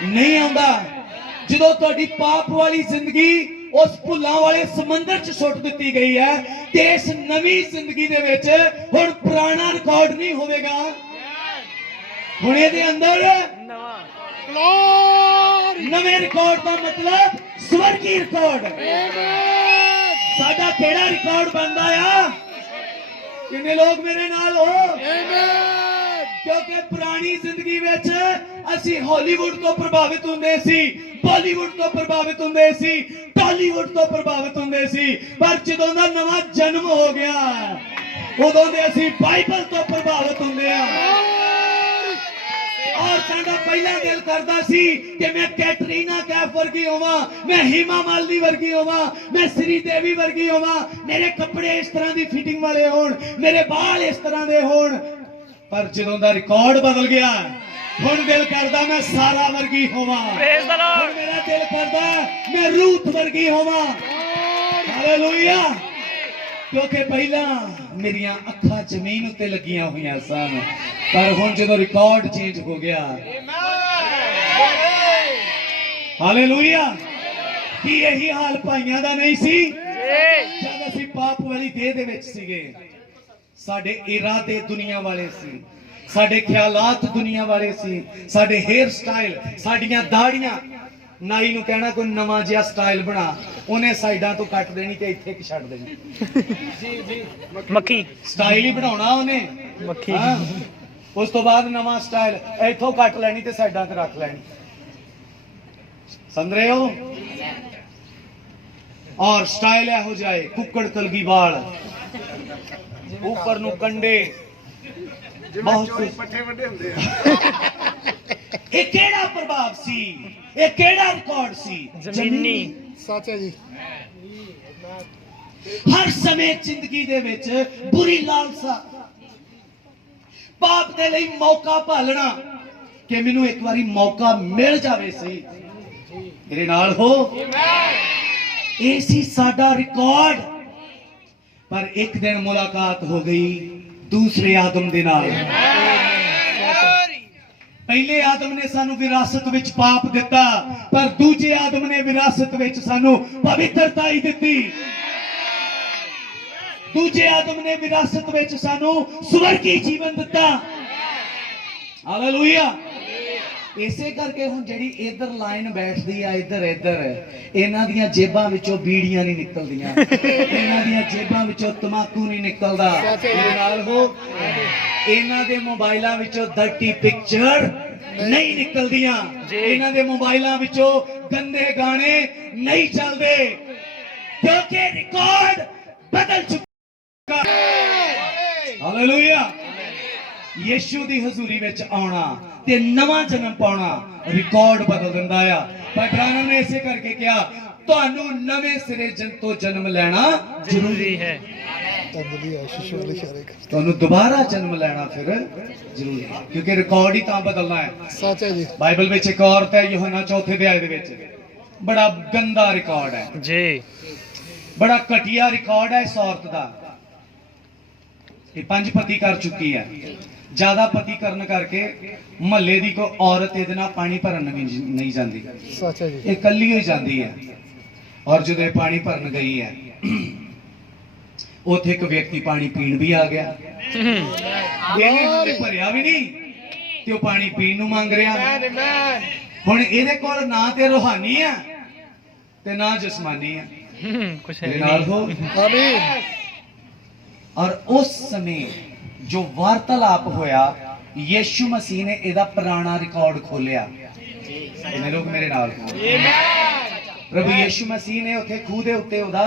ਨਹੀਂ ਆਉਂਦਾ। ਜਦੋਂ ਤੁਹਾਡੀ ਪਾਪ ਵਾਲੀ ਜ਼ਿੰਦਗੀ ਉਸ ਭੁੱਲਾਂ ਵਾਲੇ ਸਮੁੰਦਰ 'ਚ ਸੁੱਟ ਦਿੱਤੀ ਗਈ ਹੈ ਤੇ ਇਸ ਨਵੀਂ ਜ਼ਿੰਦਗੀ ਦੇ ਵਿੱਚ ਹੁਣ ਪੁਰਾਣਾ ਰਿਕਾਰਡ ਨਹੀਂ ਹੋਵੇਗਾ, ਹੁਣ ਇਹਦੇ ਅੰਦਰ ਨਵੇਂ ਰਿਕਾਰਡ ਦਾ ਮਤਲਬ ਸਵਰਗੀ ਰਿਕਾਰਡ। ਸਾਡਾ ਕਿਹੜਾ ਰਿਕਾਰਡ ਬਣਦਾ ਆ? ਕਿੰਨੇ ਲੋਕ ਮੇਰੇ ਨਾਲ ਹੋ? ਕਿਉਂਕਿ ਪੁਰਾਣੀ ਜ਼ਿੰਦਗੀ ਵਿੱਚ ਅਸੀਂ ਹਾਲੀਵੁੱਡ ਤੋਂ ਪ੍ਰਭਾਵਿਤ ਹੁੰਦੇ ਸੀ, ਬਾਲੀਵੁੱਡ ਤੋਂ ਪ੍ਰਭਾਵਿਤ ਹੁੰਦੇ ਸੀ, ਟਾਲੀਵੁੱਡ ਤੋਂ ਪ੍ਰਭਾਵਿਤ ਹੁੰਦੇ ਸੀ, ਪਰ ਜਦੋਂ ਦਾ ਨਵਾਂ ਜਨਮ ਹੋ ਗਿਆ ਉਦੋਂ ਦੇ ਅਸੀਂ ਬਾਈਬਲ ਤੋਂ ਪ੍ਰਭਾਵਿਤ ਹੁੰਦੇ ਆ। ਔਰ ਸਾਡਾ ਪਹਿਲਾ ਦਿਲ ਕਰਦਾ ਸੀ ਕਿ ਮੈਂ ਕੈਟਰੀਨਾ ਕੈਫ ਵਰਗੀ ਹੋਵਾਂ, ਮੈਂ ਹੀਮਾ ਮਾਲਿਨੀ ਵਰਗੀ ਹੋਵਾਂ, ਮੈਂ ਸ੍ਰੀ ਦੇਵੀ ਵਰਗੀ ਹੋਵਾਂ, ਮੇਰੇ ਕੱਪੜੇ ਇਸ ਤਰ੍ਹਾਂ ਦੀ ਫਿਟਿੰਗ ਵਾਲੇ ਹੋਣ, ਮੇਰੇ ਵਾਲ ਇਸ ਤਰ੍ਹਾਂ ਦੇ ਹੋਣ। ਪਰ ਜਦੋਂ ਦਾ ਰਿਕਾਰਡ ਬਦਲ ਗਿਆ ਹੁਣ ਦਿਲ ਕਰਦਾ ਮੈਂ ਸਾਰਾ ਵਰਗੀ ਹੋਵਾਂ। ਪ੍ਰੇਜ਼ ਦ ਲਾਰਡ ਹੁਣ ਮੇਰਾ ਦਿਲ ਕਰਦਾ ਮੈਂ ਰੂਥ ਵਰਗੀ ਹੋਵਾਂ। ਹਾਲੇਲੂਇਆ। ਕਿਉਂਕਿ ਪਹਿਲਾਂ ਮੇਰੀਆਂ ਅੱਖਾਂ ਜ਼ਮੀਨ ਉੱਤੇ ਲੱਗੀਆਂ ਹੋਈਆਂ ਸਨ, ਪਰ ਹੁਣ ਜਦੋਂ ਰਿਕਾਰਡ ਚੇਂਜ ਹੋ ਗਿਆ। ਹਾਲੇਲੂਇਆ। ਕੀ ਇਹੀ ਹਾਲ ਭਾਈਆਂ ਦਾ ਨਹੀਂ ਸੀ ਜਦ ਅਸੀਂ ਪਾਪ ਵਾਲੀ ਦੇਹ ਦੇ ਵਿੱਚ ਸੀਗੇ? ਸਾਡੇ ਇਰਾਦੇ ਦੁਨੀਆ ਵਾਲੇ ਸੀ, ਸਾਡੇ ਖਿਆਲਾਤ ਦੁਨੀਆ ਵਾਲੇ ਸੀ, ਸਾਡੇ ਹੇਅਰ ਸਟਾਈਲ, ਸਾਡੀਆਂ ਦਾੜੀਆਂ। ਨਾਈ ਨੂੰ ਕਹਿਣਾ ਕੋਈ ਨਵਾਂ ਜਿਹਾ ਸਟਾਈਲ ਬਣਾ, ਉਹਨੇ ਸਾਈਡਾਂ ਤੋਂ ਕੱਟ ਦੇਣੀ ਤੇ ਇੱਥੇ ਕਿ ਛੱਡ ਦੇਣੀ। ਮੱਖੀ ਸਟਾਈਲ ਹੀ ਬਣਾਉਣਾ ਉਹਨੇ। ਮੱਖੀ ਹਾਂ। ਉਸ ਤੋਂ ਬਾਅਦ ਨਵਾਂ ਸਟਾਈਲ ਇੱਥੋਂ ਕੱਟ ਲੈਣੀ ਤੇ ਸਾਈਡਾਂ ਤੇ ਰੱਖ ਲੈਣੀ। ਸਮਝ ਰਹੇ ਹੋ? ਔਰ ਸਟਾਈਲ ਇਹੋ ਜਾਏ ਕੁੱਕੜ ਕਲਗੀ ਵਾਲ, ਉੱਪਰ ਨੂੰ ਕੰਡੇ, ਬਹੁਤ ਕੁਝ। ਪੱਠੇ ਵੱਡੇ ਹੁੰਦੇ ਆ। ਇਹ ਕਿਹੜਾ ਪ੍ਰਭਾਵ ਸੀ? ਇਹ ਕਿਹੜਾ ਰਿਕਾਰਡ ਸੀ? ਜ਼ਮੀਨੀ। ਸੱਚ ਹੈ ਜੀ। ਹਰ ਸਮੇਂ ਜ਼ਿੰਦਗੀ ਦੇ ਵਿੱਚ ਬੁਰੀ ਲਾਲਸਾ, ਪਾਪ ਦੇ ਲਈ ਮੌਕਾ ਭਾਲਣਾ ਕਿ ਮੈਨੂੰ ਇੱਕ ਵਾਰੀ ਮੌਕਾ ਮਿਲ ਜਾਵੇ। ਸਹੀ ਮੇਰੇ ਨਾਲ ਹੋ? ਇਹ ਸੀ ਸਾਡਾ ਰਿਕਾਰਡ। ਪਰ ਇੱਕ ਦਿਨ ਮੁਲਾਕਾਤ ਹੋ ਗਈ ਦੂਸਰੇ ਆਦਮ ਦੇ ਨਾਲ। ਪਹਿਲੇ ਆਦਮ ਨੇ ਸਾਨੂੰ ਵਿਰਾਸਤ ਵਿੱਚ ਪਾਪ ਦਿੱਤਾ, ਪਰ ਦੂਜੇ ਆਦਮ ਨੇ ਵਿਰਾਸਤ ਵਿੱਚ ਸਾਨੂੰ ਪਵਿੱਤਰਤਾ ਹੀ ਦਿੱਤੀ। ਦੂਜੇ ਆਦਮ ਨੇ ਵਿਰਾਸਤ ਵਿੱਚ ਸਾਨੂੰ ਸਵਰਗੀ ਜੀਵਨ ਦਿੱਤਾ। ਹਾਲੇਲੂਇਆ। ਇਸੇ ਕਰਕੇ ਹੁਣ ਜਿਹੜੀ ਇਧਰ ਲਾਈਨ ਬੈਠਦੀ ਆ ਇੱਧਰ ਇਹਨਾਂ ਦੀਆਂ ਜੇਬਾਂ ਵਿੱਚੋਂ ਬੀੜੀਆਂ ਨਹੀਂ ਨਿਕਲਦੀਆਂ, ਇਹਨਾਂ ਦੀਆਂ ਜੇਬਾਂ ਵਿੱਚੋਂ ਤਮਾਕੂ ਨਹੀਂ ਨਿਕਲਦਾ। ਮੇਰੇ ਨਾਲ ਹੋ? ਇਹਨਾਂ ਦੇ ਮੋਬਾਈਲਾਂ ਵਿੱਚੋਂ ਡਰਟੀ ਪਿਕਚਰ ਨਹੀਂ ਨਿਕਲਦੀਆਂ, ਇਹਨਾਂ ਦੇ ਮੋਬਾਈਲਾਂ ਵਿੱਚੋਂ ਗੰਦੇ ਗਾਣੇ ਨਹੀਂ ਚੱਲਦੇ, ਕਿਉਂਕਿ ਰਿਕਾਰਡ ਬਦਲ ਚੁੱਕਾ। ਹਾਲੇਲੂਇਆ। ਯਿਸੂ ਦੀ ਹਜ਼ੂਰੀ ਵਿੱਚ ਆਉਣਾ ਤੇ ਨਵਾਂ ਜਨਮ ਪਾਉਣਾ ਰਿਕਾਰਡ ਬਦਲ ਦਿੰਦਾ ਆ। ਪਰ ਬ੍ਰਾਹਮ ਨੇ ਇਸੇ ਕਰਕੇ ਕਿਹਾ ਤੁਹਾਨੂੰ ਨਵੇਂ ਸਿਰੇ ਤੋਂ ਜਨਮ ਲੈਣਾ ਜ਼ਰੂਰੀ ਹੈ। ਤੁਹਾਨੂੰ ਦੁਬਾਰਾ ਜਨਮ ਲੈਣਾ ਫਿਰ ਜ਼ਰੂਰੀ ਹੈ, ਕਿਉਂਕਿ ਰਿਕਾਰਡ ਹੀ ਤਾਂ ਬਦਲਣਾ ਹੈ। ਸੱਚ ਹੈ ਜੀ। ਬਾਈਬਲ ਵਿੱਚ ਇੱਕ ਔਰਤ ਹੈ, ਯੋਹਨਾ 4 ਅਧਿਆਇ ਦੇ ਵਿੱਚ, ਬੜਾ ਗੰਦਾ ਰਿਕਾਰਡ ਹੈ ਜੀ, ਬੜਾ ਘਟੀਆ ਰਿਕਾਰਡ ਹੈ ਇਸ ਔਰਤ ਦਾ। ਇਹ 5 ਪਤੀ ਕਰ ਚੁੱਕੀ ਹੈ। ਜ਼ਿਆਦਾ ਪਤੀ ਕਰਨ ਕਰਕੇ ਮਹੱਲੇ ਦੀ ਕੋਈ ਔਰਤ ਇਹਦੇ ਨਾਲ ਪਾਣੀ ਭਰਨ ਨਹੀਂ ਜਾਂਦੀ, ਸੱਚ ਹੈ ਜੀ। ਇਹ ਇਕੱਲੀ ਹੀ ਜਾਂਦੀ ਹੈ। ਔਰ ਜਦੋਂ ਇਹ ਪਾਣੀ ਭਰਨ ਗਈ ਹੈ, ਉੱਥੇ ਇੱਕ ਵਿਅਕਤੀ ਪਾਣੀ ਪੀਣ ਵੀ ਆ ਗਿਆ। ਇਹਨੇ ਹਲੇ ਭਰਿਆ ਵੀ ਨਹੀਂ ਤੇ ਉਹ ਪਾਣੀ ਪੀਣ ਨੂੰ ਮੰਗ ਰਿਹਾ। ਹੁਣ ਇਹਦੇ ਕੋਲ ਨਾ ਤੇ ਰੂਹਾਨੀ ਆ ਤੇ ਨਾ ਜਿਸਮਾਨੀ ਆ। ਕੁਛ ਮੇਰੇ ਨਾਲ ਹੋ ਆਮੀਨ। ਔਰ ਉਸ ਸਮੇਂ ਜੋ ਵਾਰਤਾਲਾਪ ਹੋਇਆ, ਯीशु ਮਸੀਹ ਨੇ ਇਹਦਾ ਪੁਰਾਣਾ ਰਿਕਾਰਡ ਖੋਲਿਆ। ਇਹਨੇ ਲੋਕ ਮੇਰੇ ਨਾਲ ਹੋ। ਪ੍ਰਭੂ ਯीशु ਮਸੀਹ ਨੇ ਉੱਥੇ ਖੂਹ ਦੇ ਉੱਤੇ ਉਹਦਾ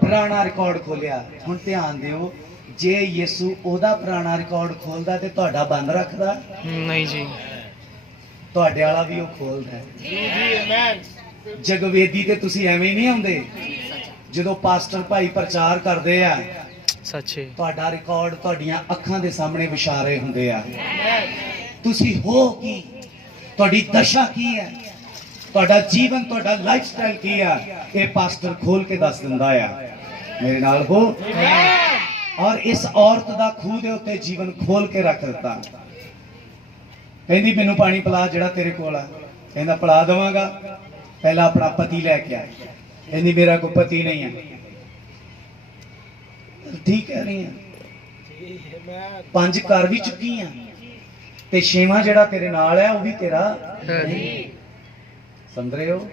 ਪੁਰਾਣਾ ਰਿਕਾਰਡ ਖੋਲਿਆ। ਹੁਣ ਧਿਆਨ ਦਿਓ, ਜੇ ਯीशु ਉਹਦਾ ਪੁਰਾਣਾ ਰਿਕਾਰਡ ਖੋਲਦਾ ਤੇ ਤੁਹਾਡਾ ਬੰਦ ਰੱਖਦਾ? ਨਹੀਂ ਜੀ, ਤੁਹਾਡੇ ਵਾਲਾ ਵੀ ਉਹ ਖੋਲਦਾ ਹੈ। ਜਗਵੇਦੀ ਤੇ ਤੁਸੀਂ ਐਵੇਂ ਨਹੀਂ ਆਉਂਦੇ ਜਦੋਂ ਪਾਸਟਰ ਭਾਈ ਪ੍ਰਚਾਰ ਕਰਦੇ ਆ, ਸੱਚੇ ਤੁਹਾਡਾ ਰਿਕਾਰਡ ਤੁਹਾਡੀਆਂ ਅੱਖਾਂ ਦੇ ਸਾਹਮਣੇ ਵਿਸ਼ਾਰੇ ਹੁੰਦੇ ਆ। ਤੁਸੀਂ ਹੋ ਕੀ, ਤੁਹਾਡੀ ਦਸ਼ਾ ਕੀ ਹੈ, ਤੁਹਾਡਾ ਜੀਵਨ, ਤੁਹਾਡਾ ਲਾਈਫ ਸਟਾਈਲ ਕੀ ਆ, ਇਹ ਪਾਸਟਰ ਖੋਲ ਕੇ ਦੱਸ ਦਿੰਦਾ ਆ। ਮੇਰੇ ਨਾਲ ਹੋ। ਔਰ ਇਸ ਔਰਤ ਦਾ ਖੂਹ ਦੇ ਉੱਤੇ ਜੀਵਨ ਖੋਲ ਕੇ ਰੱਖ ਦਿੱਤਾ। ਕਹਿੰਦੀ ਮੈਨੂੰ ਪਾਣੀ ਪਿਲਾ ਜਿਹੜਾ ਤੇਰੇ ਕੋਲ ਆ। ਕਹਿੰਦਾ ਪਿਲਾ ਦੇਵਾਂਗਾ, ਪਹਿਲਾਂ ਆਪਣਾ ਪਤੀ ਲੈ ਕੇ ਆ। ਕਹਿੰਦੀ ਮੇਰਾ ਕੋਈ ਪਤੀ ਨਹੀਂ ਹੈ। ਠੀਕ ਕਹਿ ਰਹੀ ਆ, 5 ਕਰ ਵੀ ਚੁੱਕੀ ਆ ਤੇ 6ਵਾਂ ਜਿਹੜਾ ਤੇਰੇ ਨਾਲ ਹੈ ਉਹ ਵੀ ਤੇਰਾ ਨਹੀਂ। ਸਮਝ ਰਹੇ ਹੋ?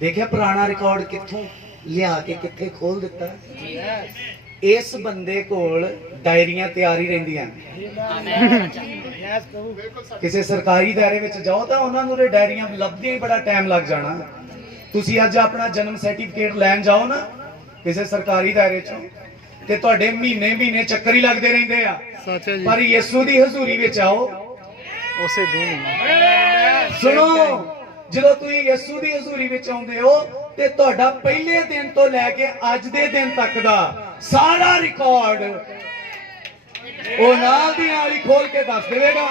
ਦੇਖਿਆ ਪੁਰਾਣਾ ਰਿਕਾਰਡ ਕਿੱਥੋਂ ਲਿਆ ਕੇ ਕਿੱਥੇ ਖੋਲ ਦਿੱਤਾ। ਇਸ ਬੰਦੇ ਕੋਲ ਡਾਇਰੀਆਂ ਤਿਆਰ ਹੀ ਰਹਿੰਦੀਆਂ। ਕਿਸੇ ਸਰਕਾਰੀ ਦਾਇਰੇ ਵਿੱਚ ਜਾਓ ਤਾਂ ਉਹਨਾਂ ਨੂੰ ਡਾਇਰੀਆਂ ਲੱਭਦੀਆਂ ਹੀ ਬੜਾ ਟਾਈਮ ਲੱਗ ਜਾਣਾ। ਤੁਸੀਂ ਅੱਜ ਆਪਣਾ ਜਨਮ ਸਰਟੀਫਿਕੇਟ ਲੈਣ ਜਾਓ ਨਾ ਕਿਸੇ ਸਰਕਾਰੀ ਦਾਇਰੇ ਚੋਂ, ਤੇ ਤੁਹਾਡੇ ਮਹੀਨੇ ਚੱਕਰ ਹੀ ਲੱਗਦੇ ਰਹਿੰਦੇ ਆ। ਸੱਚ ਹੈ ਜੀ। ਪਰ ਯीशु ਦੀ ਹਜ਼ੂਰੀ ਵਿੱਚ ਆਓ, ਉਸੇ ਦਿਨ ਸੁਣੋ, ਜਦੋਂ ਤੁਸੀਂ ਯीशु ਦੀ ਹਜ਼ੂਰੀ ਵਿੱਚ ਆਉਂਦੇ ਹੋ ਤੇ ਤੁਹਾਡਾ ਪਹਿਲੇ ਦਿਨ ਤੋਂ ਲੈ ਕੇ ਅੱਜ ਦੇ ਦਿਨ ਤੱਕ ਦਾ ਸਾਰਾ ਰਿਕਾਰਡ ਉਹ ਨਾਲ ਦੀ ਨਾਲ ਹੀ ਖੋਲ ਕੇ ਦੱਸ ਦੇਵੇਗਾ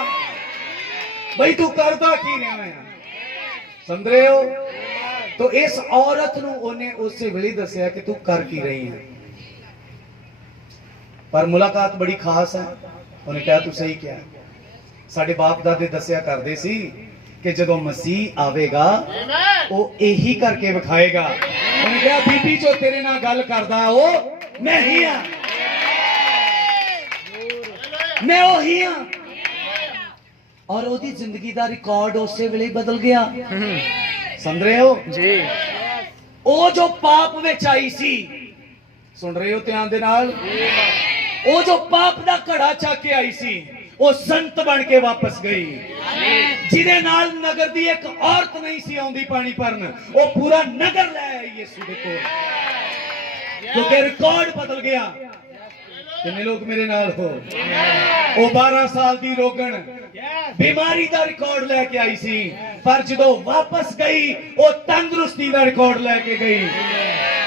ਬਈ ਤੂੰ ਕਰਦਾ ਕੀ ਰਿਹਾ ਹੈ। ਸਮਝ ਰਹੇ ਹੋ? तो इस औरत ਨੂੰ ਉਹਨੇ ਉਸੇ ਵੇਲੇ ਦੱਸਿਆ ਕਿ ਤੂੰ ਕਰ ਕੀ ਰਹੀ ਹੈ। पर मुलाकात बड़ी खास है। ਉਹਨੇ ਕਿਹਾ ਤੂੰ ਸਹੀ ਕਿਹਾ। ਸਾਡੇ ਬਾਪ ਦਾਦੇ ਦੱਸਿਆ ਕਰਦੇ ਸੀ ਕਿ ਜਦੋਂ ਮਸੀਹ ਆਵੇਗਾ ਉਹ ਇਹੀ ਕਰਕੇ ਵਿਖਾਏਗਾ। ਉਹਨੇ ਕਿਹਾ ਬੀਬੀ ਜੋ ਤੇਰੇ ਨਾਲ ਗੱਲ ਕਰਦਾ ਉਹ ਮੈਂ ਹੀ ਆ, ਮੈਂ ਉਹੀ ਆ। और ਉਹਦੀ ਜ਼ਿੰਦਗੀ ਦਾ ਰਿਕਾਰਡ ਉਸੇ ਵੇਲੇ ਬਦਲ ਗਿਆ। समझ रहे हो जी? ओ जो पाप विच आई सी, सुन रहे हो ध्यान दे नाल, ओ जो पाप दा घड़ा चक के आई सी ओ संत बन के वापस गई। जिदे नाल नगर दी एक औरत नहीं सी आउंदी पानी भरन, ओ पूरा नगर ले आई यीशु दे कोल, क्योंकि रिकॉर्ड बदल गया। कितने लोग मेरे नाल हो? ओ 12 साल दी रोगन बीमारी दा रिकॉर्ड लेके आई सी, पर जदों वापस गई ओ तंदुरुस्ती दा रिकॉर्ड लेके गई।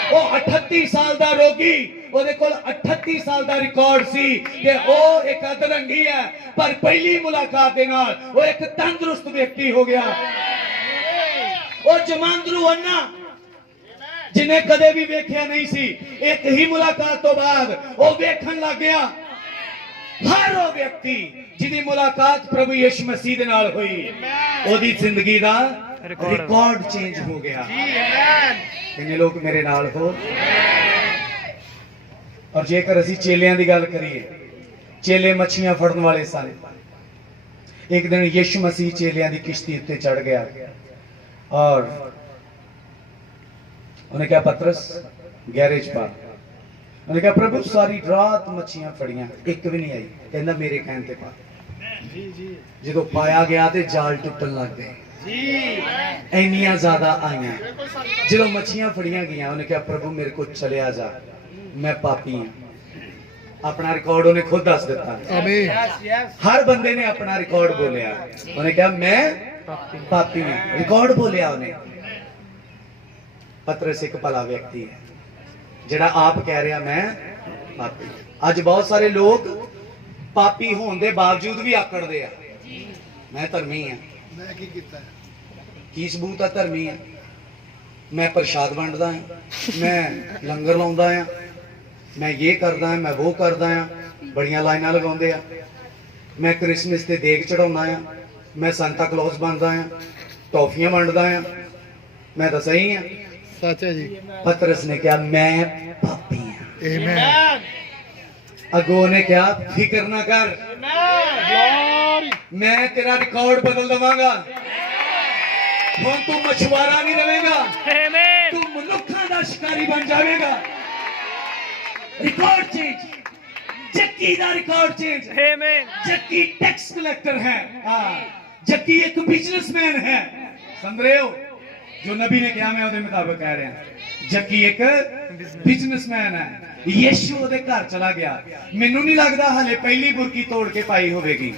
ओ 38 साल दा रोगी, ओदे कोल 38 साल दा रिकॉर्ड सी कि ओ एक अधरंगी है, पर पहली मुलाकात दे नाल ओ एक तंदुरुस्त व्यक्ति हो गया। ओ जमांदरू अन्ना जिन्हें कदे भी वेख्या नहीं सी, एक ही मुलाकात तो बाद ओ वेखण लग गया। हर वो व्यक्ति जिदी मुलाकात प्रभु यीशु मसीह दे नाल हुई, ओदी जिंदगी दा रिकॉर्ड चेंज हो गया। कितने लोग मेरे नाल हो? और जेकर असी चेलियां दी गल करिए, चेले मच्छियां फड़न वाले सन। एक दिन यीशु मसीह चेलियां दी किश्ती उत्ते चढ़ गया और उन्हें कहा पतरस गैरेज पा। उन्हें कहा प्रभु सारी रात मच्छियां फड़ियां एक भी नहीं आई। कहना मेरे कहने ते पा। जो पाया गया तो जाल टुटन लग गए, इन्नियां ज्यादा आईयां। जो मच्छियां फड़ियां गईयां उन्हें कहा प्रभु मेरे को चलिया जा, मैं पापी हूं। अपना रिकॉर्ड उन्हें खुद दस दिता। हर बंदे ने अपना रिकॉर्ड बोलिया। उन्हें कहा मैं पापी हूं, रिकॉर्ड बोलिया उन्हें। पतरस एक भला व्यक्ति है जिहड़ा आप कह रहा मैं पापी। अज बहुत सारे लोग पापी होने के बावजूद भी आकड़ते हैं मैं धर्मी हाँ। की सबूत है धर्मी है? मैं प्रसाद वंडदा हाँ, मैं लंगर लाउंदा हाँ, मैं ये करदा हाँ, मैं वो करदा हाँ। ਬੜੀਆਂ ਲਾਈਨਾਂ ਲਗਾਉਂਦੇ ਆ। ਮੈਂ ਕ੍ਰਿਸਮਸ ਤੇ ਦੇਗ ਚੜਾਉਣਾ ਆ, ਮੈਂ ਸੰਤਾ ਕਲੌਸ ਬਣਦਾ ਆ, ਟੌਫੀਆਂ ਵੰਡਦਾ ਆ। ਮੈਂ ਤਾਂ ਸਹੀ ਆ। ਸੱਚ ਹੈ ਜੀ। ਪਤਰਸ ਨੇ ਕਿਹਾ ਮੈਂ ਪਾਪੀ ਆ। ਆਮੇਨ। ਅੱਗੋਂ ਨੇ ਕਿਹਾ ਫਿਕਰ ਨਾ ਕਰ, ਮੈਂ ਤੇਰਾ ਰਿਕਾਰਡ ਬਦਲ ਦਵਾਂਗਾ। ਹੁਣ ਤੂੰ ਮਛੁਆਰਾ ਨਹੀਂ ਰਹੇਗਾ, Amen. ਤੂੰ ਮਨੁੱਖਾਂ ਦਾ ਸ਼ਿਕਾਰੀ ਬਣ ਜਾਵੇਗਾ। ਰਿਕਾਰਡ ਚੇਂਜ, ਜੱਕੀ ਦਾ record change. Amen. Zacchaeus tax collector है, जक्की एक बिजनेसमैन है। समझ रहे हो? जो नबी ने कहा मैं ਉਹਦੇ ਮੁਤਾਬਕ ਕਹਿ ਰਿਹਾ। ਜੱਕੀ ਇੱਕ ਬਿਜ਼ਨਸਮੈਨ ਹੈ। ਯੀਸ਼ੂ ਉਹਦੇ ਘਰ ਚਲਾ ਗਿਆ। ਮੈਨੂੰ ਨਹੀਂ ਲੱਗਦਾ ਹਲੇ ਪਹਿਲੀ ਬੁਰਕੀ ਤੋੜ ਕੇ ਪਾਈ ਹੋਵੇਗੀ।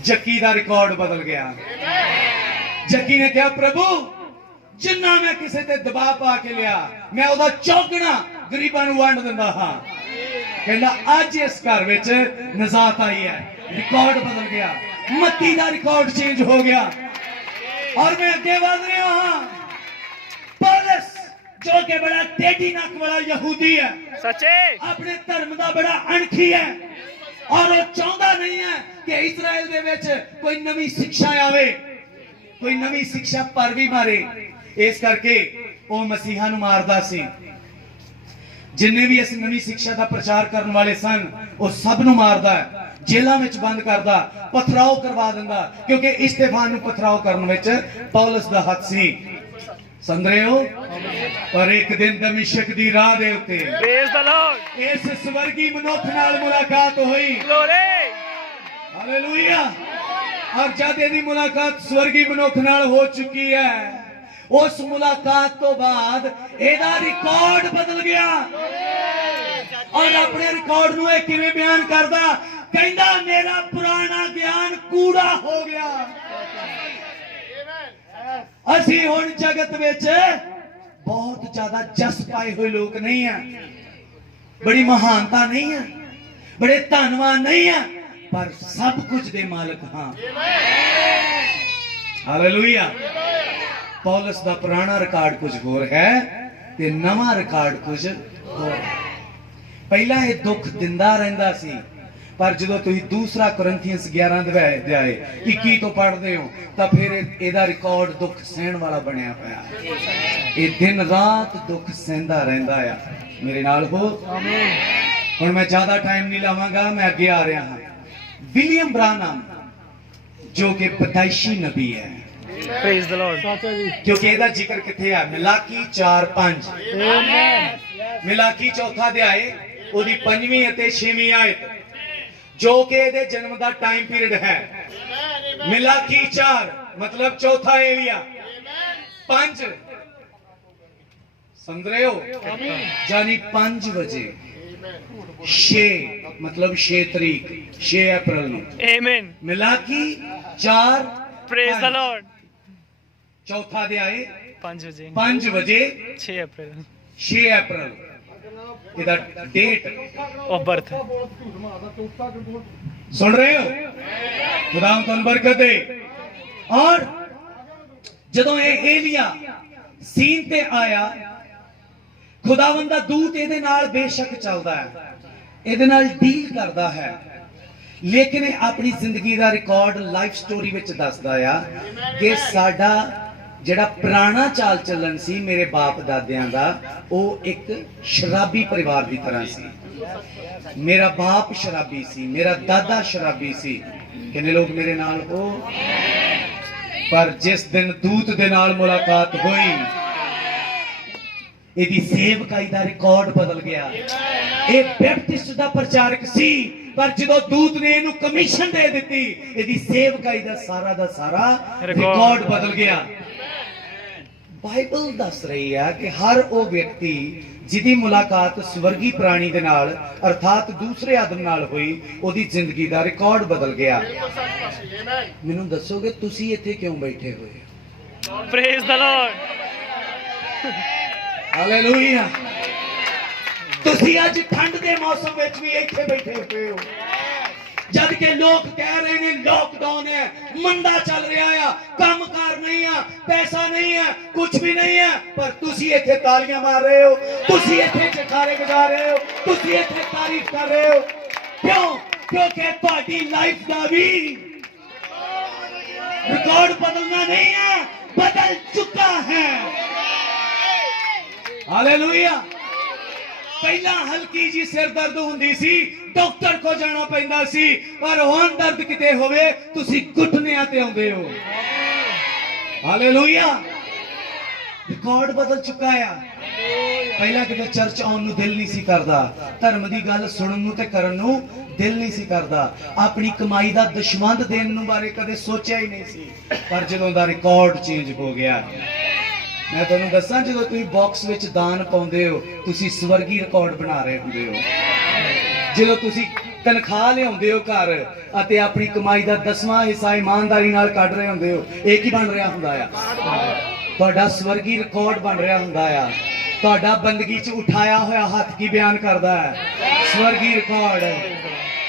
ਜੱਕੀ ਦਾ ਰਿਕਾਰਡ ਬਦਲ ਗਿਆ। ਜੱਕੀ ਨੇ ਕਿਹਾ ਪ੍ਰਭੂ ਜਿੰਨਾ ਮੈਂ ਕਿਸੇ ਤੇ ਦਬਾਅ ਪਾ ਕੇ ਲਿਆ ਮੈਂ ਉਹਦਾ ਚੌਗਣਾ ਗਰੀਬਾਂ ਨੂੰ ਵੰਡ ਦਿੰਦਾ ਹਾਂ। ਕਹਿੰਦਾ ਅੱਜ ਇਸ ਘਰ ਵਿੱਚ ਨਜ਼ਾਤ ਆਈ ਹੈ। ਰਿਕਾਰਡ ਬਦਲ ਗਿਆ। ਮੱਤੀ ਦਾ ਰਿਕਾਰਡ ਚੇਂਜ ਹੋ ਗਿਆ। और मैं आगे बढ़ रहा हाँ। पौलुस जो कि बड़ा टेढ़ी नक वाला यहूदी है, सच्चे अपने धर्म का बड़ा अणखी है और वो चाहता नहीं है कि इजराइल दे विच कोई नवी शिक्षा आवे, कोई नवी शिक्षा पर भी मारे। इस करके वो मसीहा नूं मारदा सी। जिन्ने भी इस नवी शिक्षा का प्रचार करने वाले सन वो सब नूं मारदा है, जेलों में बंद करदा, पथराव करवा दिंदा, क्योंकि इस्तेफान नूं पथराव करने में पौलुस दा हथ सी। समझ रहे हो? पर एक दिन दमिश्क दी राह दे उत्ते Praise the Lord. इस स्वर्गी मनुख नाल मुलाकात हुई। Glory. हालेलुया। और जद इहदी मुलाकात स्वर्गी मनुख नाल हो चुकी है, उस मुलाकात तो बाद एदा रिकॉर्ड बदल गया। और अपने रिकॉर्ड नूं इह किवें बयान करदा, कहंदा मेरा पुराना ज्ञान कूड़ा हो गया। असी हुण जगत विच बहुत ज्यादा जस पाए हुए लोग नहीं है, बड़ी महानता नहीं है, बड़े धनवान नहीं है, पर सब कुछ दे मालिक हां। हालेलुया। पौलुस दा पुराना रिकॉर्ड कुछ होर है ते नवा रिकॉर्ड कुछ होर है। पहला ये दुख दिंदा रहिंदा सी, पर जो तुम दूसरा कुरिन्थियंस 11 अध्याय 21 तो पढ़ते हो तो फिर एदा रिकॉर्ड दुख सहन वाला बनया पाया। ये दिन रात दुख सहंदा रहिंदा आ। मेरे नाल हो। हुण मैं ज्यादा टाइम नहीं लावांगा, मैं अगे आ रहा हाँ। विलियम ब्रानम जो कि पैदाइशी नबी है, Praise the Lord. क्योंकि ਇਹਦਾ ਜ਼ਿਕਰ ਕਿੱਥੇ ਆ? ਮਿਲਾਕੀ 4:5। ਮਿਲਾਕੀ ਚੌਥਾ ਅਧਿਆਇ ਉਹਦੀ 5ਵੀਂ ਅਤੇ 6ਵੀਂ ਆਇਤ, ਜੋ ਕਿ ਇਹਦੇ ਜਨਮ ਦਾ ਟਾਈਮ ਪੀਰੀਅਡ ਹੈ। ਮਿਲਾਕੀ 4 मतलब चौथा एरिया, 5 समझ रहे हो? यानी 5 बजे 6 मतलब 6 तारीख 6 अप्रैल ਨੂੰ। Amen. मिलाकी 4 Praise the Lord. चौथा अध्याय 5 बजे 5 बजे 6 अप्रैल 6 अप्रैल ਇਹਦਾ डेट of birth. सुन रहे हो? खुदा तुहानू बरकत दे। और ਜਦੋਂ ਇਹ ਏਲੀਆ ਸੀਨ ਤੇ ਆਇਆ, ਖੁਦਾਵੰਦ ਦਾ ਦੂਤ ਇਹਦੇ ਨਾਲ ਬੇਸ਼ੱਕ ਚੱਲਦਾ ਹੈ, ਇਹਦੇ ਨਾਲ ਡੀਲ ਕਰਦਾ ਹੈ, ਲੇਕਿਨ ਇਹ ਆਪਣੀ ਜ਼ਿੰਦਗੀ ਦਾ ਰਿਕਾਰਡ ਲਾਈਫ ਸਟੋਰੀ ਵਿੱਚ ਦੱਸਦਾ ਆ ਕਿ ਸਾਡਾ ਜਿਹੜਾ ਪੁਰਾਣਾ ਚਾਲ ਚੱਲਣ ਸੀ ਮੇਰੇ ਬਾਪ ਦਾਦਿਆਂ ਦਾ, ਉਹ ਇੱਕ ਸ਼ਰਾਬੀ ਪਰਿਵਾਰ ਦੀ ਤਰ੍ਹਾਂ ਸੀ। ਮੇਰਾ ਬਾਪ ਸ਼ਰਾਬੀ ਸੀ, ਮੇਰਾ ਦਾਦਾ ਸ਼ਰਾਬੀ ਸੀ। ਕਿੰਨੇ ਲੋਕ ਮੇਰੇ ਨਾਲ ਹੋ? पर जिस दिन दूत दे नाल मुलाकात हुई, ਇਹਦੀ ਸੇਵਕਾਈ ਦਾ ਰਿਕਾਰਡ ਬਦਲ ਗਿਆ। ਇਹ ਬੈਪਟਿਸਟ ਦਾ ਪ੍ਰਚਾਰਕ ਸੀ, ਪਰ ਜਦੋਂ ਦੂਤ ਨੇ ਇਹਨੂੰ ਕਮਿਸ਼ਨ ਦੇ ਦਿੱਤੀ, ਇਹਦੀ ਸੇਵਕਾਈ ਦਾ ਸਾਰਾ ਰਿਕਾਰਡ ਬਦਲ ਗਿਆ। ਬਾਈਬਲ ਦੱਸ ਰਹੀ ਹੈ ਕਿ ਹਰ ਉਹ ਵਿਅਕਤੀ ਜਿਹਦੀ ਮੁਲਾਕਾਤ ਸਵਰਗੀ ਪ੍ਰਾਣੀ ਦੇ ਨਾਲ ਅਰਥਾਤ ਦੂਸਰੇ ਆਦਮ ਨਾਲ ਹੋਈ, ਉਹਦੀ ਜ਼ਿੰਦਗੀ ਦਾ ਰਿਕਾਰਡ ਬਦਲ ਗਿਆ। ਮੈਨੂੰ ਦੱਸੋਗੇ ਤੁਸੀਂ ਇੱਥੇ ਕਿਉਂ ਬੈਠੇ ਹੋਏ ਹੋ? Praise the Lord. ਹਾਲੇਲੂਇਆ। ਤੁਸੀਂ ਅੱਜ ਠੰਡ ਦੇ ਮੌਸਮ ਵਿੱਚ ਵੀ ਇੱਥੇ ਬੈਠੇ ਹੋਏ ਹੋ, ਜਦ ਕਿ ਲੋਕ ਕਹਿ ਰਹੇ ਨੇ ਲੋਕਡਾਊਨ ਹੈ, ਮੰਦਾ ਚੱਲ ਰਿਹਾ ਆ, ਕੰਮਕਾਰ ਨਹੀਂ ਆ, ਪੈਸਾ ਨਹੀਂ ਹੈ, ਕੁਝ ਵੀ ਨਹੀਂ ਹੈ, ਪਰ ਤੁਸੀਂ ਇੱਥੇ ਤਾਲੀਆਂ ਮਾਰ ਰਹੇ ਹੋ, ਤੁਸੀਂ ਇੱਥੇ ਜੈਕਾਰੇ ਵਜਾ ਰਹੇ ਹੋ, ਤੁਸੀਂ ਇੱਥੇ ਤਾਰੀਫ ਕਰ ਰਹੇ ਹੋ। क्यों? क्योंकि ਤੁਹਾਡੀ लाइफ का भी रिकॉर्ड बदलना नहीं है, बदल चुका है। हालेलुया। पहला हल्की जी सिर दर्द हुंदी सी, डॉक्टर को जाना पैंदा सी, पर हुण दर्द किते होवे तुसी घुटनियां ते आउंदे हो। हालेलुया। रिकॉर्ड बदल चुका है। पहला किते चर्च आउण नूं दिल नहीं सी करदा, धर्म दी गल सुणन नूं ते करन नूं दिल नहीं सी करदा, अपनी कमाई दा दशमंद देण नूं बारे कदे सोचिया ही नहीं सी। पर जदों दा रिकॉर्ड चेंज हो गया, मैं तुहानूं दस्सां, जदों तुसीं बॉक्स विच दान पाउंदे हो तुसीं स्वर्गी रिकॉर्ड बना रहे हुंदे हो। जदों तुसीं तनख्वाह लिआउंदे हो घर ਅਤੇ ਆਪਣੀ ਕਮਾਈ ਦਾ 10ਵਾਂ ਹਿੱਸਾ ਇਮਾਨਦਾਰੀ ਨਾਲ ਕੱਢ ਰਹੇ ਹੁੰਦੇ ਹੋ, ਇਹ ਕੀ ਬਣ ਰਿਹਾ ਹੁੰਦਾ ਆ? ਤੁਹਾਡਾ ਸਵਰਗੀ ਰਿਕਾਰਡ ਬਣ ਰਿਹਾ ਹੁੰਦਾ ਆ। ਤੁਹਾਡਾ ਬੰਦਗੀ 'ਚ ਉਠਾਇਆ ਹੋਇਆ ਹੱਥ ਕੀ ਬਿਆਨ ਕਰਦਾ ਹੈ? ਸਵਰਗੀ ਰਿਕਾਰਡ।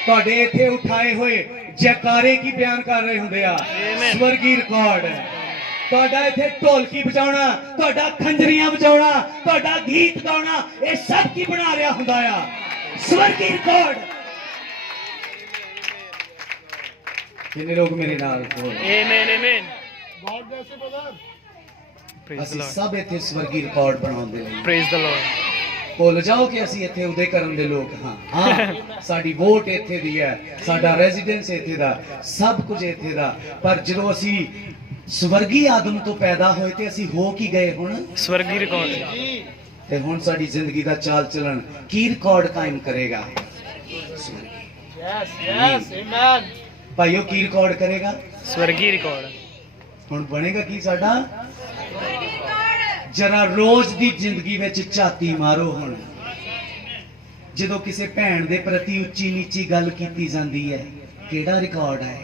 ਤੁਹਾਡੇ ਇੱਥੇ ਉਠਾਏ ਹੋਏ ਜੈਕਾਰੇ ਕੀ ਬਿਆਨ ਕਰ ਰਹੇ ਹੁੰਦੇ ਆ? ਸਵਰਗੀ ਰਿਕਾਰਡ। ਤੁਹਾਡਾ ਇੱਥੇ ਢੋਲਕੀ ਵਜਾਉਣਾ, ਤੁਹਾਡਾ ਖੰਜਰੀਆਂ ਵਜਾਉਣਾ, ਤੁਹਾਡਾ ਗੀਤ ਗਾਉਣਾ, ਇਹ ਸਭ ਕੀ ਬਣਾ ਰਿਹਾ ਹੁੰਦਾ ਆ? ਸਵਰਗੀ ਰਿਕਾਰਡ। ਕਿੰਨੇ ਲੋਕ ਮੇਰੇ ਨਾਲ ਹੋ? Amen, amen. God bless you brother. Praise the ਅਸੀਂ Lord. ਸਭ ਇੱਥੇ ਸਵਰਗੀ ਰਿਕਾਰਡ ਬਣਾਉਂਦੇ ਹਾਂ। Praise the Lord. ਭੁੱਲ ਜਾਓ ਕਿ ਅਸੀਂ ਇੱਥੇ ਉਦੇ ਕਰਨ ਦੇ ਲੋਕ ਹਾਂ। ਹਾਂ, ਸਾਡੀ ਵੋਟ ਇੱਥੇ ਦੀ ਹੈ, ਸਾਡਾ ਰੈਜ਼ੀਡੈਂਸ ਇੱਥੇ ਦਾ, ਸਭ ਕੁਝ ਇੱਥੇ ਦਾ। ਪਰ ਜਦੋਂ ਅਸੀਂ ਸਵਰਗੀ ਆਦਮ ਤੋਂ ਪੈਦਾ ਹੋਏ ਤੇ ਅਸੀਂ ਹੋ ਕੀ ਗਏ ਹੁਣ? स्वर्गीय रिकॉर्ड। ਤੇ ਹੁਣ ਸਾਡੀ ਜ਼ਿੰਦਗੀ ਦਾ ਚਾਲ ਚੱਲਣ ਕੀ ਰਿਕਾਰਡ ਕਾਇਮ ਕਰੇਗਾ? Yes yes amen. ਭਾਈਓ ਕੀ ਰਿਕਾਰਡ ਕਰੇਗਾ? स्वर्गीय रिकॉर्ड। ਹੁਣ ਬਣੇਗਾ ਕੀ ਸਾਡਾ? ਜਰਾ ਰੋਜ਼ ਦੀ ਜ਼ਿੰਦਗੀ ਵਿੱਚ ਝਾਤੀ ਮਾਰੋ। ਹੁਣ ਜਦੋਂ ਕਿਸੇ ਭੈਣ ਦੇ ਪ੍ਰਤੀ ਉੱਚੀ ਨੀਚੀ ਗੱਲ ਕੀਤੀ ਜਾਂਦੀ ਹੈ, ਕਿਹੜਾ ਰਿਕਾਰਡ ਹੈ?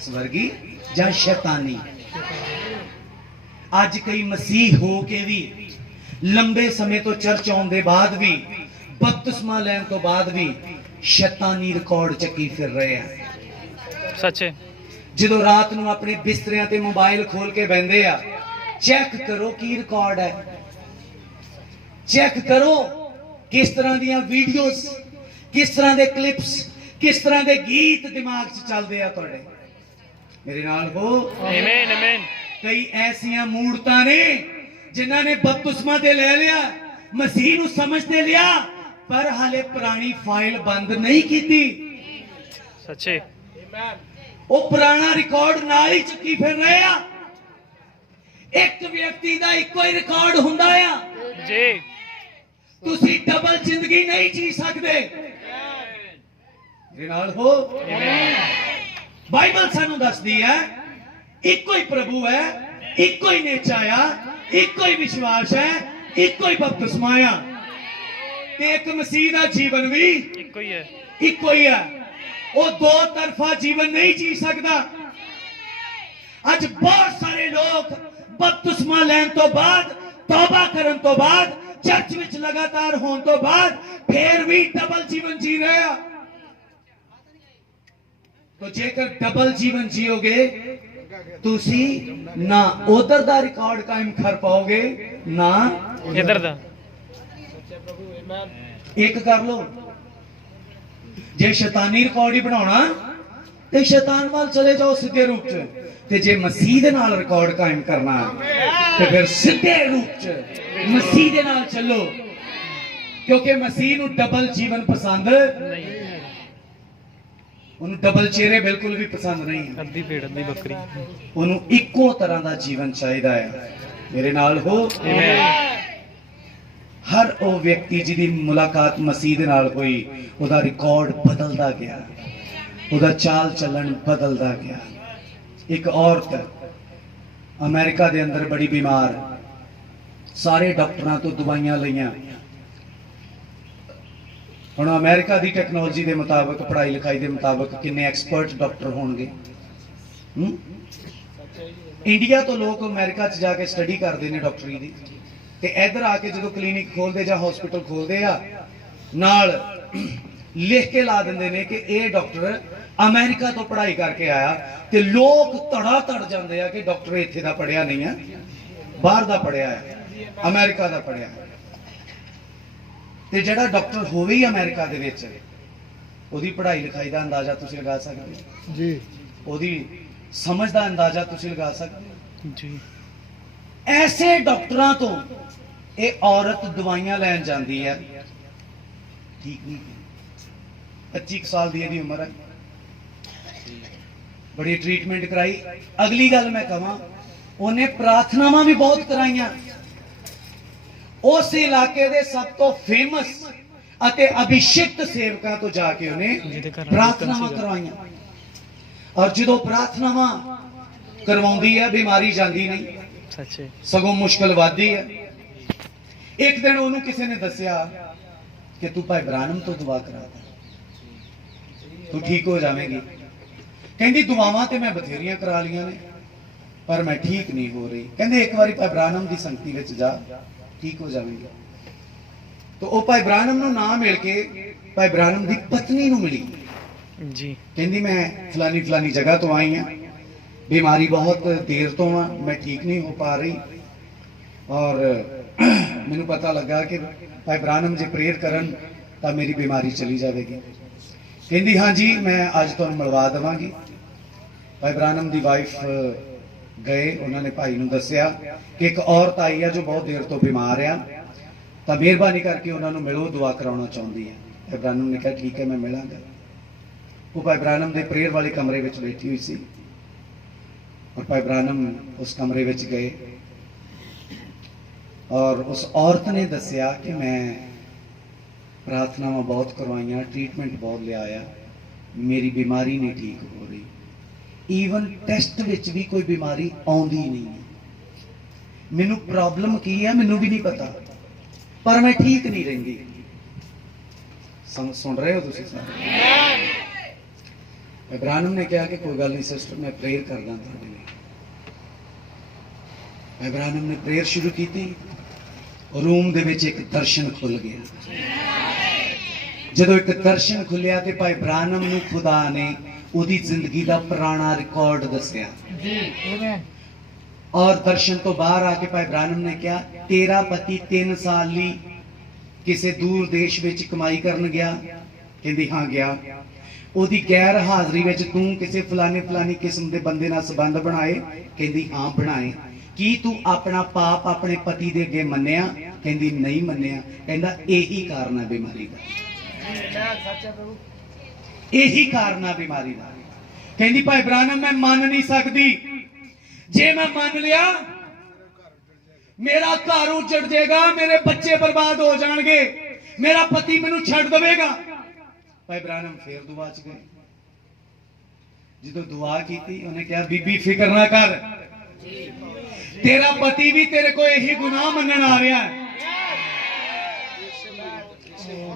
ਸਵਰਗੀ ਜਾਂ ਸ਼ੈਤਾਨੀ? ਅੱਜ ਕਈ ਮਸੀਹ ਹੋ ਕੇ ਵੀ, ਲੰਬੇ ਸਮੇਂ ਤੋਂ ਚਰਚ ਆਉਣ ਦੇ ਬਾਅਦ ਵੀ, ਬਪਤਿਸਮਾ ਲੈਣ ਤੋਂ ਬਾਅਦ ਵੀ ਸ਼ੈਤਾਨੀ ਰਿਕਾਰਡ ਚੱਕੀ ਫਿਰ ਰਹੇ ਆ। सच है। ਜਦੋਂ ਰਾਤ ਨੂੰ ਆਪਣੇ ਬਿਸਤਰਿਆਂ ਤੇ ਮੋਬਾਈਲ ਖੋਲ ਕੇ ਬੈੰਦੇ ਆ, ਚੈੱਕ ਕਰੋ ਕੀ ਰਿਕਾਰਡ ਹੈ। ਚੈੱਕ ਕਰੋ ਕਿਸ ਤਰ੍ਹਾਂ ਦੀਆਂ ਵੀਡੀਓਜ਼, ਕਿਸ ਤਰ੍ਹਾਂ ਦੇ ਕਲਿੱਪਸ, ਕਿਸ ਤਰ੍ਹਾਂ ਦੇ ਗੀਤ ਦਿਮਾਗ 'ਚ ਚੱਲਦੇ ਆ ਤੁਹਾਡੇ। ਮੇਰੇ ਨਾਲ ਹੋ? Amen, amen. ਕਈ ਐਸੀਆਂ ਮੂਰਤਾਂ ਨੇ ਜਿਨ੍ਹਾਂ ਨੇ ਬਪਤਿਸਮਾ ਤੇ ਲੈ ਲਿਆ, ਮਸੀਹ ਨੂੰ ਸਮਝ ਤੇ ਲਿਆ, ਪਰ ਹਾਲੇ ਪੁਰਾਣੀ ਫਾਈਲ ਬੰਦ ਨਹੀਂ ਕੀਤੀ। सच है। ਉਹ ਪੁਰਾਣਾ ਰਿਕਾਰਡ ਨਾਲ ਹੀ ਚੱਕੀ ਫਿਰ ਰਹੇ ਆ। ਇੱਕ ਵਿਅਕਤੀ ਦਾ ਇੱਕੋ ਹੀ ਰਿਕਾਰਡ ਹੁੰਦਾ ਆ। जी। ਤੁਸੀਂ ਡਬਲ ਜ਼ਿੰਦਗੀ ਨਹੀਂ ਜੀ ਸਕਦੇ। ਮੇਰੇ ਨਾਲ ਹੋ? ਬਾਈਬਲ ਸਾਨੂੰ ਦੱਸਦੀ ਹੈ ਇੱਕੋ ਹੀ ਪ੍ਰਭੂ ਹੈ, ਇੱਕੋ ਹੀ ਨੇਚਾ ਆ, ਇੱਕੋ ਹੀ ਵਿਸ਼ਵਾਸ ਹੈ, ਇੱਕੋ ਹੀ ਬਪਤਿਸਮਾ ਆ, ਤੇ ਇੱਕ ਮਸੀਹ ਦਾ ਜੀਵਨ ਵੀ एक ही है। ਇੱਕੋ ਹੀ ਹੈ। ਉਹ ਦੋ ਤਰਫਾ ਜੀਵਨ ਨਹੀਂ ਜੀ ਸਕਦਾ। ਅੱਜ ਬਹੁਤ ਸਾਰੇ ਲੋਕ ਬਪਤਿਸਮਾ ਲੈਣ ਤੋਂ ਬਾਅਦ, ਤੌਬਾ ਕਰਨ ਤੋਂ ਬਾਅਦ, ਚਰਚ ਵਿੱਚ ਲਗਾਤਾਰ ਹੋਣ ਤੋਂ ਬਾਅਦ ਫੇਰ ਵੀ ਡਬਲ ਜੀਵਨ ਜੀ ਰਹੇ ਆ। तो जेकर डबल जीवन जियोगे ਤੁਸੀਂ ਨਾ ਉਧਰ ਦਾ ਰਿਕਾਰਡ ਕਾਇਮ ਕਰ ਪਾਓਗੇ ਨਾ इधर दा। ਇੱਕ ਕਰ ਲੋ। ਜੇ ਸ਼ੈਤਾਨੀ ਰਿਕਾਰਡ ਹੀ ਬਣਾਉਣਾ ਤੇ ਸ਼ੈਤਾਨ ਵੱਲ ਚਲੇ ਜਾਓ ਸਿੱਧੇ ਰੂਪ 'ਚ, ਤੇ ਜੇ ਮਸੀਹ ਦੇ ਨਾਲ ਰਿਕਾਰਡ ਕਾਇਮ ਕਰਨਾ ਤੇ ਫਿਰ ਸਿੱਧੇ ਰੂਪ 'ਚ ਮਸੀਹ ਦੇ ਨਾਲ ਚੱਲੋ, ਕਿਉਂਕਿ ਮਸੀਹ ਨੂੰ ਡਬਲ ਜੀਵਨ ਪਸੰਦ नहीं। ਉਹਨੂੰ ਡਬਲ ਚਿਹਰੇ ਬਿਲਕੁਲ ਵੀ ਪਸੰਦ ਨਹੀਂ। अद्धी भेड़ अद्धी बकरी। ਉਹਨੂੰ ਇੱਕੋ ਤਰ੍ਹਾਂ ਦਾ ਜੀਵਨ ਚਾਹੀਦਾ ਹੈ। ਮੇਰੇ ਨਾਲ ਹੋ? Amen. ਹਰ ਉਹ ਵਿਅਕਤੀ ਜਿਹਦੀ ਮੁਲਾਕਾਤ ਮਸੀਹ ਦੇ ਨਾਲ ਹੋਈ, ਉਹਦਾ ਰਿਕਾਰਡ ਬਦਲਦਾ ਗਿਆ, ਉਹਦਾ ਚਾਲ ਚੱਲਣ ਬਦਲਦਾ ਗਿਆ। ਇੱਕ ਔਰਤ ਅਮਰੀਕਾ ਦੇ ਅੰਦਰ ਬੜੀ ਬਿਮਾਰ, ਸਾਰੇ ਡਾਕਟਰਾਂ ਤੋਂ ਦਵਾਈਆਂ ਲਈਆਂ। ਹੁਣ ਅਮਰੀਕਾ ਦੀ ਟੈਕਨੋਲੋਜੀ ਦੇ ਮੁਤਾਬਕ, ਪੜ੍ਹਾਈ ਲਿਖਾਈ ਦੇ ਮੁਤਾਬਕ ਕਿੰਨੇ ਐਕਸਪਰਟ ਡਾਕਟਰ ਹੋਣਗੇ। ਇੰਡੀਆ ਤੋਂ ਲੋਕ ਅਮਰੀਕਾ 'ਚ ਜਾ ਕੇ ਸਟੱਡੀ ਕਰਦੇ ਨੇ ਡਾਕਟਰੀ ਦੀ, ਤੇ ਇੱਧਰ ਆ ਕੇ ਜਦੋਂ ਕਲੀਨਿਕ ਖੋਲਦੇ ਜਾਂ ਹਸਪੀਟਲ ਖੋਲਦੇ ਆ, ਨਾਲ ਲਿਖ ਕੇ ਲਾ ਦਿੰਦੇ ਨੇ ਕਿ ਇਹ ਡਾਕਟਰ ਅਮਰੀਕਾ ਤੋਂ ਪੜ੍ਹਾਈ ਕਰਕੇ ਆਇਆ, ਤੇ ਲੋਕ ਧੜਾ ਧੜ ਜਾਂਦੇ ਆ ਕਿ ਡਾਕਟਰ ਇੱਥੇ ਦਾ ਪੜ੍ਹਿਆ ਨਹੀਂ ਹੈ, ਬਾਹਰ ਦਾ ਪੜ੍ਹਿਆ ਹੈ, ਅਮਰੀਕਾ ਦਾ ਪੜ੍ਹਿਆ। ਤੇ ਜਿਹੜਾ ਡਾਕਟਰ ਹੋਵੇ ਹੀ ਅਮਰੀਕਾ ਦੇ ਵਿੱਚ, ਉਹਦੀ ਪੜ੍ਹਾਈ ਲਿਖਾਈ ਦਾ ਅੰਦਾਜ਼ਾ ਤੁਸੀਂ ਲਗਾ ਸਕਦੇ ਹੋ, ਜੀ ਉਹਦੀ ਸਮਝ ਦਾ ਅੰਦਾਜ਼ਾ ਤੁਸੀਂ ਲਗਾ ਸਕਦੇ ਹੋ। ਜੀ ਐਸੇ ਡਾਕਟਰਾਂ ਤੋਂ ਇਹ ਔਰਤ ਦਵਾਈਆਂ ਲੈਣ ਜਾਂਦੀ ਹੈ, ਠੀਕ ਨਹੀਂ, 25 ਕੁ ਸਾਲ ਦੀ ਇਹਦੀ ਉਮਰ ਹੈ, ਬੜੀ ਟ੍ਰੀਟਮੈਂਟ ਕਰਾਈ। ਅਗਲੀ ਗੱਲ ਮੈਂ ਕਹਾਂ, ਉਹਨੇ ਪ੍ਰਾਰਥਨਾਵਾਂ ਵੀ ਬਹੁਤ ਕਰਾਈਆਂ। ਉਸ ਇਲਾਕੇ ਦੇ ਸਭ ਤੋਂ ਫੇਮਸ ਅਤੇ ਅਭਿਸ਼ਿਕਤ ਸੇਵਕਾਂ ਤੋਂ ਜਾ ਕੇ ਉਹਨੇ ਪ੍ਰਾਰਥਨਾਵਾਂ ਕਰਵਾਈਆਂ। ਔਰ ਜਦੋਂ ਪ੍ਰਾਰਥਨਾਵਾਂ ਕਰਵਾਉਂਦੀ ਹੈ, ਬਿਮਾਰੀ ਜਾਂਦੀ ਨਹੀਂ, ਸੱਚੇ ਸਗੋਂ ਮੁਸ਼ਕਲ ਵੱਧਦੀ ਹੈ। ਇੱਕ ਦਿਨ ਉਹਨੂੰ ਕਿਸੇ ਨੇ ਦੱਸਿਆ ਕਿ ਤੂੰ ਭਾਈ ਬ੍ਰਾਹਨਮ ਤੋਂ ਦੁਆ ਕਰਾ ਦੇ, ਤੂੰ ਠੀਕ ਹੋ ਜਾਵੇਂਗੀ। ਕਹਿੰਦੀ ਦੁਆਵਾਂ ਤੇ ਮੈਂ ਬਥੇਰੀਆਂ ਕਰਾ ਲੀਆਂ ਨੇ, ਪਰ ਮੈਂ ਠੀਕ ਨਹੀਂ ਹੋ ਰਹੀ। ਕਹਿੰਦੇ ਇੱਕ ਵਾਰੀ ਭਾਈ ਬ੍ਰਾਹਨਮ ਦੀ ਸੰਗਤੀ ਵਿੱਚ ਜਾ, ਠੀਕ ਹੋ ਜਾਵੇਂਗੀ। तो ਉਹ ਭਾਈ ਬ੍ਰਾਹਨਮ ਨੂੰ ਨਾ ਮਿਲ ਕੇ ਭਾਈ ਬ੍ਰਾਹਨਮ ਦੀ ਪਤਨੀ ਨੂੰ ਮਿਲੀ। ਜੀ ਕਹਿੰਦੀ ਮੈਂ ਫਲਾਨੀ ਫਲਾਨੀ ਜਗ੍ਹਾ ਤੋਂ ਆਈ ਹਾਂ, बीमारी बहुत देर तो हाँ, मैं ठीक नहीं हो पा रही, और मैनू पता लगा कि भाई ब्राहनम जी प्रेयर करन तो मेरी बीमारी चली जाएगी। कहती हाँ जी मैं अज तुहानू मिलवा देवांगी। भाई ब्राहनम की वाइफ गए, उन्होंने भाई नू दस्सिया कि एक औरत आई है जो बहुत देर तो बीमार है, तो मेहरबानी करके उन्होंने मिलो, दुआ कराना चाहती है। भाई ब्राहनम ने कहा ठीक है मैं मिलांगा। वो भाई ब्राहनम के प्रेयर वाले कमरे में बैठी हुई सी, और भाई ब्राहनम उस कमरे में गए और उस औरत ने दसिया कि मैं प्रार्थनावां बहुत करवाइया, ट्रीटमेंट बहुत लिया, मेरी बीमारी नहीं ठीक हो रही, ईवन टेस्ट विच भी कोई बीमारी आउंदी नहीं। मैनू प्रॉब्लम की है मैनू भी नहीं पता, पर मैं ठीक नहीं रहिंदी। सुन रहे हो तुसीं सारे? ब्राहनम ने कहा कि कोई गल नहीं सिस्टर, मैं प्रेयर करदा तुहाडे लई। ब्राहनम ने प्रेयर शुरू की, रूम दे विच एक दर्शन खुल गया। जदों एक दर्शन खुलिया तो भाई ब्राहनम नूं खुदा ने उहदी जिंदगी दा पुराना रिकॉर्ड दस्सिया, और दर्शन तो बाहर आके भाई ब्राहनम ने कहा तेरा पति 3 साल लई किसी दूर देश विच कमाई करन गया। कहंदी हाँ गया। ਉਹਦੀ गैर हाजरी में तू किसी फलाने फलानी किस्म के बंदे नाल संबंध बनाए? कहंदी हाँ बनाए। की तू अपना पाप अपने पति दे अगे मन्निया? कहंदी नहीं मन्निया। कहंदा यही कारण है बीमारी का, यही कारण है बीमारी का। कहंदी भाई ब्राहनम मैं मान नहीं सकती, जे मैं मान लिया मेरा घर उजड़ जाएगा, मेरे बच्चे बर्बाद हो जाएंगे, मेरा पति मैनू छड़ देगा। भाई ब्राहनम फिर दुआ च गए। जो दुआ की उन्हें कहा बीबी फिक्र ना कर, तेरा पति भी तेरे को यही गुनाह मनन आ रहा है,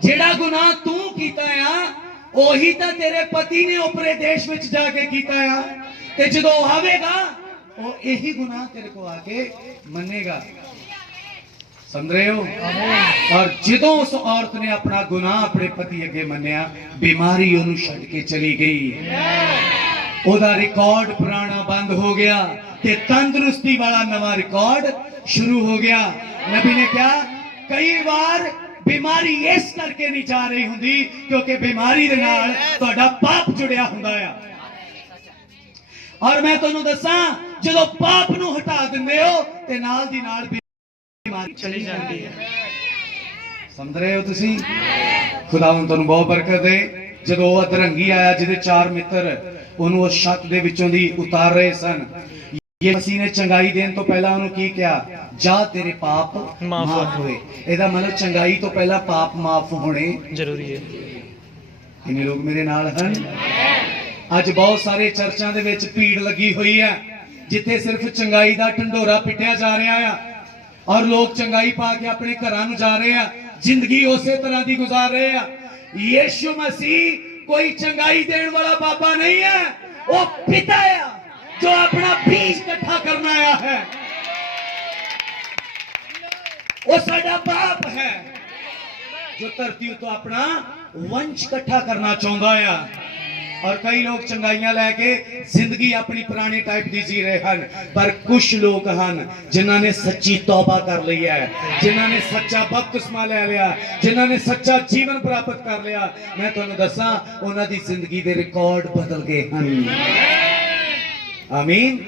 जेड़ा गुनाह तू कीता है ओही तो तेरे पति ने उपरे देश में जाके कीता है, ते जो आवेगा वो यही गुनाह तेरे को आके मनेगा। समझ रहे हो? और जो उस औरत ने अपना गुनाह अपने पति अगे मन्निया, बीमारी उन्हें छड़ के चली गई, ओदा रिकॉर्ड पुराना बंद हो गया ते तंदुरुस्ती वाला नवा रिकॉर्ड शुरू हो गया। नबी ने कहा कई बार बीमारी इस करके नहीं जा रही हुंदी क्योंकि बीमारी दे नाल तुहाडा पाप जुड़िया हुंदा है। और मैं तुहानू दसां जदों पाप नू हटा दिंदे हो ते नाल दी नाल बीमारी चली जाती है। समझ रहे हो तुसी? खुदावंद तुहानू बहुत बरकत दे। जदों वो अधरंगी आया जिहदे 4 मित्र ਉਹਨੂੰ ਉਸ ਛੱਤ ਦੇ ਵਿੱਚੋਂ ਦੀ ਉਤਾਰ ਰਹੇ ਸਨ, ये मसीह ने चंगाई देन तो पहला उन्होंने की क्या? जा तेरे पाप माफ होए। ਇਹਦਾ मतलब चंगाई तो पहला पाप माफ होने जरूरी है। किन्ने लोग मेरे नाल हैं? ਅੱਜ बहुत सारे चर्चां ਦੇ ਵਿੱਚ ਭੀੜ ਲੱਗੀ ਹੋਈ ਹੈ ਜਿੱਥੇ ਸਿਰਫ ਚੰਗਾਈ ਦਾ ਢੰਡੋਰਾ ਪਿੱਟਿਆ ਜਾ ਰਿਹਾ ਹੈ और लोग चंगाई पा के अपने घरां ਨੂੰ जा रहे हैं, जिंदगी उसे तरह ਦੀ गुजार रहे हैं। यीशु मसीह कोई चंगाई देने वाला बाबा नहीं है, वो पिता है जो अपना बीज इकट्ठा करना आया है। वो साडा बाप है जो धरती तो अपना वंश इकट्ठा करना चाहता है। ਔਰ ਕਈ ਲੋਕ ਚੰਗਾਈਆਂ ਲੈ ਕੇ ਜ਼ਿੰਦਗੀ ਆਪਣੀ ਪੁਰਾਣੀ ਟਾਈਪ ਦੀ ਜੀ ਰਹੇ ਹਨ, ਪਰ ਕੁਝ ਲੋਕ ਹਨ ਜਿਨ੍ਹਾਂ ਨੇ ਸੱਚੀ ਤੌਬਾ ਕਰ ਲਈ ਹੈ, ਜਿਨ੍ਹਾਂ ਨੇ ਸੱਚਾ ਬਪਤਿਸਮਾ ਲੈ ਲਿਆ, ਜਿਨ੍ਹਾਂ ਨੇ ਸੱਚਾ ਜੀਵਨ ਪ੍ਰਾਪਤ ਕਰ ਲਿਆ। ਮੈਂ ਤੁਹਾਨੂੰ ਦੱਸਾਂ, ਉਹਨਾਂ ਦੀ ਜ਼ਿੰਦਗੀ ਦੇ ਰਿਕਾਰਡ ਬਦਲ ਗਏ ਹਨ। ਆਮੀਨ।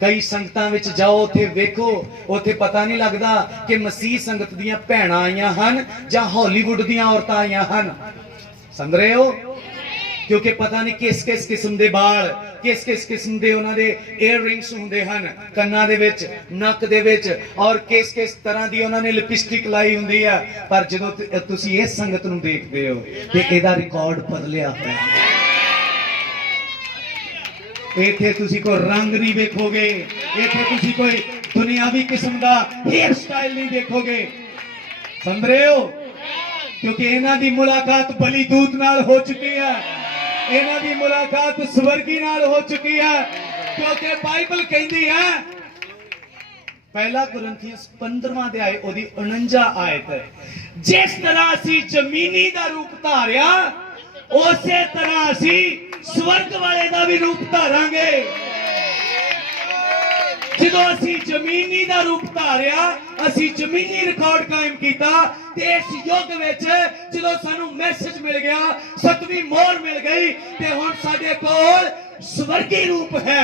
ਕਈ ਸੰਗਤਾਂ ਵਿੱਚ ਜਾਓ, ਉੱਥੇ ਵੇਖੋ, ਉੱਥੇ ਪਤਾ ਨਹੀਂ ਲੱਗਦਾ ਕਿ ਮਸੀਹ ਸੰਗਤ ਦੀਆਂ ਭੈਣਾਂ ਆਈਆਂ ਹਨ ਜਾਂ ਹਾਲੀਵੁੱਡ ਦੀਆਂ ਔਰਤਾਂ ਆਈਆਂ ਹਨ। ਸਮਝ ਰਹੇ ਹੋ? ਕਿਉਂਕਿ ਪਤਾ ਨਹੀਂ ਕਿਸ ਕਿਸਮ ਦੇ ਵਾਲ, ਕਿਸ ਕਿਸਮ ਦੇ ਉਹਨਾਂ ਦੇ ਏਅਰ ਰਿੰਗਸ ਹੁੰਦੇ ਹਨ ਕੰਨਾਂ ਦੇ ਵਿੱਚ, ਨੱਕ ਦੇ ਵਿੱਚ, ਔਰ ਕਿਸ ਤਰ੍ਹਾਂ ਦੀ ਉਹਨਾਂ ਨੇ ਲਿਪਸਟਿਕ ਲਾਈ ਹੁੰਦੀ ਆ। ਪਰ ਜਦੋਂ ਤੁਸੀਂ ਇਸ ਸੰਗਤ ਨੂੰ ਦੇਖਦੇ ਹੋ ਤੇ ਇਹਦਾ ਰਿਕਾਰਡ ਬਦਲਿਆ ਹੋਇਆ ਹੈ। ਇੱਥੇ ਤੁਸੀਂ ਕੋਈ ਰੰਗ ਨਹੀਂ ਵੇਖੋਗੇ, ਇੱਥੇ ਤੁਸੀਂ ਕੋਈ ਦੁਨਿਆਵੀ ਕਿਸਮ ਦਾ ਹੇਅਰ ਸਟਾਈਲ ਨਹੀਂ ਦੇਖੋਗੇ। ਸਮਝ ਰਹੇ ਹੋ? ਕਿਉਂਕਿ ਇਹਨਾਂ ਦੀ ਮੁਲਾਕਾਤ ਬਲੀ ਦੂਤ ਨਾਲ ਹੋ ਚੁੱਕੀ ਹੈ, ਇਹਨਾਂ ਦੀ ਮੁਲਾਕਾਤ ਸਵਰਗੀ ਨਾਲ ਹੋ ਚੁੱਕੀ ਹੈ। ਕਿਉਂਕਿ ਬਾਈਬਲ ਕਹਿੰਦੀ ਹੈ, ਪਹਿਲਾ ਕੁਰਿੰਥੀਅਸ 15ਵਾਂ ਅਧਿਆਇ ਉਹਦੀ 49 ਆਇਤ, ਜਿਸ ਤਰ੍ਹਾਂ ਅਸੀਂ ਜ਼ਮੀਨੀ ਦਾ ਰੂਪ ਧਾਰਿਆ, ਉਸੇ ਤਰ੍ਹਾਂ ਅਸੀਂ ਸਵਰਗ ਵਾਲੇ ਦਾ ਵੀ ਰੂਪ ਧਾਰਾਂਗੇ। ਜਦੋਂ ਅਸੀਂ ਜ਼ਮੀਨੀ ਦਾ ਰੂਪ ਧਾਰਿਆ, ਅਸੀਂ ਜ਼ਮੀਨੀ ਰਿਕਾਰਡ ਕਾਇਮ ਕੀਤਾ, ਤੇ ਇਸ ਯੁੱਗ ਵਿੱਚ ਜਦੋਂ ਸਾਨੂੰ ਮੈਸੇਜ ਮਿਲ ਗਿਆ, 7ਵੀਂ ਮੋਹਰ ਮਿਲ ਗਈ, ਤੇ ਹੁਣ ਸਾਡੇ ਕੋਲ ਸਵਰਗੀ ਰੂਪ ਹੈ।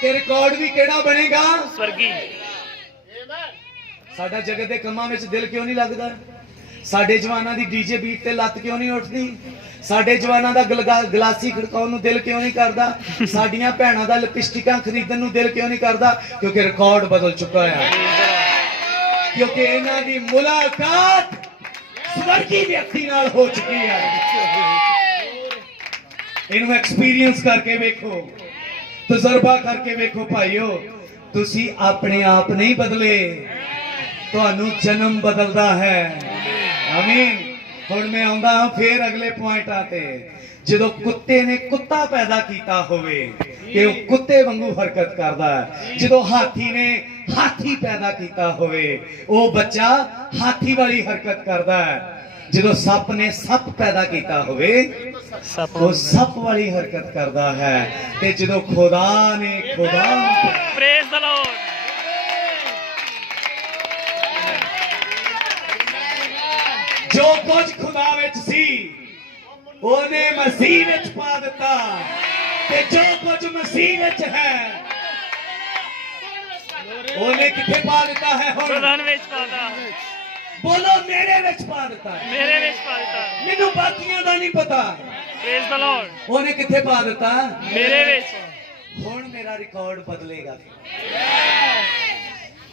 ਤੇ ਰਿਕਾਰਡ ਵੀ ਕਿਹੜਾ ਬਣੇਗਾ? स्वर्गी। ਸਾਡਾ ਜਗਤ ਦੇ ਕੰਮਾਂ ਵਿੱਚ ਦਿਲ ਕਿਉਂ ਨਹੀਂ ਲੱਗਦਾ? ਸਾਡੇ ਜਵਾਨਾਂ ਦੀ ਡੀਜੇ ਬੀਟ ਤੇ ਲੱਤ ਕਿਉਂ ਨਹੀਂ ਉੱਠਦੀ? ਸਾਡੇ ਜਵਾਨਾਂ ਦਾ ਗਲਾਸੀ ਖੜਕਾਉਣ ਨੂੰ ਦਿਲ ਕਿਉਂ ਨਹੀਂ ਕਰਦਾ? ਸਾਡੀਆਂ ਭੈਣਾਂ ਦਾ ਲਿਪਸਟਿਕਾਂ ਖਰੀਦਣ ਨੂੰ ਦਿਲ ਕਿਉਂ ਨਹੀਂ ਕਰਦਾ? ਕਿਉਂਕਿ ਰਿਕਾਰਡ ਬਦਲ ਚੁੱਕਾ ਹੈ। ਕਿਉਂਕਿ ਇਹਨਾਂ ਦੀ ਮੁਲਾਕਾਤ ਸਵਰਗੀ ਵਿਅਕਤੀ ਨਾਲ ਹੋ ਚੁੱਕੀ ਹੈ। ਇਹਨੂੰ ਐਕਸਪੀਰੀਅੰਸ ਕਰਕੇ ਵੇਖੋ, ਤਜਰਬਾ ਕਰਕੇ ਵੇਖੋ ਭਾਈਓ। ਤੁਸੀਂ ਆਪਣੇ ਆਪ ਨਹੀਂ ਬਦਲੇ, ਤੁਹਾਨੂੰ ਜਨਮ ਬਦਲਦਾ ਹੈ। ਆਮੀਨ। ਹੁਣ ਮੈਂ ਆਉਂਦਾ ਹਾਂ ਫੇਰ ਅਗਲੇ ਪੁਆਇੰਟਾਂ ਤੇ। ਜਦੋਂ ਕੁੱਤੇ ਨੇ ਕੁੱਤਾ ਪੈਦਾ ਕੀਤਾ ਹੋਵੇ ਤੇ ਉਹ ਕੁੱਤੇ ਵਾਂਗੂ ਹਰਕਤ ਕਰਦਾ ਹੈ। ਜਦੋਂ ਹਾਥੀ ਨੇ ਹਾਥੀ ਪੈਦਾ ਕੀਤਾ ਹੋਵੇ, ਉਹ ਬੱਚਾ ਹਾਥੀ ਵਾਲੀ ਹਰਕਤ ਕਰਦਾ ਹੈ। ਜਦੋਂ ਸੱਪ ਨੇ ਸੱਪ ਪੈਦਾ ਕੀਤਾ ਹੋਵੇ, ਉਹ ਸੱਪ ਵਾਲੀ ਹਰਕਤ ਕਰਦਾ ਹੈ। ਤੇ ਜਦੋਂ ਖੁਦਾ ਨੇ प्रेज द लॉर्ड। ਜੋ ਕੁਝ ਖੁਦਾ ਵਿੱਚ ਸੀ ਉਹਨੇ ਮਸੀਹ ਵਿੱਚ ਪਾ ਦਿੱਤਾ, ਤੇ ਜੋ ਕੁਝ ਮਸੀਹ ਵਿੱਚ ਹੈ ਉਹਨੇ ਕਿੱਥੇ ਪਾ ਦਿੱਤਾ ਹੈ? ਹੁਣ प्रधान वेच पाता, ਬੋਲੋ, ਮੇਰੇ ਵਿੱਚ ਪਾ ਦਿੱਤਾ ਹੈ। मेरे वेच पाता। ਮੈਨੂੰ ਬਾਕੀਆਂ ਦਾ ਨਹੀਂ ਪਤਾ, प्रेज द लॉर्ड। ਉਹਨੇ ਕਿੱਥੇ ਪਾ ਦਿੱਤਾ? मेरे वेच। ਹੁਣ ਮੇਰਾ ਰਿਕਾਰਡ ਬਦਲੇਗਾ,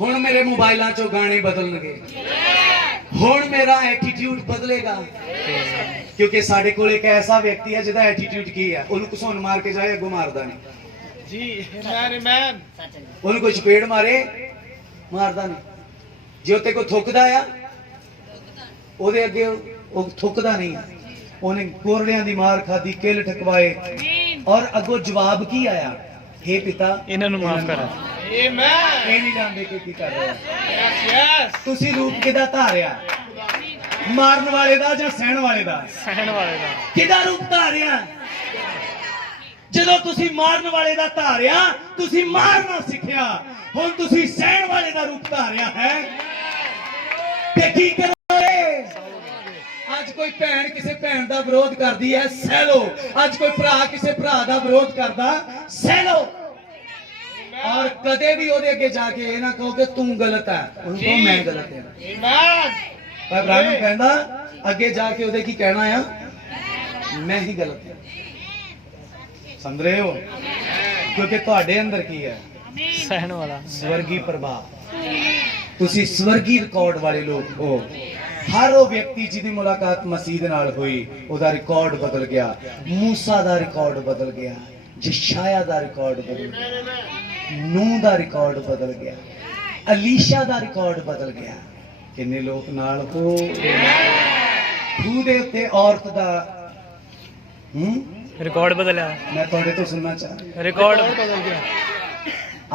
ਹੁਣ ਮੇਰੇ ਮੋਬਾਈਲਾਂ ਚੋਂ ਗਾਣੇ ਬਦਲਣਗੇ, ਹੁਣ ਮੇਰਾ ਐਟੀਟਿਊਡ ਬਦਲੇਗਾ। ਕਿਉਂਕਿ ਸਾਡੇ ਕੋਲ ਇੱਕ ਐਸਾ ਵਿਅਕਤੀ ਹੈ ਜਿਹਦਾ ਐਟੀਟਿਊਡ ਕੀ ਹੈ? ਉਹਨੂੰ ਘਸੁੰਨ ਮਾਰ ਕੇ ਜਾਏ, ਅੱਗੋਂ ਮਾਰਦਾ ਨਹੀਂ ਜੀ। ਉਹਨੂੰ ਕੋਈ ਚਪੇੜ ਮਾਰੇ, ਮਾਰਦਾ ਨਹੀਂ। ਜੇ ਉੱਤੇ ਕੋਈ ਥੁੱਕਦਾ ਆ, ਉਹਦੇ ਅੱਗੇ ਉਹ ਥੁੱਕਦਾ ਨਹੀਂ। ਉਹਨੇ ਕੋਰੜਿਆਂ ਦੀ ਮਾਰ ਖਾਦੀ, ਕਿੱਲ ਠਕਵਾਏ, ਔਰ ਅੱਗੋਂ ਜਵਾਬ ਕੀ ਆਇਆ? हे ਪਿਤਾ, इन्हां नूं माफ कर। ਇਹ ਨਹੀਂ ਜਾਣਦੇ ਕਿ ਕੀ ਕਰ ਰਿਹਾ। ਤੁਸੀਂ ਰੂਪ ਕਿਹਦਾ ਧਾਰਿਆ? ਮਾਰਨ ਵਾਲੇ ਦਾ ਜਾਂ ਸਹਿਣ ਵਾਲੇ ਦਾ? सहन वाले दा। ਕਿਹਦਾ ਰੂਪ ਧਾਰਿਆ? ਜਦੋਂ ਤੁਸੀਂ ਮਾਰਨ ਵਾਲੇ ਦਾ ਧਾਰਿਆ, ਤੁਸੀਂ ਮਾਰਨਾ ਸਿੱਖਿਆ। ਹੁਣ ਤੁਸੀਂ ਸਹਿਣ ਵਾਲੇ ਦਾ ਰੂਪ ਧਾਰਿਆ ਹੈ, ਤੇ ਕੀ ਕਰੋਗੇ? ਅੱਜ ਕੋਈ ਭੈਣ ਕਿਸੇ ਭੈਣ ਦਾ ਵਿਰੋਧ ਕਰਦੀ ਹੈ, ਸਹਿ ਲਓ। ਅੱਜ ਕੋਈ ਭਰਾ ਕਿਸੇ ਭਰਾ ਦਾ ਵਿਰੋਧ ਕਰਦਾ, ਸਹਿ ਲਓ। ਔਰ ਕਦੇ ਵੀ ਉਹਦੇ ਅੱਗੇ ਜਾ ਕੇ ਇਹ ਨਾ ਕਹੋ ਕਿ ਤੂੰ ਗਲਤ ਹੈ, ਉਹਨੂੰ ਕਹੋ ਮੈਂ ਗਲਤ ਹਾਂ। ਪਰ ਭਰਾ ਨੂੰ ਕਹਿੰਦਾ ਅੱਗੇ ਜਾ ਕੇ ਉਹਦੇ ਕੀ ਕਹਿਣਾ ਆ? ਮੈਂ ਹੀ ਗਲਤ ਹਾਂ। ਸਮਝ ਰਹੇ ਹੋ? ਕਿਉਂਕਿ ਤੁਹਾਡੇ ਅੰਦਰ ਕੀ ਹੈ? सहन वाला। ਸਵਰਗੀ ਪ੍ਰਭਾਵ। ਤੁਸੀਂ ਸਵਰਗੀ ਰਿਕਾਰਡ ਵਾਲੇ ਲੋਕ ਹੋ। ਹਰ ਉਹ ਵਿਅਕਤੀ ਜਿਹਦੀ ਮੁਲਾਕਾਤ ਮਸੀਹ ਦੇ ਨਾਲ ਹੋਈ, ਉਹਦਾ ਰਿਕਾਰਡ ਬਦਲ ਗਿਆ। ਮੂਸਾ ਦਾ ਰਿਕਾਰਡ ਬਦਲ ਗਿਆ, ਯਸ਼ਾਇਆ ਦਾ ਰਿਕਾਰਡ ਬਦਲ ਗਿਆ, ਨੂਹ ਦਾ ਰਿਕਾਰਡ ਬਦਲ ਗਿਆ, ਅਲੀਸ਼ਾ ਦਾ ਰਿਕਾਰਡ ਬਦਲ ਗਿਆ। ਕਿੰਨੇ ਲੋਕ ਨਾਲ ਹੋ? ਖੂਹ ਦੇ ਉੱਤੇ ਔਰਤ ਦਾ रिकॉर्ड बदला। ਮੈਂ ਤੁਹਾਡੇ ਤੋਂ ਸੁਣਨਾ ਚਾਹ। रिकॉर्ड बदल गया।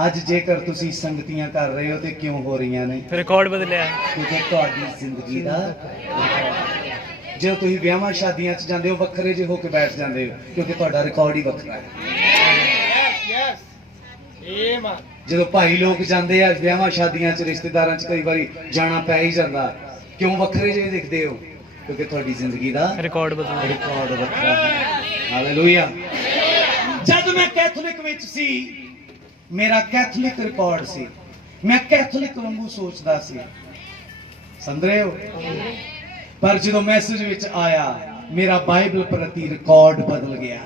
ਅੱਜ ਜੇਕਰ ਤੁਸੀਂ ਸੰਗਤੀਆਂ ਕਰ ਰਹੇ ਹੋ ਤੇ ਕਿਉਂ ਹੋ ਰਹੀਆਂ ਨੇ? रिकॉर्ड बदलिया। ਕਿਉਂਕਿ ਤੁਹਾਡੀ ਜ਼ਿੰਦਗੀ ਦਾ ਜਦੋਂ ਤੁਸੀਂ ਵਿਆਹਾਂ ਸ਼ਾਦੀਆਂ 'ਚ ਜਾਂਦੇ ਹੋ ਵੱਖਰੇ ਜਿਹੇ ਹੋ ਕੇ ਬੈਠ ਜਾਂਦੇ ਹੋ ਕਿਉਂਕਿ ਤੁਹਾਡਾ ਰਿਕਾਰਡ ਹੀ ਵੱਖਰਾ ਹੈ। ਜਦੋਂ ਭਾਈ ਲੋਕ ਜਾਂਦੇ ਆ ਵਿਆਹਾਂ ਸ਼ਾਦੀਆਂ 'ਚ ਰਿਸ਼ਤੇਦਾਰਾਂ 'ਚ ਕਈ ਵਾਰੀ ਜਾਣਾ ਪੈ ਹੀ ਜਾਂਦਾ, ਕਿਉਂ ਵੱਖਰੇ ਜਿਹੇ ਦਿਖਦੇ ਹੋ? ਕਿਉਂਕਿ ਤੁਹਾਡੀ ਜ਼ਿੰਦਗੀ ਦਾ ਰਿਕਾਰਡ ਬਦਲ ਰਿਕਾਰਡ ਵੱਖਰਾ ਹੈ। ਹਾਲੇਲੂਇਆ। ਜਦ ਮੈਂ ਕੈਥੋਲਿਕ ਵਿੱਚ ਸੀ, ਮੇਰਾ ਕੈਥੋਲਿਕ ਰਿਕਾਰਡ ਸੀ, ਮੈਂ ਕੈਥੋਲਿਕ ਵਾਂਗੂ ਸੋਚਦਾ ਸੀ, ਸਮਝ ਰਹੇ ਹੋ? ਪਰ ਜਦੋਂ ਮੈਸੇਜ ਵਿੱਚ ਆਇਆ ਮੇਰਾ ਬਾਈਬਲ ਪ੍ਰਤੀ ਰਿਕਾਰਡ ਬਦਲ ਗਿਆ,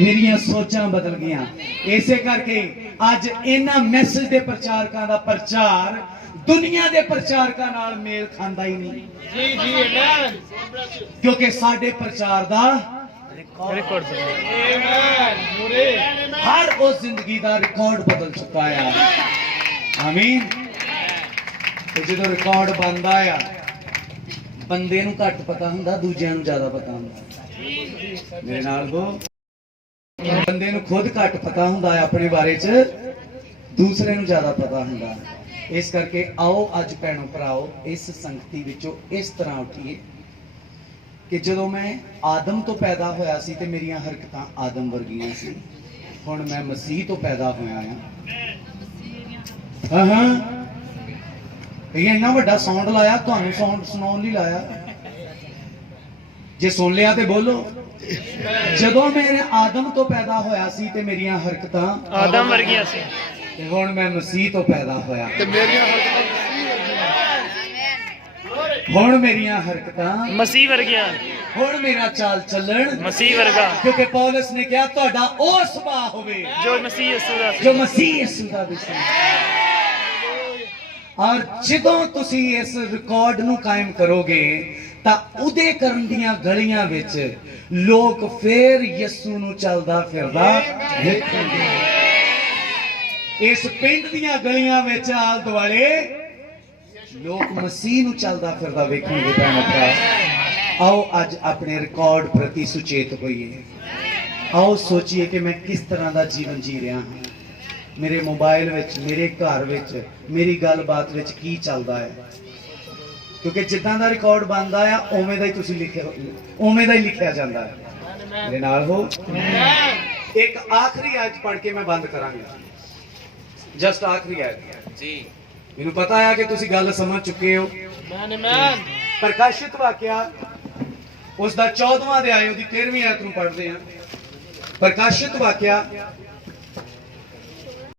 ਮੇਰੀਆਂ ਸੋਚਾਂ ਬਦਲ ਗਈਆਂ। ਇਸੇ ਕਰਕੇ ਅੱਜ ਇਹਨਾਂ ਮੈਸੇਜ ਦੇ ਪ੍ਰਚਾਰਕਾਂ ਦਾ ਪ੍ਰਚਾਰ ਦੁਨੀਆ ਦੇ ਪ੍ਰਚਾਰਕਾਂ ਨਾਲ ਮੇਲ ਖਾਂਦਾ ਹੀ ਨਹੀਂ। ਜੀ ਜੀ ਆਮੇਨ। ਕਿਉਂਕਿ ਸਾਡੇ ਪ੍ਰਚਾਰ ਦਾ ਰਿਕਾਰਡ ਹਰ ਉਸ ਜ਼ਿੰਦਗੀ ਦਾ ਰਿਕਾਰਡ ਬਦਲ ਚੁੱਕਾ ਆ। ਆਮੀਨ। ਤੇ ਜਦੋਂ ਰਿਕਾਰਡ ਬਣਦਾ ਆ, ਬੰਦੇ ਨੂੰ ਘੱਟ ਪਤਾ ਹੁੰਦਾ, ਦੂਜਿਆਂ ਨੂੰ ਜ਼ਿਆਦਾ ਪਤਾ ਹੁੰਦਾ। ਮੇਰੇ ਨਾਲ ਬੋ, ਬੰਦੇ ਨੂੰ ਖੁਦ ਘੱਟ ਪਤਾ ਹੁੰਦਾ ਹੈ ਆਪਣੇ ਬਾਰੇ 'ਚ, ਦੂਸਰੇ ਨੂੰ ਜ਼ਿਆਦਾ ਪਤਾ ਹੁੰਦਾ। ਇਸ ਕਰਕੇ ਆਓ ਅੱਜ ਭੈਣੋ ਭਰਾਓ ਇਸ ਸੰਗਤੀ ਵਿੱਚੋਂ ਇਸ ਤਰ੍ਹਾਂ ਉੱਠੀਏ ਕਿ ਜਦੋਂ ਮੈਂ ਆਦਮ ਤੋਂ ਪੈਦਾ ਹੋਇਆ ਸੀ ਤੇ ਮੇਰੀਆਂ ਹਰਕਤਾਂ ਆਦਮ ਵਰਗੀਆਂ ਸੀ, ਹੁਣ ਮੈਂ ਮਸੀਹ ਤੋਂ ਪੈਦਾ ਹੋਇਆ ਹਾਂ। ਹਾਂ ਇਹ ਇੰਨਾ ਵੱਡਾ ਸਾਊਂਡ ਲਾਇਆ, ਤੁਹਾਨੂੰ ਸਾਊਂਡ ਸੁਣਾਉਣ ਲਈ ਲਾਇਆ। ਜੇ ਸੁਣ ਲਿਆ ਤੇ ਬੋਲੋ। ਜਦੋਂ ਮੈਂ ਆਦਮ ਤੋਂ ਪੈਦਾ ਹੋਇਆ ਸੀ ਤੇ ਮੇਰੀਆਂ ਹਰਕਤਾਂ ਆਦਮ ਵਰਗੀਆਂ ਸੀ, ਤੇ ਹੁਣ ਮੈਂ ਮਸੀਹ ਤੋਂ ਪੈਦਾ ਹੋਇਆ ਤੇ ਮੇਰੀਆਂ ਹਰਕਤਾਂ ਹੁਣ ਮੇਰੀਆਂ ਹਰਕਤਾਂ ਮਸੀਹ ਵਰਗੀਆਂ, ਹੁਣ ਮੇਰਾ ਚਾਲ ਚੱਲਣ ਮਸੀਹ ਵਰਗਾ, ਕਿਉਂਕਿ ਪੌਲਸ ਨੇ ਕਿਹਾ ਤੁਹਾਡਾ ਉਹ ਸੁਭਾਅ ਹੋਵੇ ਜੋ ਮਸੀਹ ਯਿਸੂ ਦਾ ਸੀ। ਜੋ ਮਸੀਹ ਯਿਸੂ ਦਾ ਸੀ। ਔਰ ਜਦੋਂ ਤੁਸੀਂ ਇਸ ਰਿਕਾਰਡ ਨੂੰ ਕਾਇਮ ਕਰੋਗੇ ਤਾਂ ਉਹਦੇ ਕਰਨ ਦੀਆਂ ਗਲੀਆਂ ਵਿੱਚ ਲੋਕ ਫੇਰ ਯਿਸੂ ਨੂੰ ਚੱਲਦਾ ਫਿਰਦਾ ਵੇਖਣਗੇ। ਇਸ ਪਿੰਡ ਦੀਆਂ ਗਲੀਆਂ ਵਿੱਚ ਆਲ ਦੁਆਲੇ ਲੋਕ ਮਸੀਹ ਨੂੰ ਚੱਲਦਾ ਫਿਰਦਾ ਵੇਖਣਗੇ। ਭੈਣੋ ਭਰਾ, ਆਓ ਅੱਜ ਆਪਣੇ ਰਿਕਾਰਡ ਪ੍ਰਤੀ ਸੁਚੇਤ ਹੋਈਏ। ਆਓ ਸੋਚੀਏ ਕਿ ਮੈਂ ਕਿਸ ਤਰ੍ਹਾਂ ਦਾ ਜੀਵਨ ਜੀ ਰਿਹਾ ਹਾਂ। ਮੇਰੇ ਮੋਬਾਈਲ ਵਿੱਚ, ਮੇਰੇ ਘਰ ਵਿੱਚ, ਮੇਰੀ ਗੱਲਬਾਤ ਵਿੱਚ ਕੀ ਚੱਲਦਾ ਹੈ? ਕਿਉਂਕਿ ਜਿੱਦਾਂ ਦਾ ਰਿਕਾਰਡ ਬਣਦਾ ਆ ਉਵੇਂ ਦਾ ਹੀ ਤੁਸੀਂ ਲਿਖਿਆ, ਉਵੇਂ ਦਾ ਹੀ ਲਿਖਿਆ ਜਾਂਦਾ ਹੈ। ਮੇਰੇ ਨਾਲ ਹੋ। ਇੱਕ ਆਖਰੀ ਆਇਤ ਪੜ੍ਹ ਕੇ ਮੈਂ ਬੰਦ ਕਰਾਂਗਾ। ਜਸਟ ਆਖਰੀ ਆਇਤ ਜੀ। ਮੈਨੂੰ ਪਤਾ ਆ ਕਿ ਤੁਸੀਂ ਗੱਲ ਸਮਝ ਚੁੱਕੇ ਹੋ। ਪ੍ਰਕਾਸ਼ਿਤ ਵਾਕਿਆ ਉਸ ਦਾ 14ਵਾਂ ਅਧਿਆਇ ਉਹਦੀ 13ਵੀਂ ਆਇਤ ਨੂੰ ਪੜ੍ਹਦੇ ਹਾਂ। ਪ੍ਰਕਾਸ਼ਿਤ ਵਾਕਿਆ